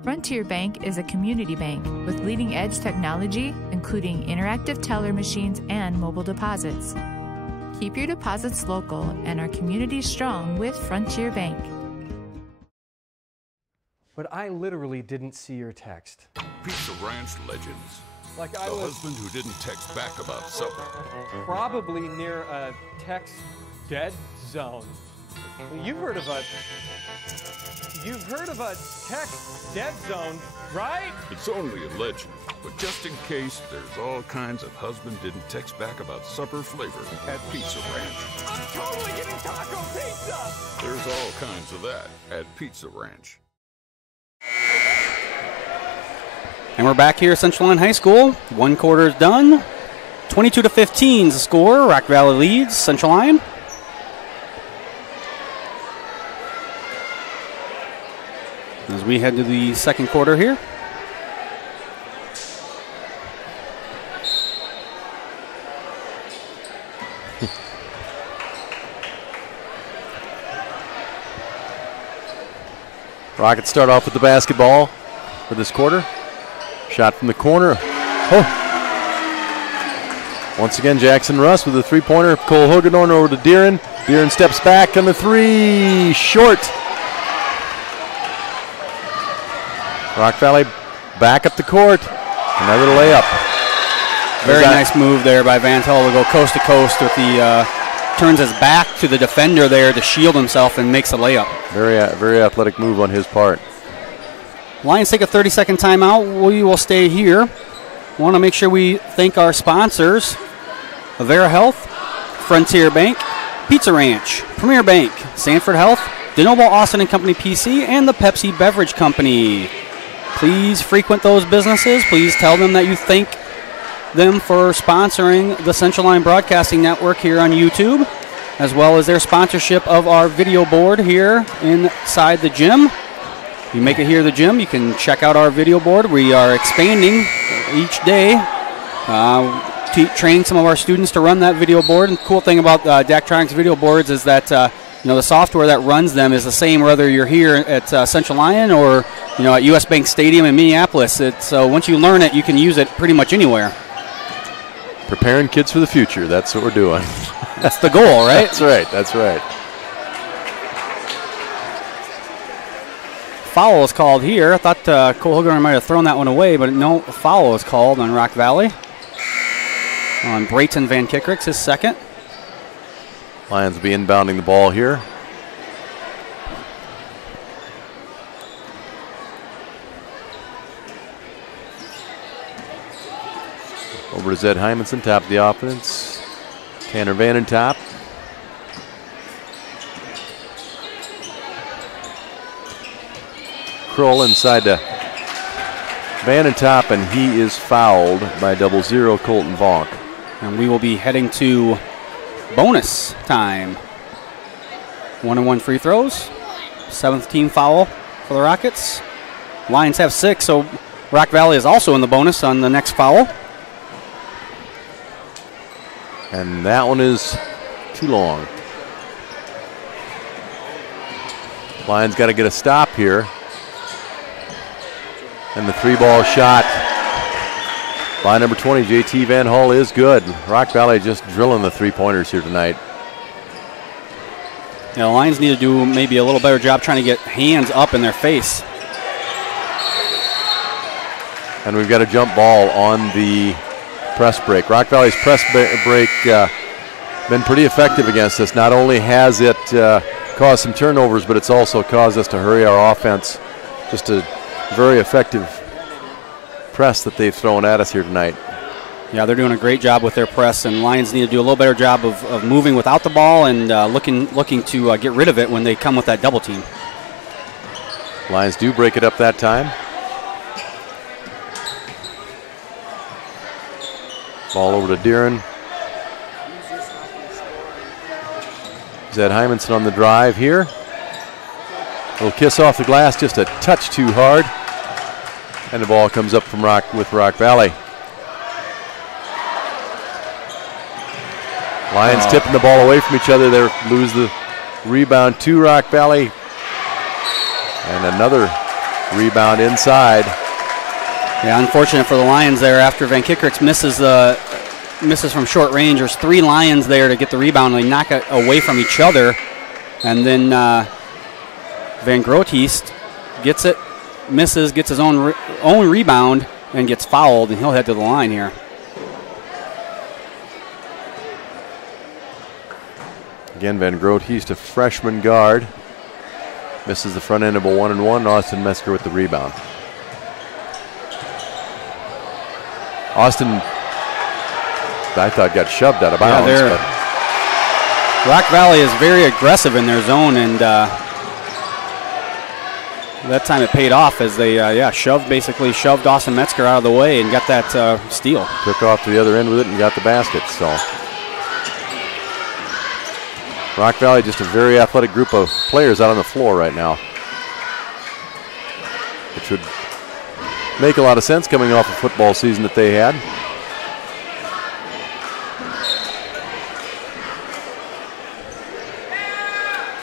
Frontier Bank is a community bank with leading-edge technology, including interactive teller machines and mobile deposits. Keep your deposits local and our community strong with Frontier Bank. But I literally didn't see your text. Pizza Ranch legends. Like The husband who didn't text back about supper. probably near a text dead zone. You've heard of a text dead zone, right? It's only a legend, but just in case, there's all kinds of husband didn't text back about supper flavor at Pizza Ranch. I'm totally getting taco pizza! There's all kinds of that at Pizza Ranch. And we're back here at Central Lyon High School. One quarter is done. 22-15 is the score. Rock Valley leads Central Lyon. As we head to the second quarter here. Rockets start off with the basketball for this quarter. Shot from the corner. Oh. Once again, Jackson Russ with a three-pointer. Cole Hogedorn over to Deeren. Deeren steps back on the three. Short. Rock Valley back up the court. Another layup. Very nice move there by Van Tel to go coast to coast with the turns his back to the defender there to shield himself and makes a layup. Very athletic move on his part. Lions take a 30-second timeout. We will stay here. Want to make sure we thank our sponsors: Avera Health, Frontier Bank, Pizza Ranch, Premier Bank, Sanford Health, DeNoble Austin and Company PC, and the Pepsi Beverage Company. Please frequent those businesses. Please tell them that you thank them for sponsoring the Central Lyon Broadcasting Network here on YouTube, as well as their sponsorship of our video board here inside the gym. If you make it here to the gym, you can check out our video board. We are expanding each day, training some of our students to run that video board. And the cool thing about Daktronics video boards is that the software that runs them is the same whether you're here at Central Lyon or at US Bank Stadium in Minneapolis. So once you learn it, you can use it pretty much anywhere. Preparing kids for the future. That's what we're doing. That's the goal, right? That's right. Foul is called here. I thought Cole Hogedorn might have thrown that one away, but no, foul is called on Rock Valley. On Brayton Van Kickricks, his second. Lions will be inbounding the ball here. Over to Zed Hymanson, top of the offense. Tanner Vanentop. Kroll inside to Vanentop, and he is fouled by 00 Colton Vonk. And we will be heading to bonus time. 1-on-1 free throws. 7th team foul for the Rockets. Lions have 6, so Rock Valley is also in the bonus on the next foul. And that one is too long. Lions got to get a stop here. And the three-ball shot by number 20, JT Van Hull, is good. Rock Valley just drilling the three-pointers here tonight. Yeah, the Lions need to do maybe a little better job trying to get hands up in their face. And we've got a jump ball on the press break. Rock Valley's press break been pretty effective against us. Not only has it caused some turnovers, but it's also caused us to hurry our offense. Just a very effective press that they've thrown at us here tonight. Yeah, they're doing a great job with their press, and Lions need to do a little better job of moving without the ball and looking to get rid of it when they come with that double team. Lions do break it up that time. Ball over to Deeren. Zed Hymanson on the drive here. Little kiss off the glass, just a touch too hard. And the ball comes up from Rock Valley. Lions tipping the ball away from each other. They lose the rebound to Rock Valley. And another rebound inside. Yeah, unfortunate for the Lions there after Van Kickricks misses from short range. There's 3 Lions there to get the rebound. They knock it away from each other. And then Van Groothuis gets it misses, gets his own rebound, and gets fouled, and he'll head to the line here. Again, Van Groot, he's the freshman guard. Misses the front end of a 1-and-1. Austin Metzger with the rebound. Austin, I thought, got shoved out of bounds. Yeah, Rock Valley is very aggressive in their zone, and that time it paid off as they basically shoved Austin Metzger out of the way and got that steal. Took off to the other end with it and got the basket. So Rock Valley, just a very athletic group of players out on the floor right now, which would make a lot of sense coming off a football season that they had.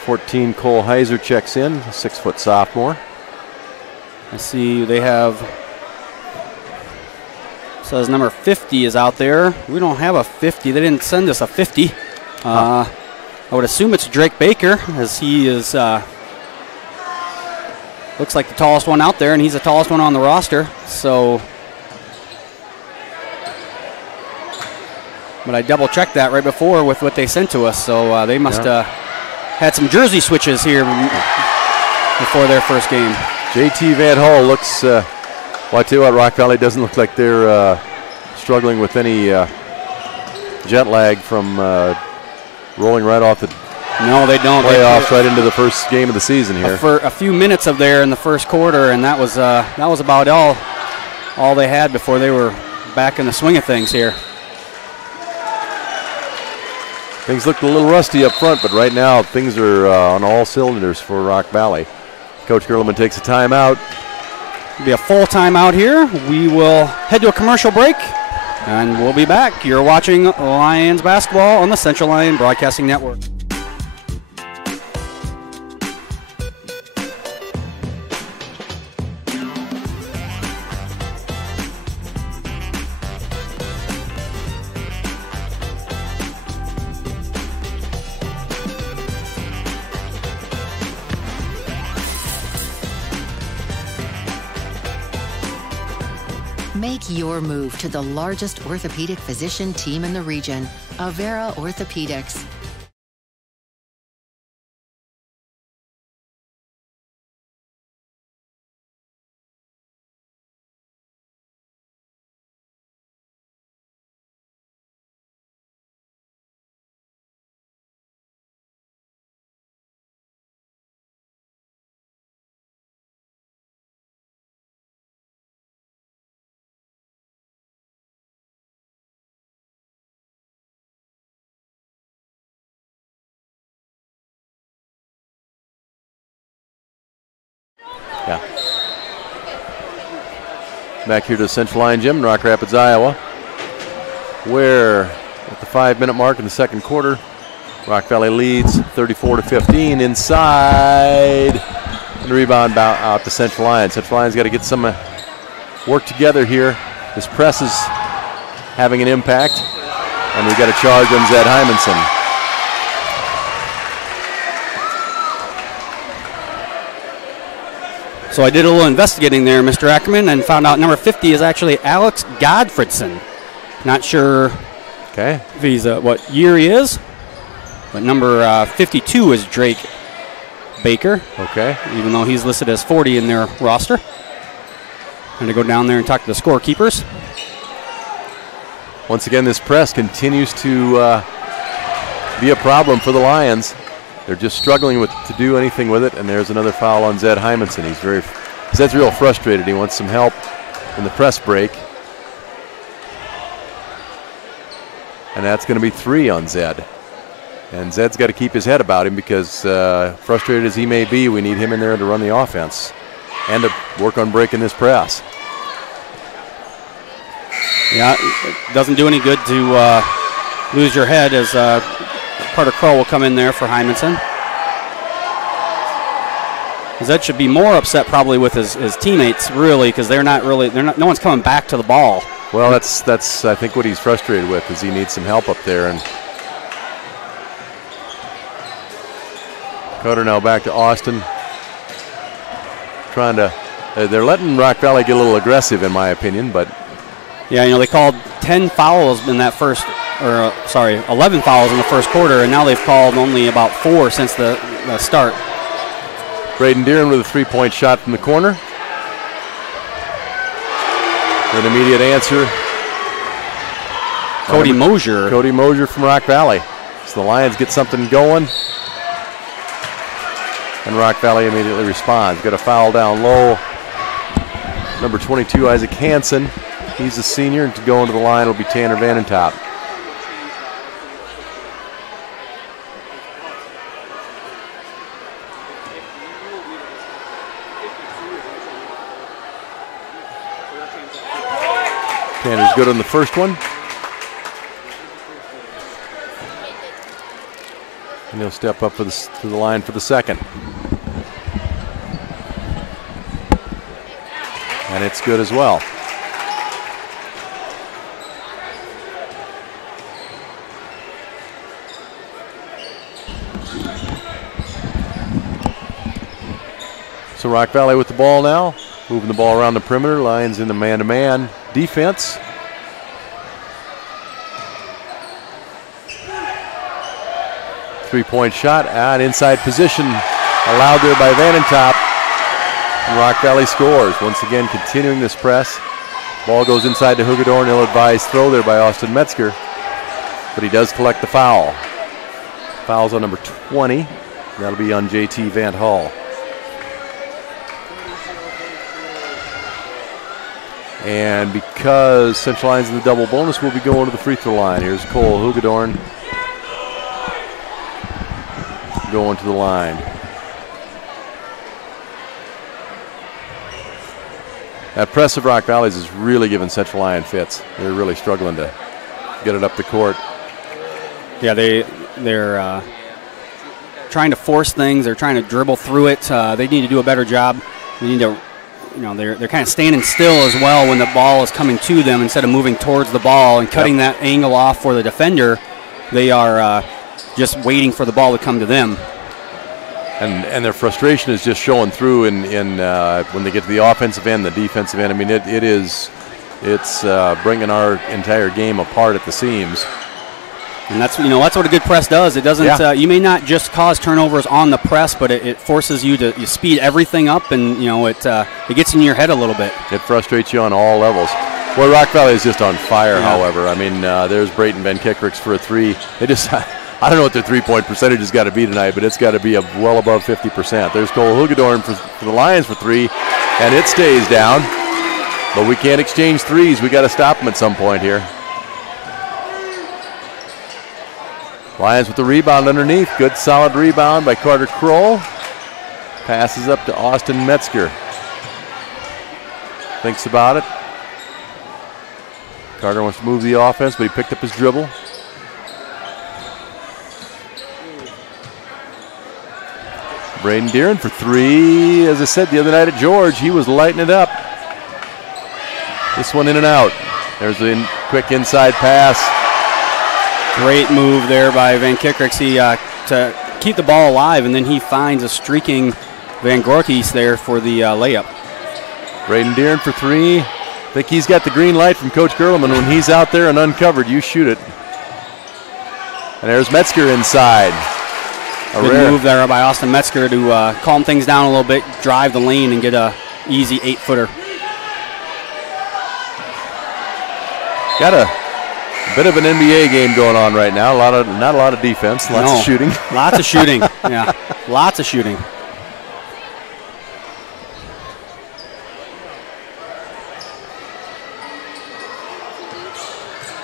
.14 Cole Heiser checks in, a 6-foot sophomore. I see they have, says number 50 is out there. We don't have a 50. They didn't send us a 50. I would assume it's Drake Baker, as he is, looks like the tallest one out there, and he's the tallest one on the roster. So, but I double-checked that right before with what they sent to us, so they must had some jersey switches here before their first game. JT Van Hall looks, well, I tell you what, Rock Valley doesn't look like they're struggling with any jet lag from rolling right off the No, they don't. playoffs right into the first game of the season here. For a few minutes of there in the first quarter, and that was about all they had before they were back in the swing of things here. Things looked a little rusty up front, but right now things are on all cylinders for Rock Valley. Coach Gerleman takes a timeout. It'll be a full timeout here. We will head to a commercial break, and we'll be back. You're watching Lions basketball on the Central Lyon Broadcasting Network. Make your move to the largest orthopedic physician team in the region, Avera Orthopedics. Yeah. Back here to the Central Lyon Gym in Rock Rapids, Iowa, where at the 5-minute mark in the second quarter, Rock Valley leads 34-15 inside. And the rebound out to Central Lyon. Central Lyon's got to get some work together here. This press is having an impact, and we've got a charge on Zed Hymanson. So I did a little investigating there, Mr. Ackerman, and found out number 50 is actually Alex Godfredson. Not sure if he's what year he is, but number 52 is Drake Baker. Okay. Even though he's listed as 40 in their roster. I'm going to go down there and talk to the scorekeepers. Once again, this press continues to be a problem for the Lions. They're just struggling to do anything with it, and there's another foul on Zed Hymanson. Zed's real frustrated. He wants some help in the press break. And that's going to be 3 on Zed. And Zed's got to keep his head about him because frustrated as he may be, we need him in there to run the offense and to work on breaking this press. Yeah, it doesn't do any good to lose your head as Carter Crow will come in there for Hymanson. Zed should be more upset probably with his teammates, really, because no one's coming back to the ball. Well, that's I think what he's frustrated with is he needs some help up there. And Carter now back to Austin, trying to They're letting Rock Valley get a little aggressive, in my opinion, but. Yeah, they called 10 fouls in that 11 fouls in the first quarter, and now they've called only about 4 since the start. Braden Deeren with a 3-point shot from the corner. An immediate answer. Cody Mosier. Cody Mosier from Rock Valley. So the Lions get something going. And Rock Valley immediately responds. Got a foul down low. Number 22, Isaac Hansen. He's a senior, and to go into the line will be Tanner Vanentop. Tanner's good on the first one. And he'll step up to the line for the second. And it's good as well. So Rock Valley with the ball now, moving the ball around the perimeter. Lions in the man-to-man defense. Three-point shot and inside position allowed there by Vanentop. And Rock Valley scores. Once again, continuing this press. Ball goes inside to Hugedorn. Ill-advised throw there by Austin Metzger. But he does collect the foul. Foul's on number 20. That'll be on JT Van Hall. And because Central Lions in the double bonus, we'll be going to the free throw line. Here's Cole Hugedorn going to the line. That press of Rock Valley's is really giving Central Lyon fits. They're really struggling to get it up the court. Yeah, they're trying to force things. They're trying to dribble through it. They need to do a better job. They need to. They're kind of standing still as well when the ball is coming to them instead of moving towards the ball and cutting that angle off for the defender. They are just waiting for the ball to come to them. And their frustration is just showing through in when they get to the offensive end, the defensive end. I mean, it's bringing our entire game apart at the seams. And that's what a good press does. It doesn't. You may not just cause turnovers on the press, but it forces you to speed everything up, and it gets in your head a little bit. It frustrates you on all levels. Well, Rock Valley is just on fire. However, I mean, there's Brayton Van Kickricks for a three. They just. I don't know what their three-point percentage has got to be tonight, but it's got to be well above 50%. There's Cole Hugedorn for the Lions for three, and it stays down. But we can't exchange threes. We got to stop them at some point here. Lions with the rebound underneath. Good solid rebound by Carter Kroll. Passes up to Austin Metzger. Thinks about it. Carter wants to move the offense, but he picked up his dribble. Braden Deeren for three. As I said the other night at George, he was lighting it up. This one in and out. There's a quick inside pass. Great move there by Van Kickricks to keep the ball alive, and then he finds a streaking Van Gorkies there for the layup. Braden Deeren for three. I think he's got the green light from Coach Gerleman. When he's out there and uncovered, you shoot it. And there's Metzger inside. Good move there by Austin Metzger to calm things down a little bit, drive the lane, and get a easy 8-footer. Got a bit of an NBA game going on right now. Not a lot of defense, lots of shooting. Lots of shooting, yeah, lots of shooting.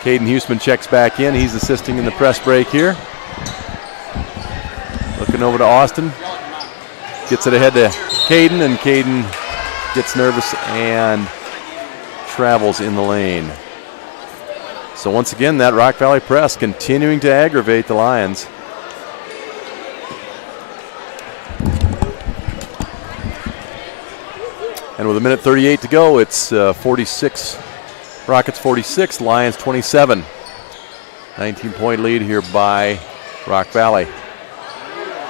Caden Huseman checks back in. He's assisting in the press break here. Looking over to Austin. Gets it ahead to Caden, and Caden gets nervous and travels in the lane. So once again, that Rock Valley press continuing to aggravate the Lions. And with 1:38 to go, it's 46. Rockets 46, Lions 27. 19-point lead here by Rock Valley.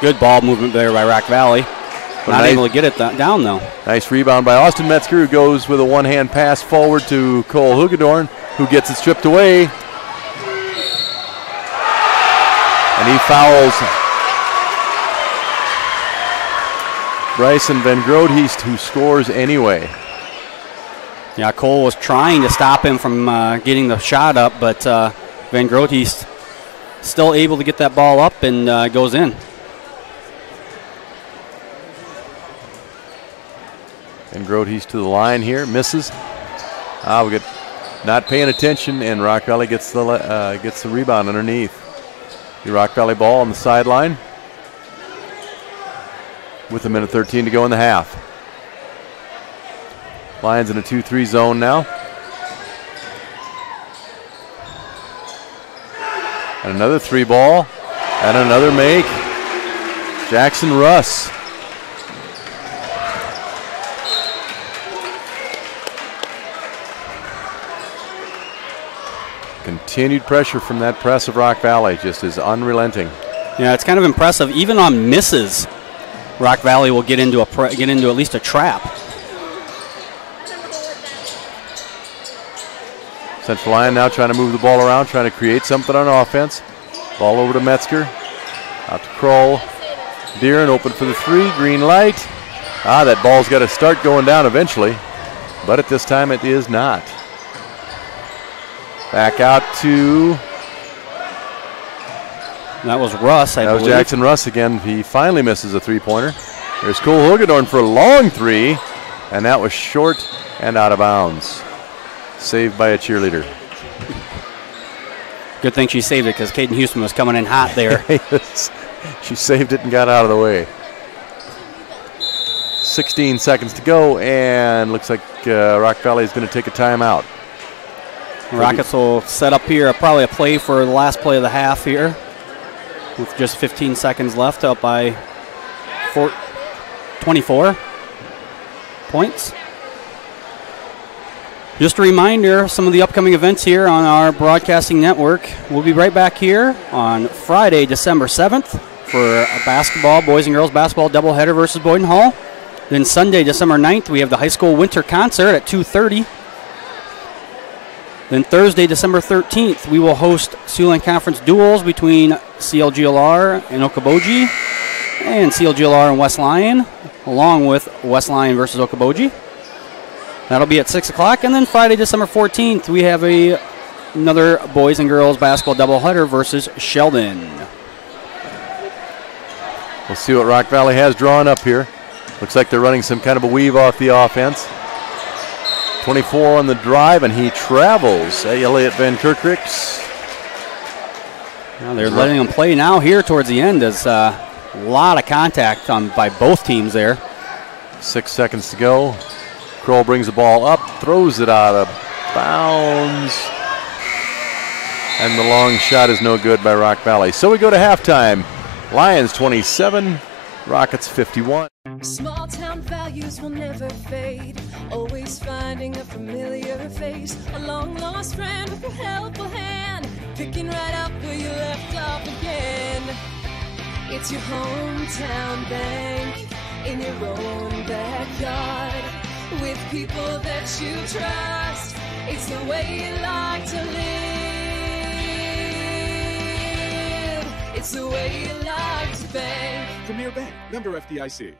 Good ball movement there by Rock Valley. Not able to get it down, though. Nice rebound by Austin Metzger, who goes with a one-hand pass forward to Cole Hugedorn, who gets it stripped away. And he fouls Bryson Van Groothuist, who scores anyway. Yeah, Cole was trying to stop him from getting the shot up, but Van Groothuist still able to get that ball up and goes in. Van Groothuist to the line here, misses. We get not paying attention, and Rock Valley gets the rebound underneath. The Rock Valley ball on the sideline with 1:13 to go in the half. Lions in a 2-3 zone now. And another 3 ball, and another make. Jackson Russ. Continued pressure from that press of Rock Valley, just is unrelenting. Yeah, it's kind of impressive. Even on misses, Rock Valley will get into at least a trap. Central Lyon now trying to move the ball around, trying to create something on offense. Ball over to Metzger. Out to Kroll. Deeren open for the 3. Green light. That ball's got to start going down eventually, but at this time it is not. Back out to... That was Russ, I believe. That was Jackson Russ again. He finally misses a 3-pointer. There's Cole Hugedorn for a long 3, and that was short and out of bounds. Saved by a cheerleader. Good thing she saved it, because Caden Houston was coming in hot there. She saved it and got out of the way. 16 seconds to go, and looks like Rock Valley is going to take a timeout. Rockets will set up here probably a play for the last play of the half here with just 15 seconds left, up by 24 points. Just a reminder, some of the upcoming events here on our broadcasting network. We'll be right back here on Friday, December 7th for a basketball, boys and girls basketball doubleheader versus Boyden Hall. Then Sunday, December 9th, we have the high school winter concert at 2:30. Then Thursday, December 13th, we will host Siouxland Conference duels between CLGLR and Okoboji and CLGLR and West Lyon, along with West Lyon versus Okoboji. That'll be at 6 o'clock. And then Friday, December 14th, we have another boys and girls basketball doubleheader versus Sheldon. We'll see what Rock Valley has drawn up here. Looks like they're running some kind of a weave off the offense. 24 on the drive, and he travels. Elliot Van Kirkricks. Well, they're letting him play now here towards the end. There's a lot of contact by both teams there. 6 seconds to go. Kroll brings the ball up, throws it out of bounds. And the long shot is no good by Rock Valley. So we go to halftime. Lions 27, Rockets 51. Small town values will never fade. Always finding a familiar face. A long lost friend with a helpful hand. Picking right up where you left off again. It's your hometown bank in your own backyard. With people that you trust. It's the way you like to live. It's the way you like to bank. Premier Bank, member FDIC.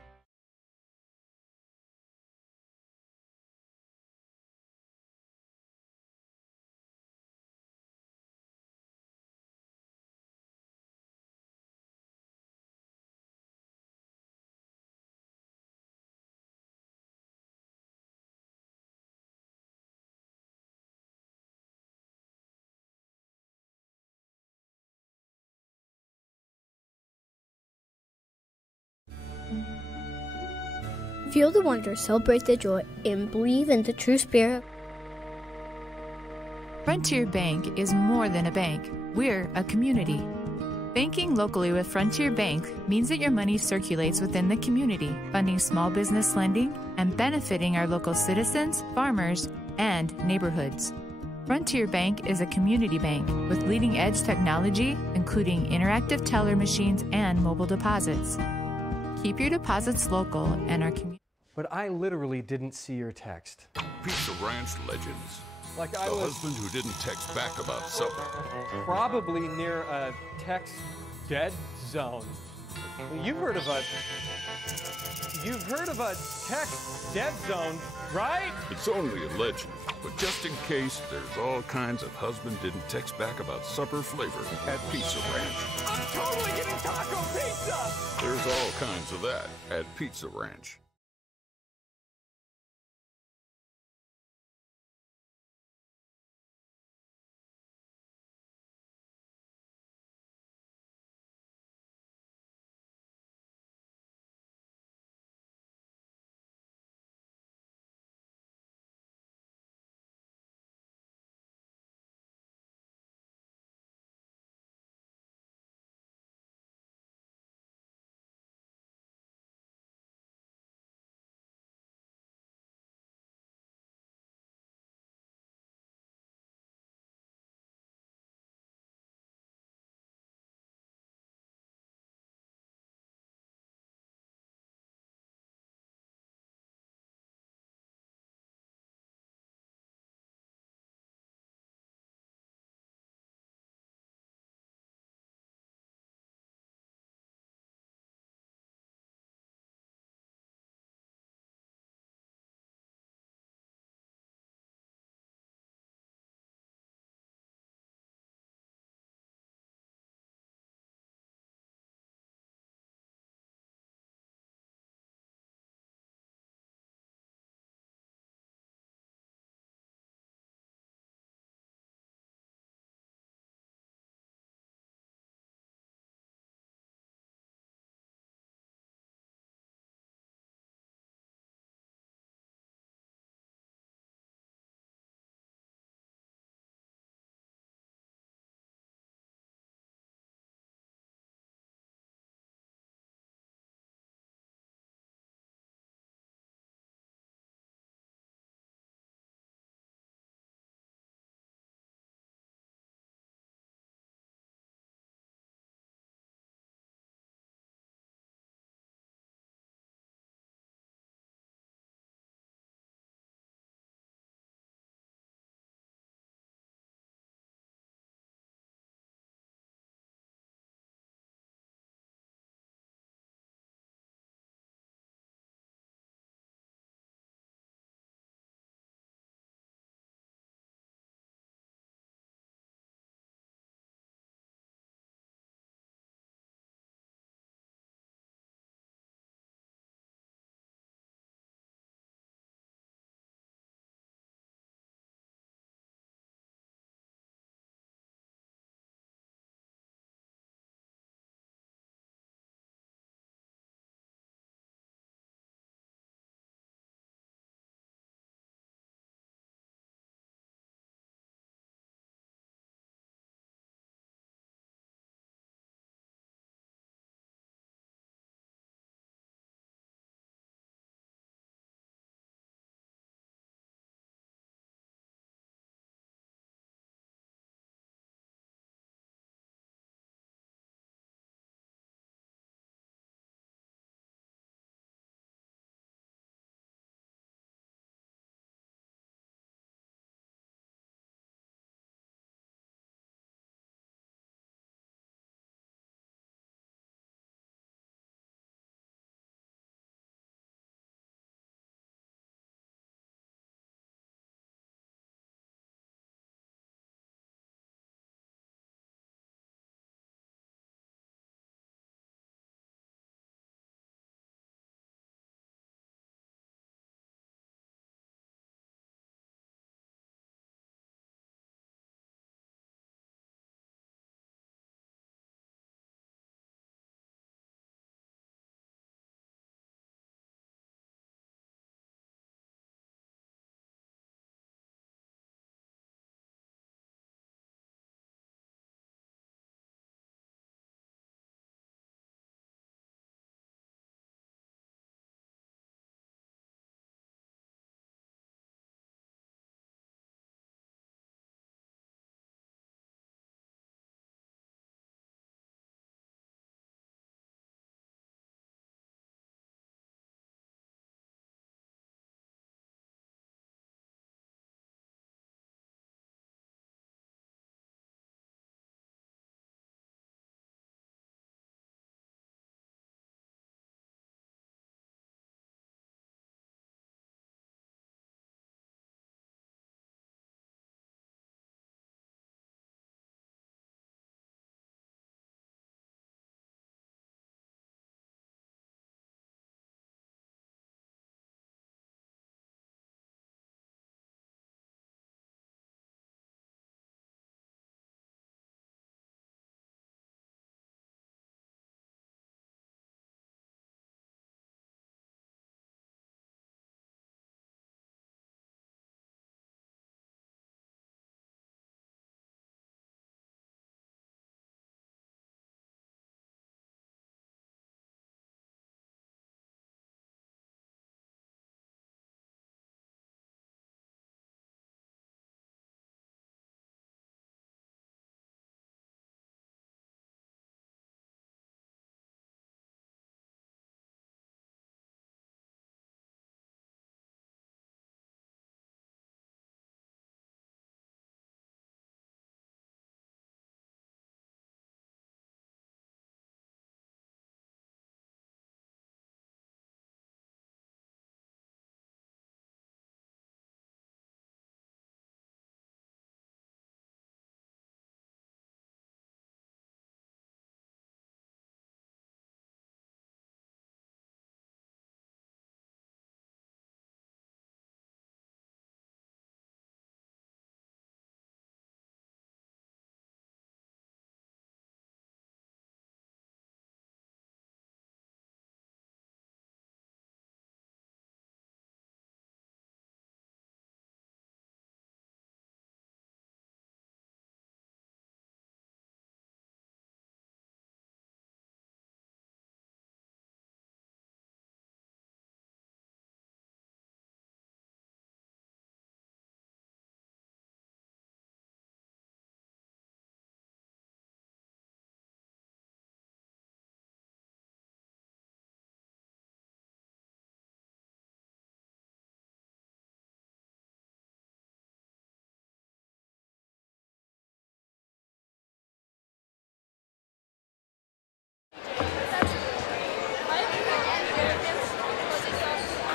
Feel the wonder, celebrate the joy, and believe in the true spirit. Frontier Bank is more than a bank. We're a community. Banking locally with Frontier Bank means that your money circulates within the community, funding small business lending and benefiting our local citizens, farmers, and neighborhoods. Frontier Bank is a community bank with leading-edge technology, including interactive teller machines and mobile deposits. Keep your deposits local and our community. But I literally didn't see your text. Pizza Ranch legends. Like The I was husband who didn't text back about supper. probably near a text dead zone. You've heard of a text dead zone, right? It's only a legend, but just in case, there's all kinds of husband didn't text back about supper flavor at Pizza Ranch. I'm totally getting taco pizza! There's all kinds of that at Pizza Ranch.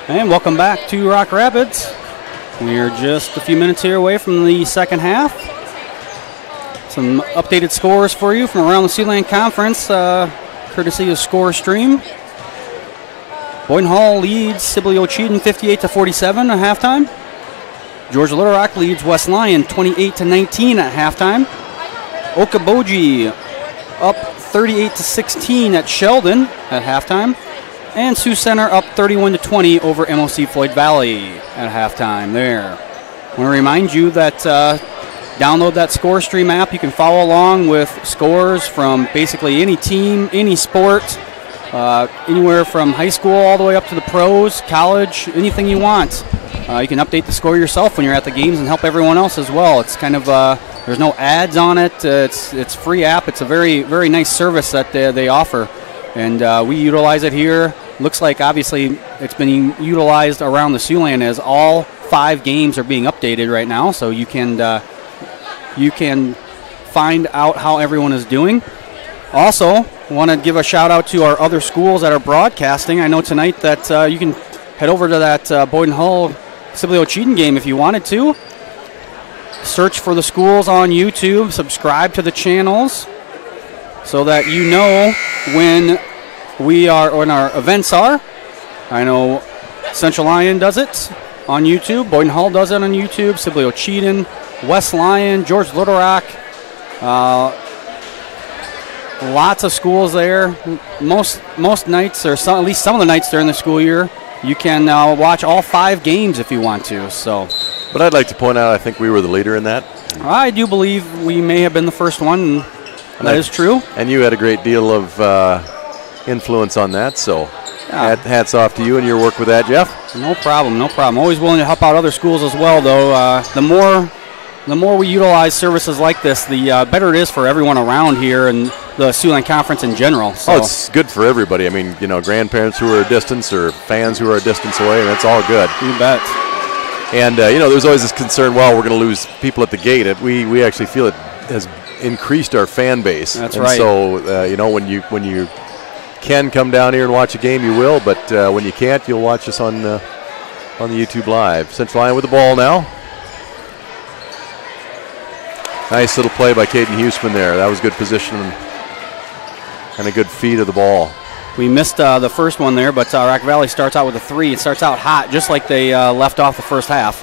And welcome back to Rock Rapids. We're just a few minutes here away from the second half. Some updated scores for you from around the Siouxland Conference, courtesy of Score Stream. Boynton Hall leads Sibley Ocheyedan 58-47 at halftime. Georgia Little Rock leads West Lyon 28-19 at halftime. Okoboji up 38-16 at Sheldon at halftime. And Sioux Center up 31-20 over MOC Floyd Valley at halftime there. I want to remind you that download that Score Stream app. You can follow along with scores from basically any team, any sport, anywhere from high school all the way up to the pros, college, anything you want. You can update the score yourself when you're at the games and help everyone else as well. It's kind of, there's no ads on it. It's free app. It's a very, very nice service that they offer. And we utilize it here. Looks like obviously it's been utilized around the Siouxland as all 5 games are being updated right now, so you can find out how everyone is doing. Also, want to give a shout out to our other schools that are broadcasting. I know tonight that you can head over to that Boynton Hall Sibley Ocheyedan game if you wanted to. Search for the schools on YouTube, subscribe to the channels so that you know when our events are. I know Central Lyon does it on YouTube, Boynton Hall does it on YouTube, Sibley Ocheyedan, West Lyon, George Little Rock. Lots of schools there. Most nights, or at least some of the nights during the school year, you can watch all 5 games if you want to. So, but I'd like to point out, I think we were the leader in that. I do believe we may have been the first one, and that is true. And you had a great deal of influence on that, so hats off to you and your work with that, Jeff. No problem, no problem. Always willing to help out other schools as well, though. The more we utilize services like this, the better it is for everyone around here and the Siouxland Conference in general. So. Oh, it's good for everybody. I mean, grandparents who are a distance or fans who are a distance away, and it's all good. You bet. And, there's always this concern, well, we're going to lose people at the gate. We actually feel it has increased our fan base. That's right. So, when you can come down here and watch a game, you will. But when you can't, you'll watch us on the YouTube Live. Central Lyon with the ball now. Nice little play by Caden Huseman there. That was good position and a good feed of the ball. We missed the first one there, but Rock Valley starts out with a 3. It starts out hot, just like they left off the first half.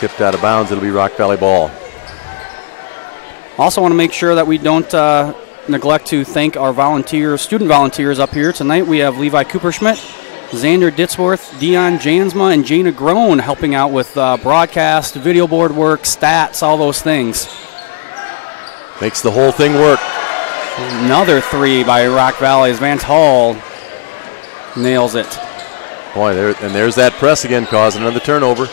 Tipped out of bounds. It'll be Rock Valley ball. Also want to make sure that we don't neglect to thank our student volunteers up here. Tonight we have Levi Cooperschmidt, Xander Ditzworth, Dion Jansma, and Jana Groen helping out with broadcast, video board work, stats, all those things. Makes the whole thing work. Another 3 by Rock Valley as Vance Hall nails it. Boy, there's that press again, causing another turnover.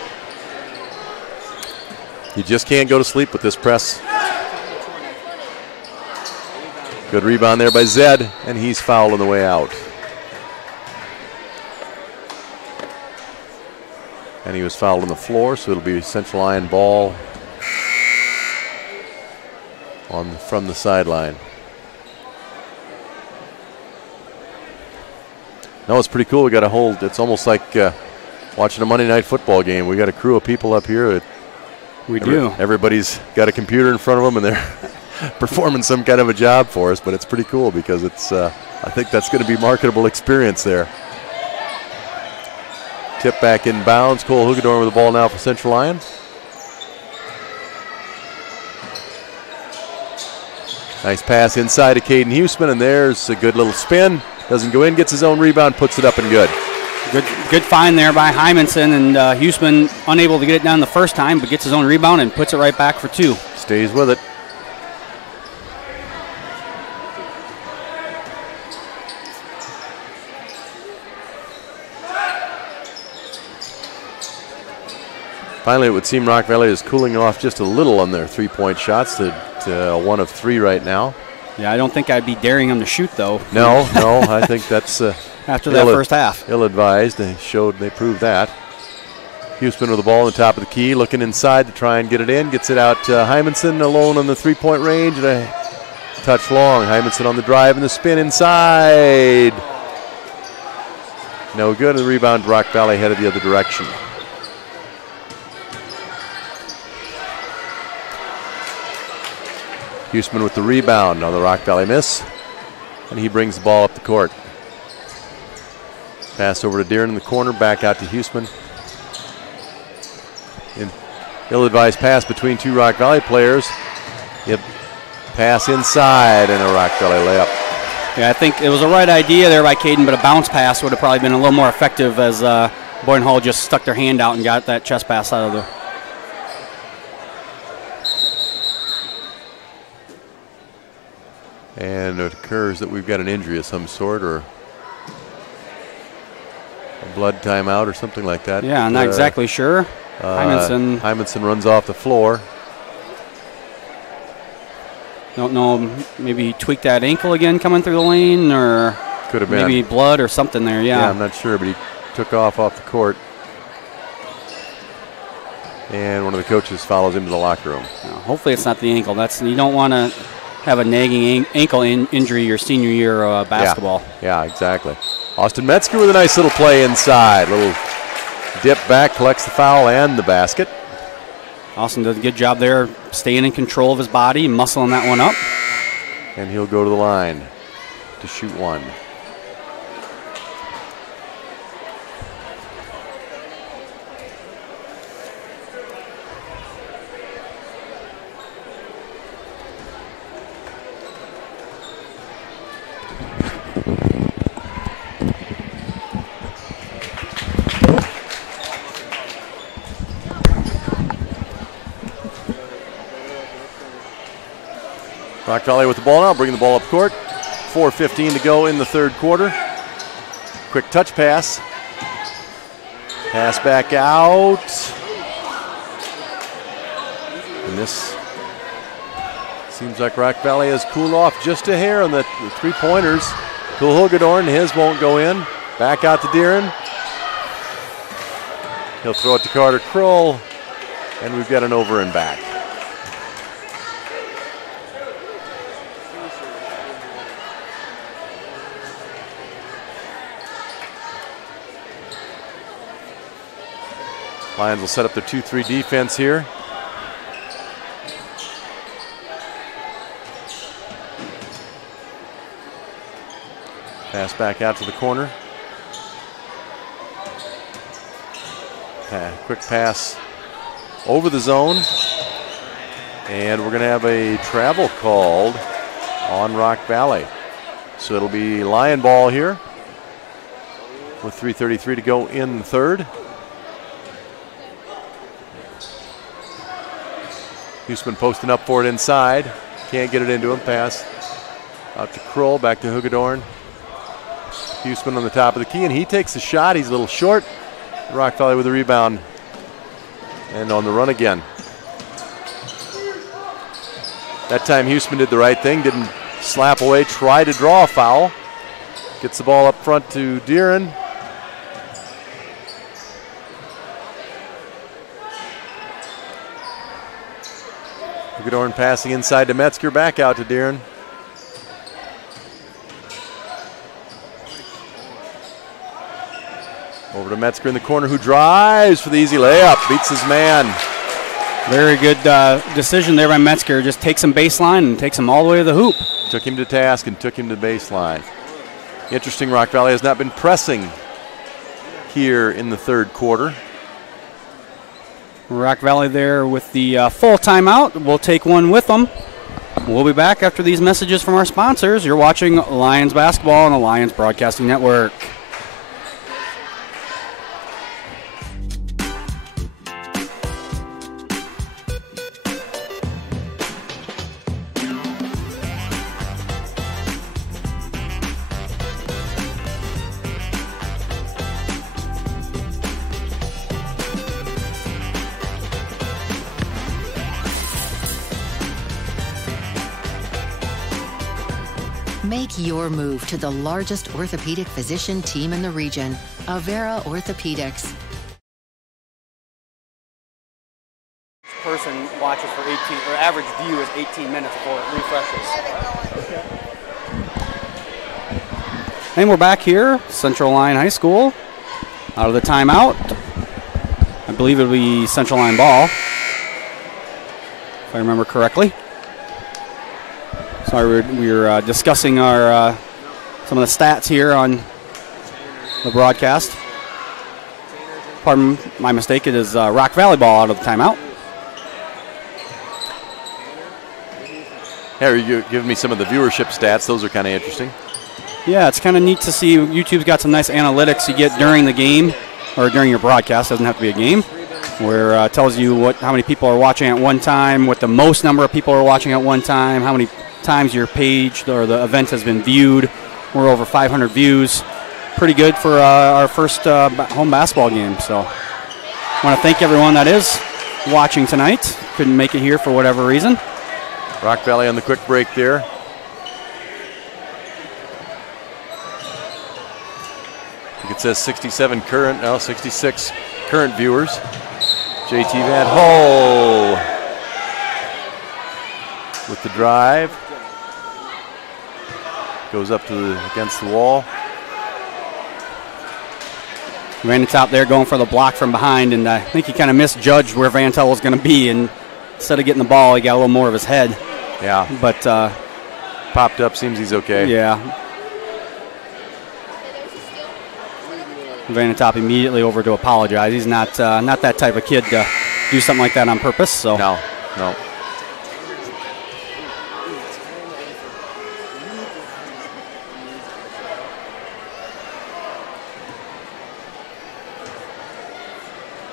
You just can't go to sleep with this press. Good rebound there by Zed, and he's fouled on the way out. And he was fouled on the floor, so it'll be Central Lyon ball from the sideline. No, it's pretty cool. We got a whole, it's almost like watching a Monday Night Football game. We got a crew of people up here. We do. Everybody's got a computer in front of them, and they're performing some kind of a job for us, but it's pretty cool because it's, I think that's going to be a marketable experience there. Tip back in bounds. Cole Hugedorn with the ball now for Central Lyon. Nice pass inside to Caden Huseman, and there's a good little spin. Doesn't go in, gets his own rebound, puts it up and good. Good find there by Hymanson, and Huseman unable to get it down the first time, but gets his own rebound and puts it right back for 2. Stays with it. Finally, it would seem Rock Valley is cooling off just a little on their 3-point shots to 1 of 3 right now. Yeah, I don't think I'd be daring them to shoot, though. No, I think that's after that first half. Ill-advised. They proved that. Huseman with the ball on the top of the key, looking inside to try and get it in. Gets it out to Hymanson alone on the 3-point range, and a touch long. Hymanson on the drive and the spin inside. No good. And the rebound, Rock Valley headed the other direction. Huseman with the rebound on the Rock Valley miss. And he brings the ball up the court. Pass over to Deeren in the corner, back out to Huseman. Ill-advised pass between two Rock Valley players. Yep. Pass inside and a Rock Valley layup. Yeah, I think it was a right idea there by Caden, but a bounce pass would have probably been a little more effective as Boyden Hull just stuck their hand out and got that chest pass out of the. And it occurs that we've got an injury of some sort or a blood timeout or something like that. Yeah, I'm not exactly sure. Hymanson runs off the floor. Don't know, maybe he tweaked that ankle again coming through the lane, or could have been maybe blood or something there. Yeah, I'm not sure, but he took off the court. And one of the coaches follows him to the locker room. Hopefully it's not the ankle. You don't want to have a nagging ankle injury your senior year of basketball. Yeah, exactly. Austin Metzger with a nice little play inside. Little dip back, collects the foul and the basket. Austin does a good job there, staying in control of his body, muscling that one up. And he'll go to the line to shoot one. Rock Valley with the ball now, bringing the ball up court. 4:15 to go in the third quarter. Quick touch pass. Pass back out. And this seems like Rock Valley has cooled off just a hair on the three-pointers. Kulhugedorn, his won't go in. Back out to Deeren. He'll throw it to Carter Kroll. And we've got an over and back. Lions will set up their 2-3 defense here. Pass back out to the corner. Quick pass over the zone. And we're going to have a travel called on Rock Valley. So it'll be Lyon ball here with 3:33 to go in the third. Huseman posting up for it inside. Can't get it into him. Pass out to Kroll, back to Hugedorn. Huseman on the top of the key, and he takes the shot. He's a little short. Rock Valley with the rebound. And on the run again. That time Huseman did the right thing. Didn't slap away, try to draw a foul. Gets the ball up front to Deeren. Hugedorn passing inside to Metzger, back out to Deeren. Over to Metzger in the corner, who drives for the easy layup, beats his man. Very good decision there by Metzger. Just takes him baseline and takes him all the way to the hoop. Took him to task and took him to baseline. Interesting, Rock Valley has not been pressing here in the third quarter. Rock Valley there with the full timeout. We'll take one with them. We'll be back after these messages from our sponsors. You're watching Lions basketball on the Lions Broadcasting Network. Make your move to the largest orthopedic physician team in the region, Avera Orthopedics. Person watches for 18, or average view is 18 minutes before it refreshes. And we're back here, Central Lyon High School. Out of the timeout. I believe it'll be Central Line ball, if I remember correctly. Sorry, we were discussing our some of the stats here on the broadcast. Pardon my mistake. It is Rock Valley ball out of the timeout. Harry, you giving me some of the viewership stats. Those are kind of interesting. Yeah, it's kind of neat to see. YouTube's got some nice analytics you get during the game or during your broadcast. Doesn't have to be a game, where it tells you how many people are watching at one time, what the most number of people are watching at one time, how many times your page or the event has been viewed. We're over 500 views. Pretty good for our first home basketball game. So I want to thank everyone that is watching tonight. Couldn't make it here for whatever reason. Rock Valley on the quick break there. I think it says 67 current, no, 66 current viewers. JT Van Hol with the drive. Goes up to against the wall. Vandertop there going for the block from behind, and I think he kind of misjudged where Vantel was going to be, and instead of getting the ball, he got a little more of his head. Yeah. But popped up, seems he's okay. Yeah. Vandertop immediately over to apologize. He's not that type of kid to do something like that on purpose. So no.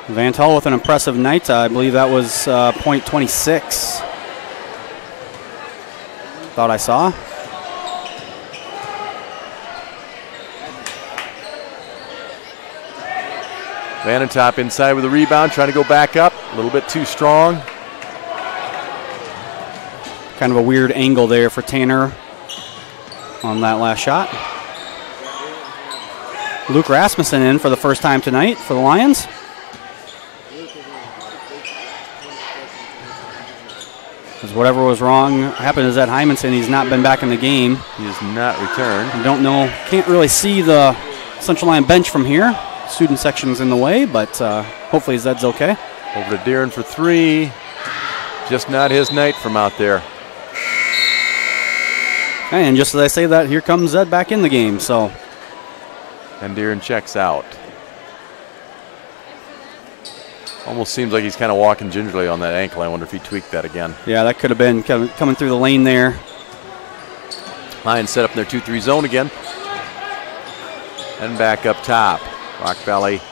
Vantel with an impressive night. I believe that was point 26. Thought I saw. Vandertop inside with a rebound, trying to go back up. A little bit too strong. Kind of a weird angle there for Tanner on that last shot. Luke Rasmussen in for the first time tonight for the Lions. Because whatever was wrong happened is that Hymanson, he's not been back in the game. He has not returned. I don't know, can't really see the Central Line bench from here. Student section's in the way, but hopefully Zed's okay. Over to Deeren for three. Just not his night from out there. And just as I say that, here comes Zed back in the game. So, and Deeren checks out. Almost seems like he's kind of walking gingerly on that ankle. I wonder if he tweaked that again. Yeah, that could have been coming through the lane there. Lions set up in their 2-3 zone again. And back up top. Rock Valley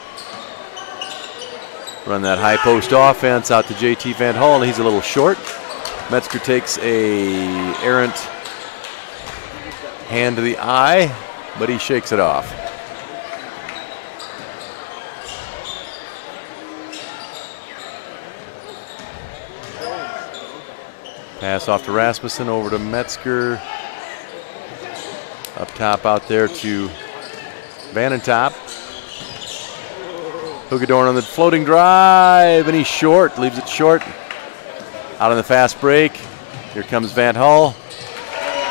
run that high post offense out to JT Van Hol, and he's a little short. Metzger takes a errant hand to the eye, but he shakes it off. Pass off to Rasmussen, over to Metzger. Up top out there to Vanentop. Hoogadorn on the floating drive, and he's short, leaves it short. Out on the fast break. Here comes Van Hol,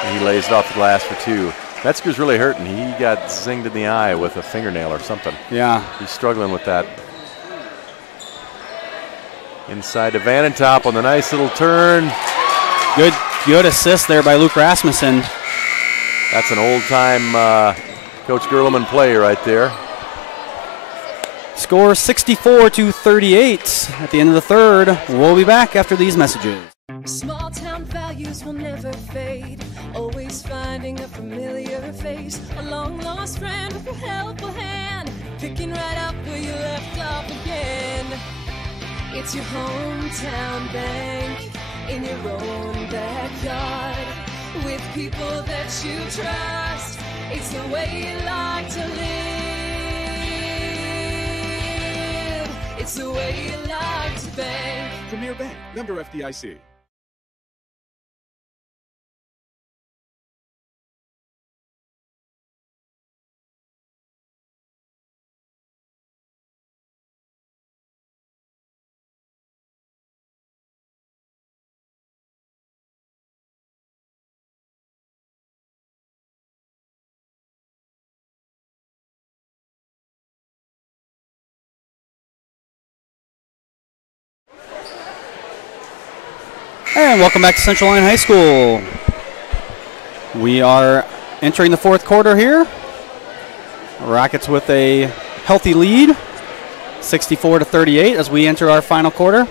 and he lays it off the glass for two. Metzger's really hurting. He got zinged in the eye with a fingernail or something. Yeah. He's struggling with that. Inside to Vanentop on the nice little turn. Good assist there by Luke Rasmussen. That's an old-time Coach Gerleman play right there. Score 64-38 at the end of the third. We'll be back after these messages. Small town values will never fade. Always finding a familiar face. A long lost friend with a helpful hand. Picking right up where you left off again. It's your hometown bank in your own backyard. With people that you trust. It's the way you like to live. It's the way you like to bank. Premier Bank, member FDIC. And welcome back to Central Lyon High School. We are entering the fourth quarter here. Rockets with a healthy lead, 64-38 as we enter our final quarter.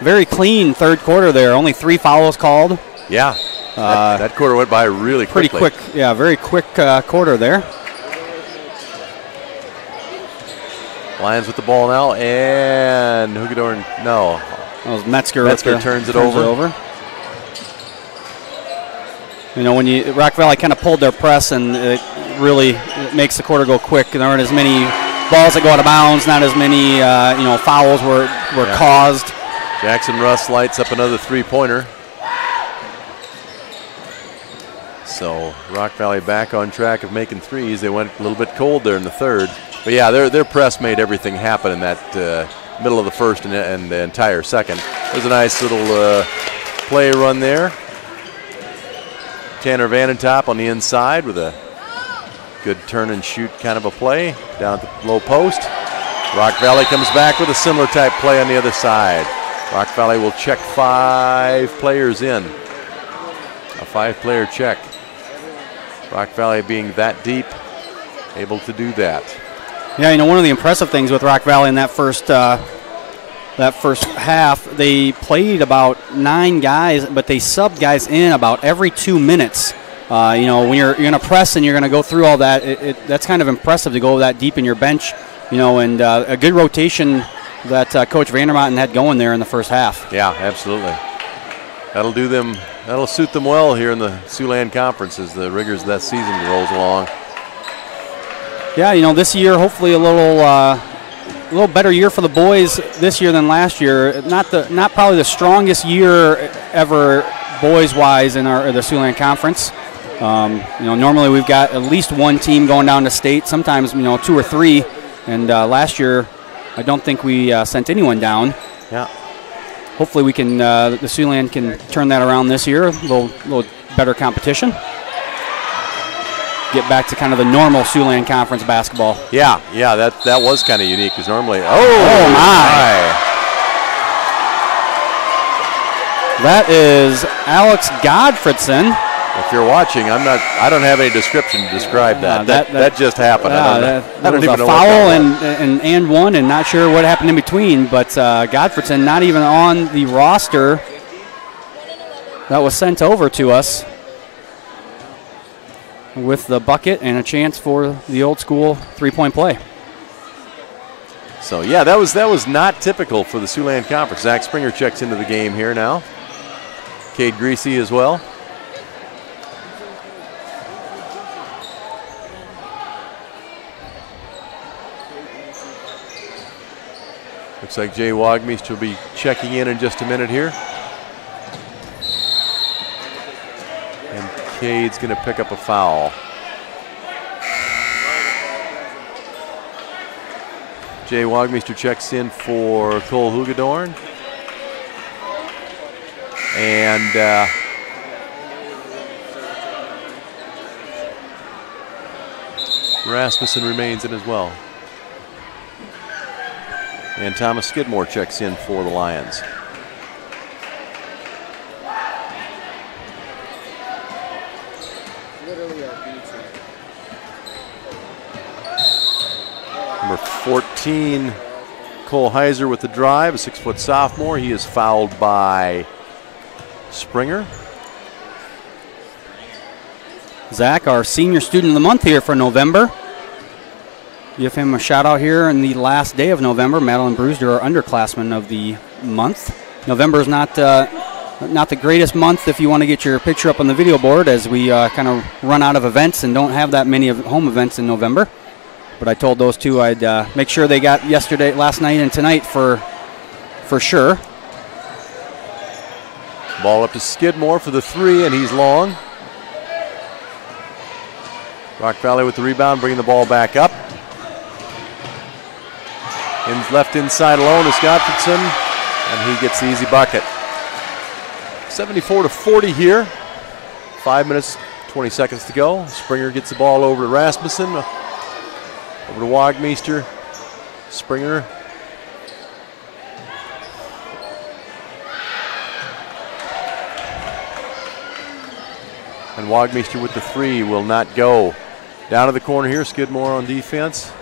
Very clean third quarter there. Only 3 fouls called. Yeah, that quarter went by really quickly. Pretty quick, yeah, very quick quarter there. Lions with the ball now, and Hugedorn, no. That was Metzger. Metzger turns it over. You know, when Rock Valley kind of pulled their press, and it really makes the quarter go quick. There aren't as many balls that go out of bounds, not as many fouls were caused. Jackson Russ lights up another 3-pointer. So Rock Valley back on track of making threes. They went a little bit cold there in the third. But yeah, their press made everything happen in that middle of the first and the entire second. There's a nice little play run there. Tanner Vanentop on the inside with a good turn and shoot kind of a play down at the low post. Rock Valley comes back with a similar type play on the other side. Rock Valley will check 5 players in. A 5-player check. Rock Valley being that deep, able to do that. Yeah, you know, one of the impressive things with Rock Valley in that first half, they played about 9 guys, but they subbed guys in about every 2 minutes. You know, when you're going to press and you're going to go through all that, that's kind of impressive to go that deep in your bench, you know, and a good rotation that Coach Vandermotten had going there in the first half. Yeah, absolutely. That'll suit them well here in the Siouxland Conference as the rigors of that season rolls along. Yeah, you know, this year hopefully a little better year for the boys this year than last year. Not probably the strongest year ever boys-wise in the Siouxland Conference. You know, normally we've got at least 1 team going down to state, sometimes 2 or 3. And last year, I don't think we sent anyone down. Yeah. Hopefully we can, the Siouxland can turn that around this year. A little better competition. Get back to kind of the normal Siouxland Conference basketball. Yeah, that was kind of unique because normally, oh my. That is Alex Godfredson. If you're watching, I don't have any description to describe that. That just happened. I don't even know. Foul and one, and not sure what happened in between. But Godfredson not even on the roster that was sent over to us with the bucket and a chance for the old school 3-point play. So yeah, that was not typical for the Siouxland Conference. Zach Springer checks into the game here now. Cade Greasy as well. Looks like Jay Wagmeester will be checking in just a minute here. And Cade's going to pick up a foul. Jay Wagmeester checks in for Cole Hugedorn. And Rasmussen remains in as well. And Thomas Skidmore checks in for the Lions. Number 14, Cole Heiser with the drive, a 6-foot sophomore. He is fouled by Springer. Zach, our senior student of the month here for November. Give him a shout out here in the last day of November. Madeline Brewster, our underclassman of the month. November is not the greatest month if you want to get your picture up on the video board, as we kind of run out of events and don't have that many of home events in November. But I told those two I'd make sure they got last night and tonight for sure. Ball up to Skidmore for the 3, and he's long. Rock Valley with the rebound, bringing the ball back up. Left inside alone is Godfredson, and he gets the easy bucket. 74-40 here. 5 minutes, 20 seconds to go. Springer gets the ball over to Rasmussen. Over to Wagmeester. Springer. And Wagmeister with the 3 will not go. Down to the corner here, Skidmore on defense.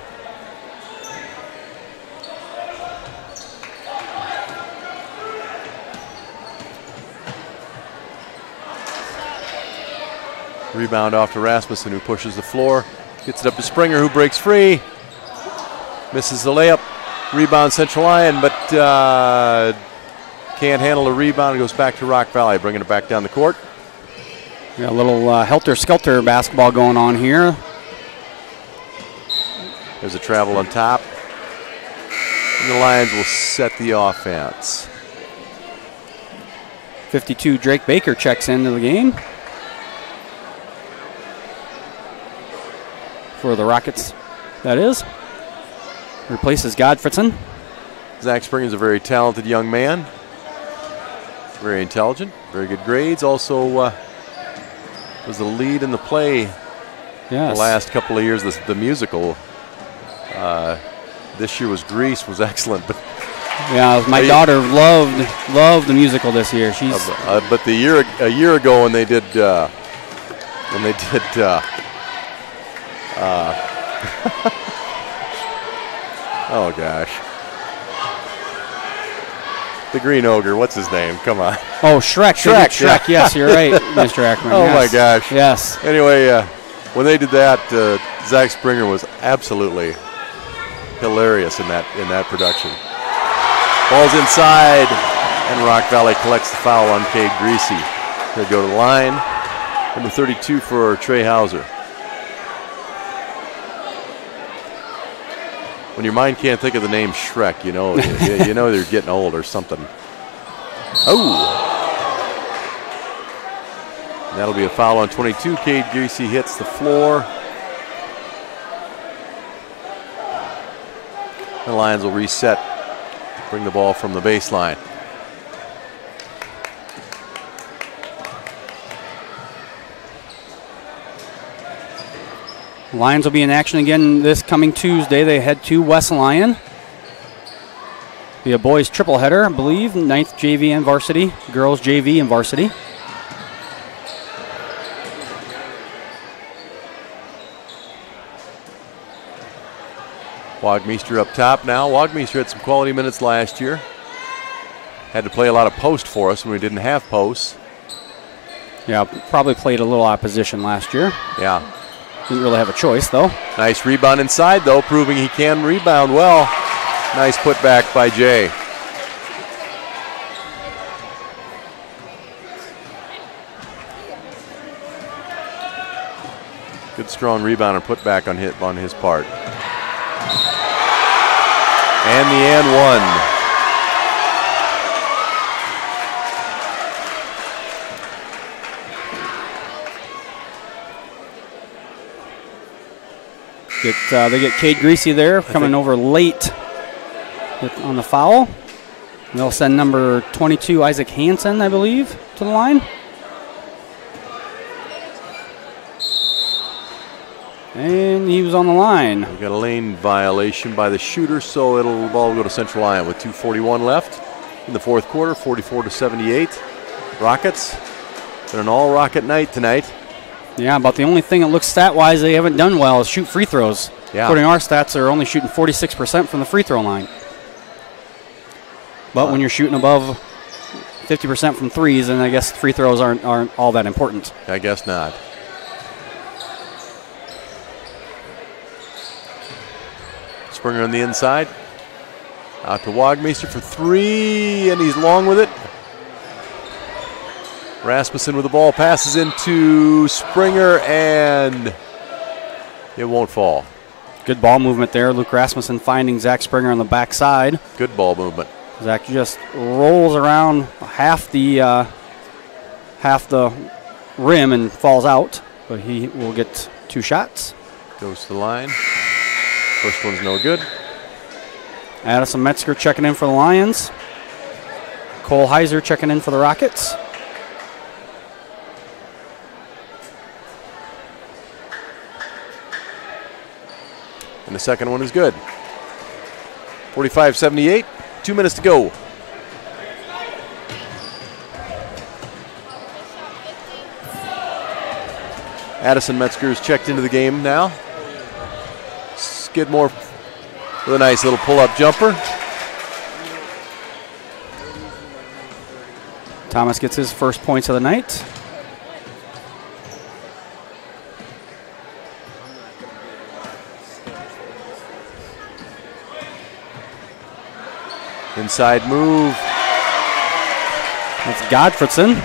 Rebound off to Rasmussen, who pushes the floor. Gets it up to Springer, who breaks free. Misses the layup. Rebound Central Lyon, but can't handle the rebound. It goes back to Rock Valley, bringing it back down the court. Got a little helter-skelter basketball going on here. There's a travel on top. And the Lions will set the offense. 52, Drake Baker checks into the game for the Rockets, that is. Replaces Godfredson. Zach Springer's a very talented young man. Very intelligent, very good grades. Also was the lead in the play the last couple of years, the musical. This year was Grease, was excellent. But yeah, my daughter loved the musical this year. She's but a year ago when they did oh gosh, the Green Ogre, what's his name? Come on. Oh, Shrek. Shrek. Yeah. Yes, you're right, Mr. Ackerman. Oh yes. my gosh. Yes. Anyway, when they did that, Zach Springer was absolutely hilarious in that production. Ball's inside, and Rock Valley collects the foul on Cade Greasy. He'll go to the line. Number 32 for Trey Hauser. When your mind can't think of the name Shrek, you know they're getting old or something. Oh! And that'll be a foul on 22. Cade Greasy hits the floor. The Lions will reset, bring the ball from the baseline. Lions will be in action again this coming Tuesday. They head to West Lyon. Be a boys triple header, I believe. 9th JV and varsity, girls JV and varsity. Wagmeister up top now. Wagmeister had some quality minutes last year. Had to play a lot of post for us when we didn't have posts. Yeah, probably played a little opposition last year. Yeah. Didn't really have a choice, though. Nice rebound inside, though, proving he can rebound well. Nice putback by Jay. Good strong rebound and putback on his part. And the and one. They get Cade Greasy there, coming over late on the foul. They'll send number 22, Isaac Hansen, I believe, to the line. And he was on the line. We got a lane violation by the shooter, so the ball will go to Central Lyon with 2:41 left in the fourth quarter, 44-78. Rockets. Been an all-Rocket night tonight. Yeah, about the only thing that looks stat-wise they haven't done well is shoot free throws. Yeah. According to our stats, they're only shooting 46% from the free throw line. But when you're shooting above 50% from threes, then I guess free throws aren't all that important. I guess not. Springer on the inside. Out to Wagmeister for three, and he's long with it. Rasmussen with the ball, passes into Springer, and it won't fall. Good ball movement there. Luke Rasmussen finding Zach Springer on the backside. Good ball movement. Zach just rolls around half the rim and falls out, but he will get two shots. Goes to the line. First one's no good. Addison Metzger checking in for the Lions. Cole Heiser checking in for the Rockets. And the second one is good. 45-78, 2 minutes to go. Addison Metzger is checked into the game now. Skidmore with a nice little pull-up jumper. Thomas gets his first points of the night. Inside move. That's Godfredson.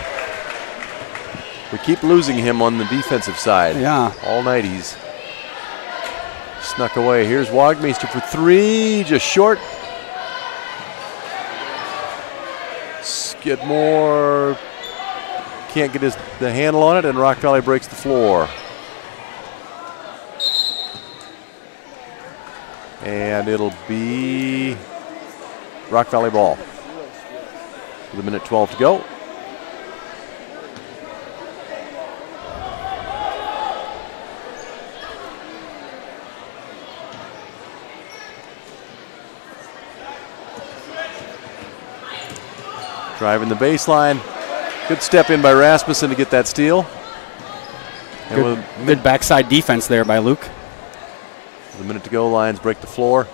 We keep losing him on the defensive side. Yeah. All night he's snuck away. Here's Wagmeister for three, just short. Skidmore can't get the handle on it, and Rock Valley breaks the floor. And it'll be Rock Valley ball. With 1:12 to go. Driving the baseline. Good step in by Rasmussen to get that steal. And good backside defense there by Luke. With 1 minute to go, Lions break the floor.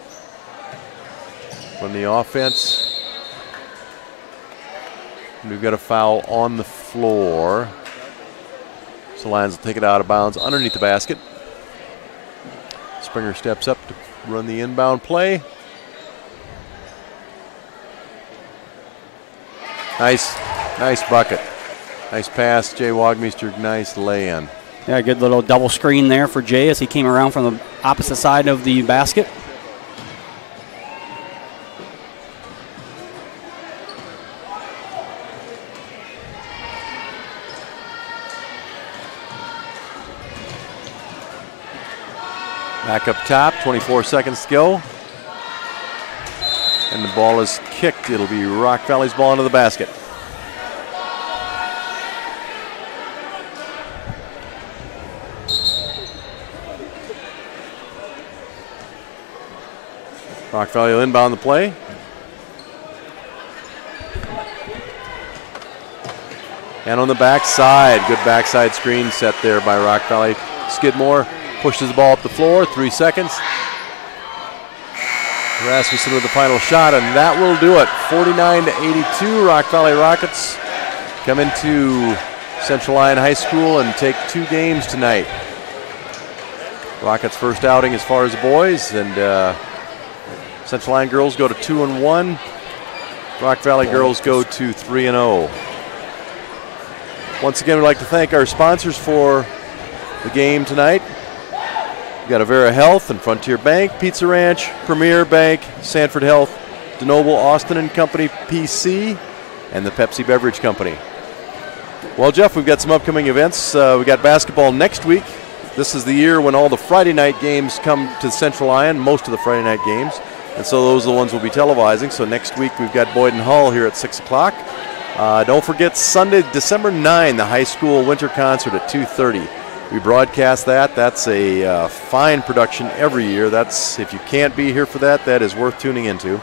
Run the offense. And we've got a foul on the floor. So Lions will take it out of bounds underneath the basket. Springer steps up to run the inbound play. Nice bucket. Nice pass, Jay Wagmeister, nice lay-in. Yeah, good little double screen there for Jay as he came around from the opposite side of the basket. Back up top, 24 seconds to go. And the ball is kicked. It'll be Rock Valley's ball into the basket. Rock Valley will inbound the play. And on the backside, good backside screen set there by Rock Valley. Skidmore pushes the ball up the floor, 3 seconds. Rasmussen with the final shot, and that will do it. 49-82, Rock Valley Rockets come into Central Lyon High School and take 2 games tonight. Rockets' first outing as far as the boys, and Central Lyon girls go to 2-1. Rock Valley girls go to 3-0. Once again, we'd like to thank our sponsors for the game tonight. We've got Avera Health and Frontier Bank, Pizza Ranch, Premier Bank, Sanford Health, DeNoble Austin and Company PC, and the Pepsi Beverage Company. Well, Jeff, we've got some upcoming events. We got basketball next week. This is the year when all the Friday night games come to Central Lyon, most of the Friday night games, and so those are the ones we'll be televising. So next week we've got Boyden Hall here at 6 o'clock. Don't forget Sunday, December 9, the high school winter concert at 2:30. We broadcast that. That's a fine production every year. That's, if you can't be here for that, that is worth tuning into.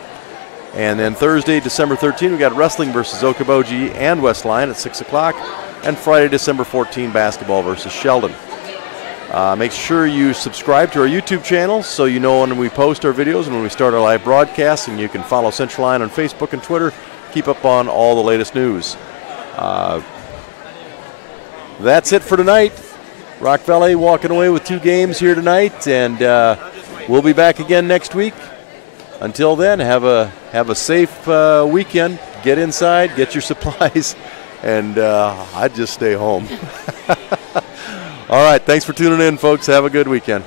And then Thursday, December 13, we got wrestling versus Okoboji and West Lyon at 6 o'clock. And Friday, December 14, basketball versus Sheldon. Make sure you subscribe to our YouTube channel so you know when we post our videos and when we start our live broadcasts. And you can follow Central Lyon on Facebook and Twitter. Keep up on all the latest news. That's it for tonight. Rock Valley walking away with 2 games here tonight, and we'll be back again next week. Until then, have a safe weekend. Get inside, get your supplies, and I'd just stay home. All right, thanks for tuning in, folks. Have a good weekend.